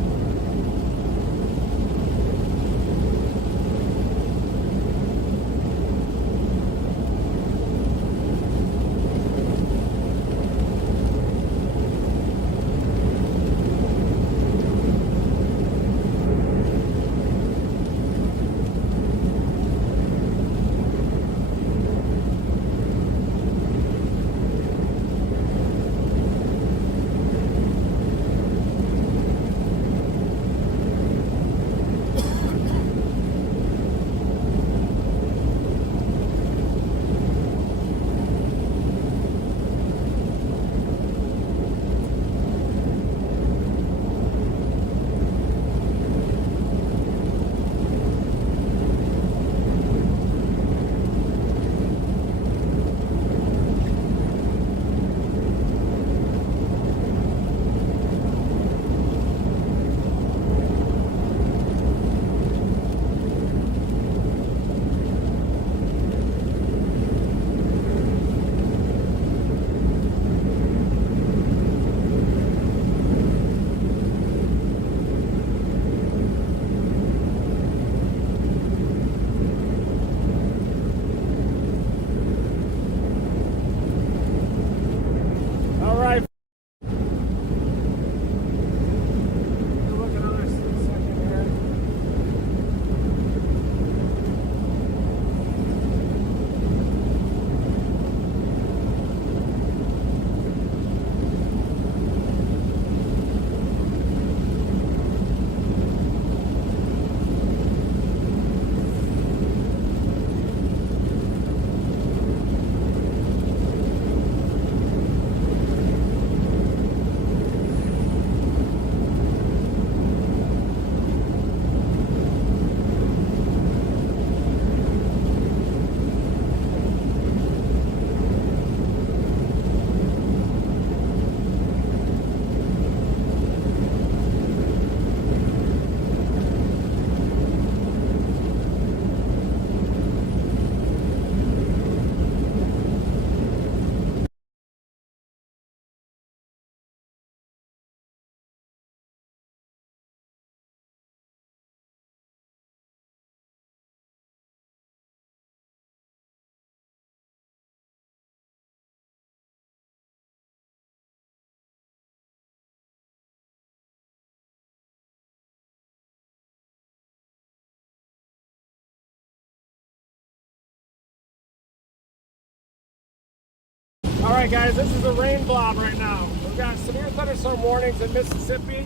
All right, guys, this is a rain blob right now. We've got severe thunderstorm warnings in Mississippi,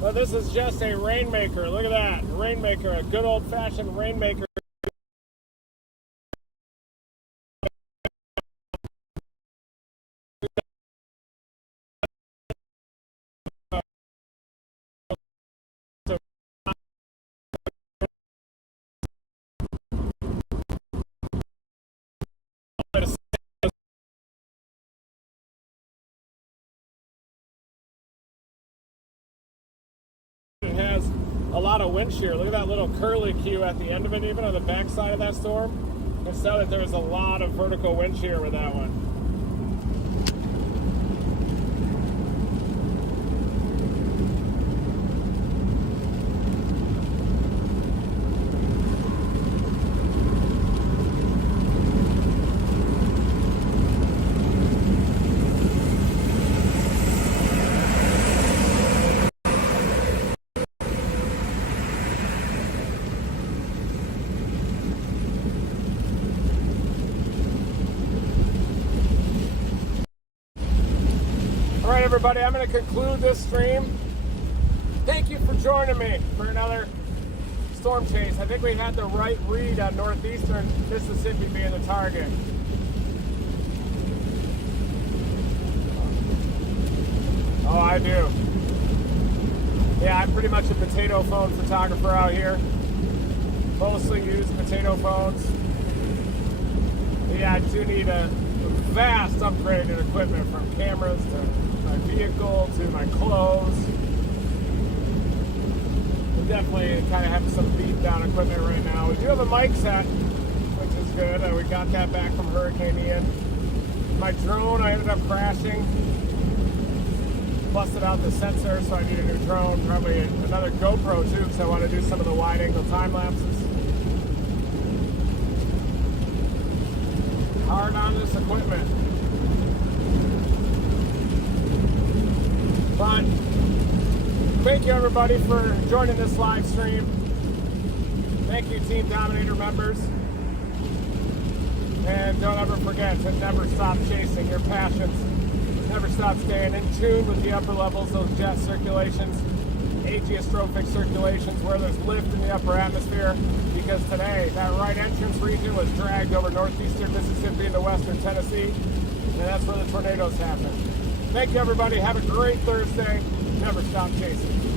but this is just a rainmaker. Look at that, rainmaker, a good old-fashioned rainmaker. It has a lot of wind shear. Look at that little curly Q at the end of it, even on the back side of that storm. It said that there was a lot of vertical wind shear with that one. everybody, I'm going to conclude this stream. Thank you for joining me for another storm chase. I think we had the right read on northeastern Mississippi being the target. Oh, I do. Yeah, I'm pretty much a potato phone photographer out here. Mostly use potato phones. But yeah, I do need a vast upgrade in equipment, from cameras to my vehicle to my clothes. We definitely kind of have some beat down equipment right now. We do have a mic set, which is good. We got that back from Hurricane Ian. My drone, I ended up crashing. Busted out the sensor, so I need a new drone. Probably another GoPro too, because I want to do some of the wide angle time lapses. Hard on this equipment. But thank you everybody for joining this live stream. Thank you Team Dominator members. And don't ever forget to never stop chasing your passions. Never stop staying in tune with the upper levels, those jet circulations, ageostrophic circulations, where there's lift in the upper atmosphere, because today that right entrance region was dragged over northeastern Mississippi into western Tennessee, and that's where the tornadoes happen. Thank you everybody. Have a great Thursday. Never stop chasing.